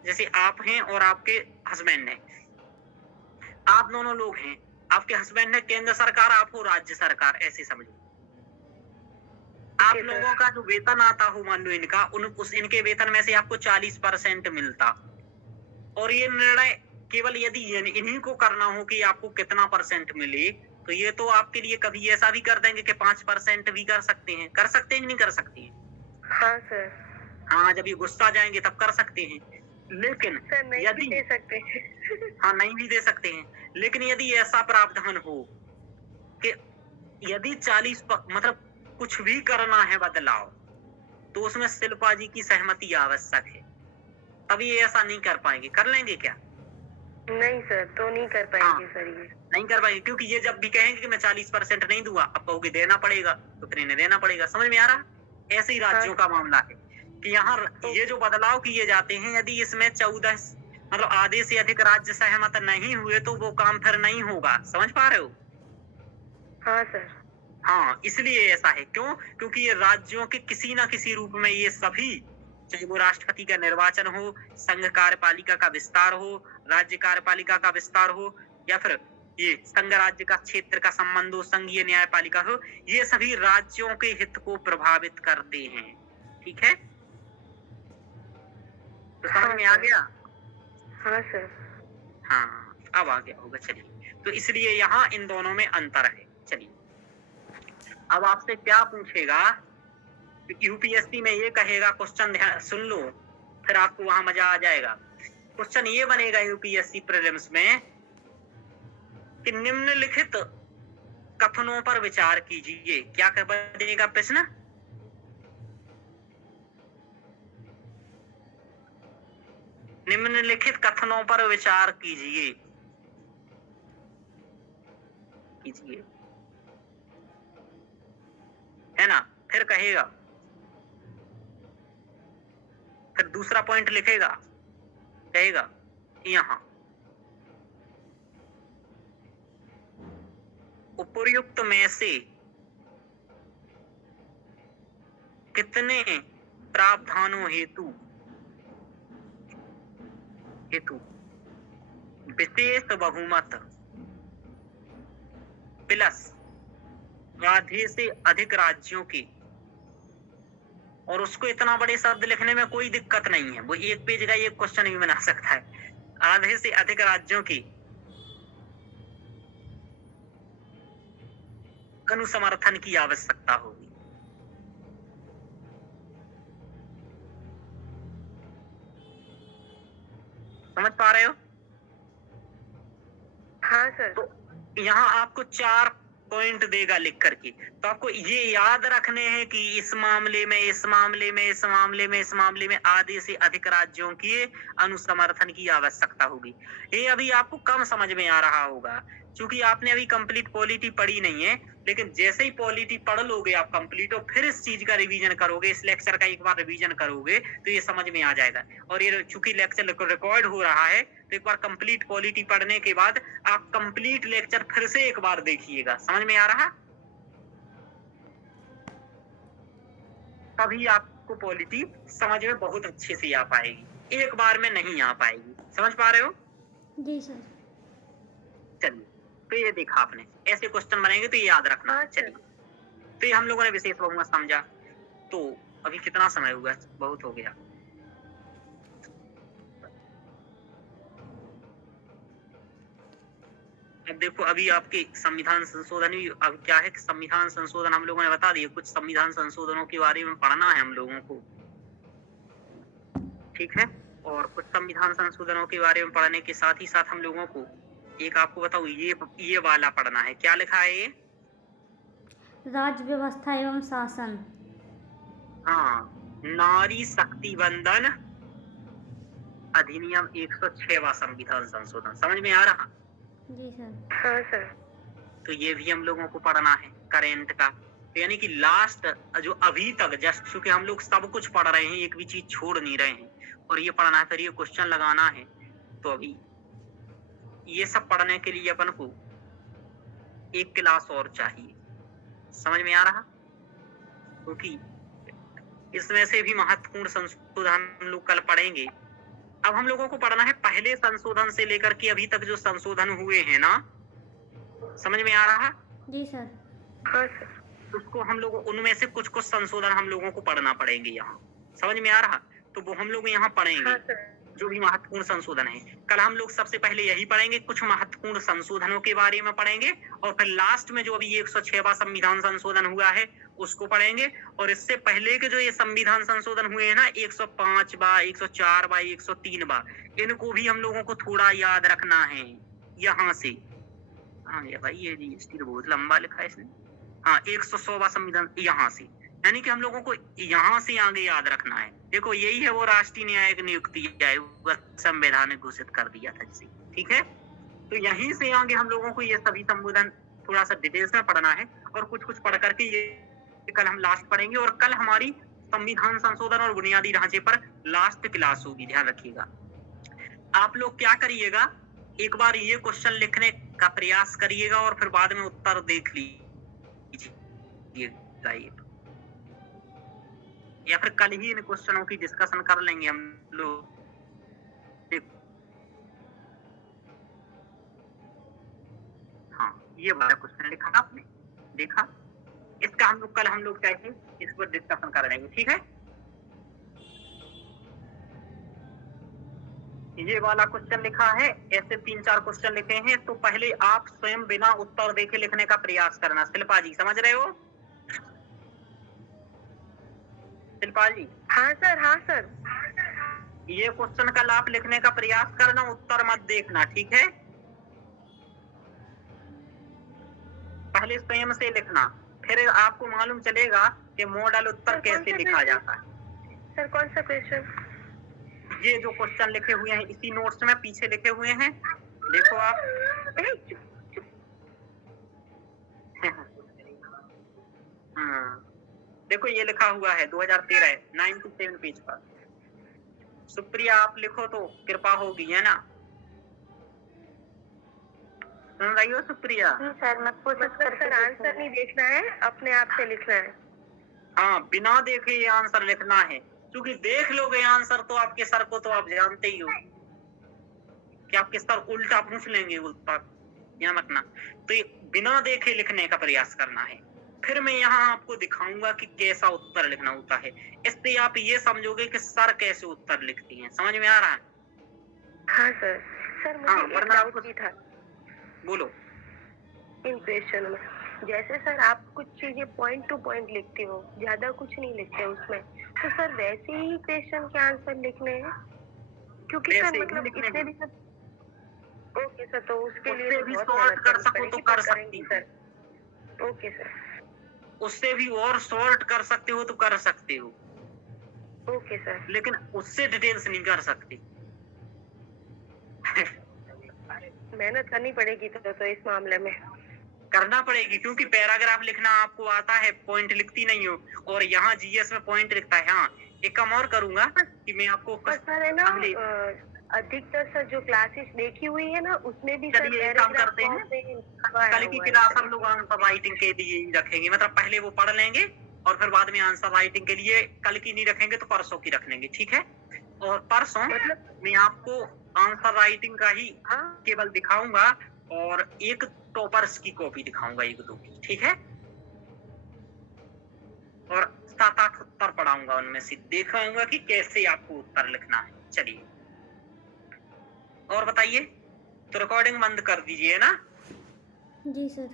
जैसे आप हैं और आपके हस्बैंड हैं, आप दोनों लोग हैं, आपके हस्बैंड है केंद्र सरकार, आप हो राज्य सरकार, ऐसे समझो। आप लोगों का जो वेतन आता हो मान लो इनका, इनके वेतन में से आपको 40% मिलता, और ये निर्णय केवल यदि इन्हीं को करना हो कि आपको कितना परसेंट मिले, तो ये तो आपके लिए कभी ऐसा भी कर देंगे कि 5% भी कर सकते हैं कि नहीं कर सकते हैं? हाँ सर। हाँ, जब ये गुस्सा जाएंगे तब कर सकते हैं, लेकिन सर नहीं भी यदि दे सकते। हाँ नहीं भी दे सकते हैं, लेकिन यदि ऐसा प्रावधान हो कि यदि 40 मतलब कुछ भी करना है बदलाव, तो उसमें शिल्पा जी की सहमति आवश्यक है, तभी ये ऐसा नहीं कर पाएंगे। कर लेंगे क्या? नहीं सर, तो नहीं कर पाएंगे सर ये। नहीं कर पाएंगे, क्योंकि ये जब भी कहेंगे कि मैं 40% नहीं दूंगा, अब कहोगे देना पड़ेगा, तो फिर इन्हें देना पड़ेगा। समझ में आ रहा? ऐसे ही राज्यों का मामला है कि यहाँ ये जो बदलाव किए जाते हैं, यदि इसमें 14 मतलब आधे से अधिक राज्य सहमत नहीं हुए तो वो काम फिर नहीं होगा। समझ पा रहे हो? हाँ सर। हाँ, इसलिए ऐसा है। क्यों? क्योंकि ये राज्यों के किसी ना किसी रूप में ये सभी, चाहे वो राष्ट्रपति का निर्वाचन हो, संघ कार्यपालिका का विस्तार हो, राज्य कार्यपालिका का विस्तार हो, या फिर ये संघ राज्य का क्षेत्र का संबंध हो, संघीय न्यायपालिका हो, ये सभी राज्यों के हित को प्रभावित करते हैं। ठीक है? तो समझ में आ गया? हाँ सर। हाँ, अब आ गया होगा। चलिए, तो इसलिए यहाँ इन दोनों में अंतर है। चलिए, अब आपसे क्या पूछेगा? यूपीएससी में ये कहेगा, क्वेश्चन ध्यान सुन लो, फिर आपको वहां मजा आ जाएगा। क्वेश्चन ये बनेगा यूपीएससी प्रीलिम्स में कि निम्नलिखित कथनों पर विचार कीजिए। क्या बनेगा प्रश्न? निम्नलिखित कथनों पर विचार कीजिए। है ना? फिर कहेगा, फिर दूसरा पॉइंट लिखेगा, कहेगा यहाँ उपर्युक्त में से कितने प्रावधानों हेतु विशेष बहुमत प्लस आधे से अधिक राज्यों की, और उसको इतना बड़े शब्द लिखने में कोई दिक्कत नहीं है, वो एक पेज का एक क्वेश्चन भी बना सकता है। आधे से अधिक राज्यों की अनुसमर्थन की आवश्यकता होगी। समझ पा रहे हो? हाँ सर। तो यहाँ आपको 4 पॉइंट देगा लिख करके, तो आपको ये याद रखने हैं कि इस मामले में आधे से अधिक राज्यों की अनुसमर्थन की आवश्यकता होगी। ये अभी आपको कम समझ में आ रहा होगा, क्योंकि आपने अभी कंप्लीट पॉलिटी पढ़ी नहीं है, लेकिन जैसे ही पॉलिटी पढ़ लोगे आप कंप्लीट, और फिर इस चीज का रिवीजन करोगे, इस लेक्चर का एक बार रिवीजन करोगे, तो ये समझ में आ जाएगा। और ये चूंकि लेक्चर रिकॉर्ड हो रहा है, तो एक बार कंप्लीट पॉलिटी पढ़ने के बाद आप कंप्लीट लेक्चर फिर से एक बार देखिएगा। समझ में आ रहा? तभी आपको पॉलिटी समझ में बहुत अच्छे से आ पाएगी, एक बार में नहीं आ पाएगी। समझ पा रहे हो? जी सर। चलिए, तो ये देखा आपने, ऐसे क्वेश्चन बनेंगे तो ये याद रखना। चलिए, तो ये हम लोगों ने विशेष बहुमत समझा। तो अभी कितना समय हुआ? बहुत हो गया। अब देखो, अभी आपके संविधान संशोधन भी, अब क्या है कि संविधान संशोधन हम लोगों ने बता दिए, कुछ संविधान संशोधनों के बारे में पढ़ना है हम लोगों को। ठीक है? और कुछ संविधान संशोधनों के बारे में पढ़ने के साथ ही साथ हम लोगों को एक, आपको बताऊं, ये वाला पढ़ना है। क्या लिखा है ये? राज्य व्यवस्था एवं शासन। हाँ, नारी शक्ति बंधन अधिनियम 106वां संविधान संशोधन। समझ में आ रहा? जी सर। हाँ सर। तो ये भी हम लोगों को पढ़ना है, करेंट का। तो यानी कि लास्ट जो अभी तक जस्ट, क्योंकि हम लोग सब कुछ पढ़ रहे हैं, एक भी चीज छोड़ नहीं रहे हैं, और ये पढ़ना है, फिर ये क्वेश्चन लगाना है। तो अभी ये सब पढ़ने के लिए अपन को एक क्लास और चाहिए। समझ में आ रहा? क्योंकि इसमें से भी महत्वपूर्ण संशोधन हम लोग कल पढ़ेंगे। अब हम लोगों को पढ़ना है पहले संशोधन से लेकर के अभी तक जो संशोधन हुए हैं ना। समझ में आ रहा? जी सर। हाँ सर। उसको हम लोग, उनमें से कुछ संशोधन हम लोगों को पढ़ना पड़ेंगे यहाँ। समझ में आ रहा? तो वो हम लोग यहाँ पढ़ेंगे। हाँ सर। जो भी महत्वपूर्ण संशोधन है। कल हम लोग सबसे पहले यही पढ़ेंगे, कुछ महत्वपूर्ण संशोधनों के बारे में पढ़ेंगे और फिर लास्ट में जो अभी 106वां संविधान संशोधन हुआ है उसको पढ़ेंगे। और इससे पहले के जो ये संविधान संशोधन हुए हैं ना, 105 बार, 104 बार, 103 बार, इनको भी हम लोगों को थोड़ा याद रखना है यहाँ से। हाँ ये भाई ये जीएसटी तो बहुत लंबा लिखा है इसने। हाँ 100वां संविधान यहाँ से, यानी कि हम लोगों को यहाँ से आगे याद रखना है। देखो यही है वो राष्ट्रीय न्यायिक नियुक्ति आयोग संवैधानिक घोषित कर दिया था जिसे, ठीक है। तो यहीं से आगे हम लोगों को ये सभी संबोधन थोड़ा सा डिटेल्स में पढ़ना है और कुछ कुछ पढ़ करके ये कल हम लास्ट पढ़ेंगे। और कल हमारी संविधान संशोधन और बुनियादी ढांचे पर लास्ट क्लास होगी, ध्यान रखिएगा। आप लोग क्या करिएगा, एक बार ये क्वेश्चन लिखने का प्रयास करिएगा और फिर बाद में उत्तर देख लीजिएगा, या फिर कल ही इन क्वेश्चनों की डिस्कशन कर लेंगे हम लोग। हाँ ये वाला क्वेश्चन लिखा ना आपने, देखा, इसका हम लोग कल चाहिए इस पर डिस्कशन कर लेंगे, ठीक है। ये वाला क्वेश्चन लिखा है, ऐसे 3-4 क्वेश्चन लिखे हैं, तो पहले आप स्वयं बिना उत्तर देखे लिखने का प्रयास करना। शिल्पा जी समझ रहे हो? शिल्पा जी? हाँ सर, हाँ सर। ये क्वेश्चन कल आप लिखने का प्रयास करना, उत्तर मत देखना, ठीक है। पहले स्वयं से लिखना, फिर आपको मालूम चलेगा कि मॉडल उत्तर कैसे लिखा जाता है। सर कौन सा क्वेश्चन? ये जो क्वेश्चन लिखे हुए हैं इसी नोट्स में पीछे लिखे हुए हैं, देखो आप। देखो ये लिखा हुआ है 2013 97 पेज पर। सुप्रिया आप लिखो तो कृपा होगी, है ना? सुन रही हो सुप्रिया? सर मैं सर आंसर नहीं देखना है, अपने आप से लिखना है। हाँ बिना देखे ये आंसर लिखना है, क्योंकि देख लोगे आंसर तो आपके सर को तो आप जानते ही हो कि आपके सर उल्टा पूछ लेंगे, उल्टा, ध्यान रखना। तो ये बिना देखे लिखने का प्रयास करना है। फिर मैं यहाँ आपको दिखाऊंगा कि कैसा उत्तर लिखना होता है। इससे आप ये समझोगे कि सर कैसे उत्तर लिखती हैं। समझ में आ रहा है? हाँ सर। सर मुझे एक डाउट भी था। बोलो। इन क्वेश्चन में जैसे सर आप कुछ चीजें पॉइंट टू पॉइंट लिखते हो, ज्यादा कुछ नहीं लिखते उसमें, तो सर वैसे ही क्वेश्चन के आंसर लिखने हैं? क्योंकि सर मतलब इतने भी सब। ओके सर, तो उसके लिए भी सॉर्ट कर सको तो कर सकती सर। Okay sir. उससे भी और सॉर्ट कर सकते हो तो कर सकते हो। Okay sir. लेकिन उससे डिटेल्स नहीं कर सकते। मेहनत करनी पड़ेगी तो इस मामले में करना पड़ेगी, क्योंकि पैराग्राफ लिखना आपको आता है, पॉइंट लिखती नहीं हो, और यहाँ जीएस में पॉइंट लिखता है। हाँ एक काम और करूंगा कि मैं आपको सर है ना अधिकतर सर जो क्लासेस देखी हुई है ना उसमें भी सर एक काम करते हैं, कल की क्लास हम लोग आंसर राइटिंग के लिए ही रखेंगे। मतलब पहले वो पढ़ लेंगे और फिर बाद में आंसर राइटिंग के लिए कल की नहीं रखेंगे तो परसों की रख लेंगे, ठीक है। और परसों मैं आपको आंसर राइटिंग का ही केवल दिखाऊंगा और एक टॉपर्स की कॉपी दिखाऊंगा, 1-2 की, ठीक है। और 7-8 उत्तर पढ़ाऊंगा, उनमें से दिखाऊंगा कि कैसे आपको उत्तर लिखना है। चलिए और बताइए, तो रिकॉर्डिंग बंद कर दीजिए ना। जी सर।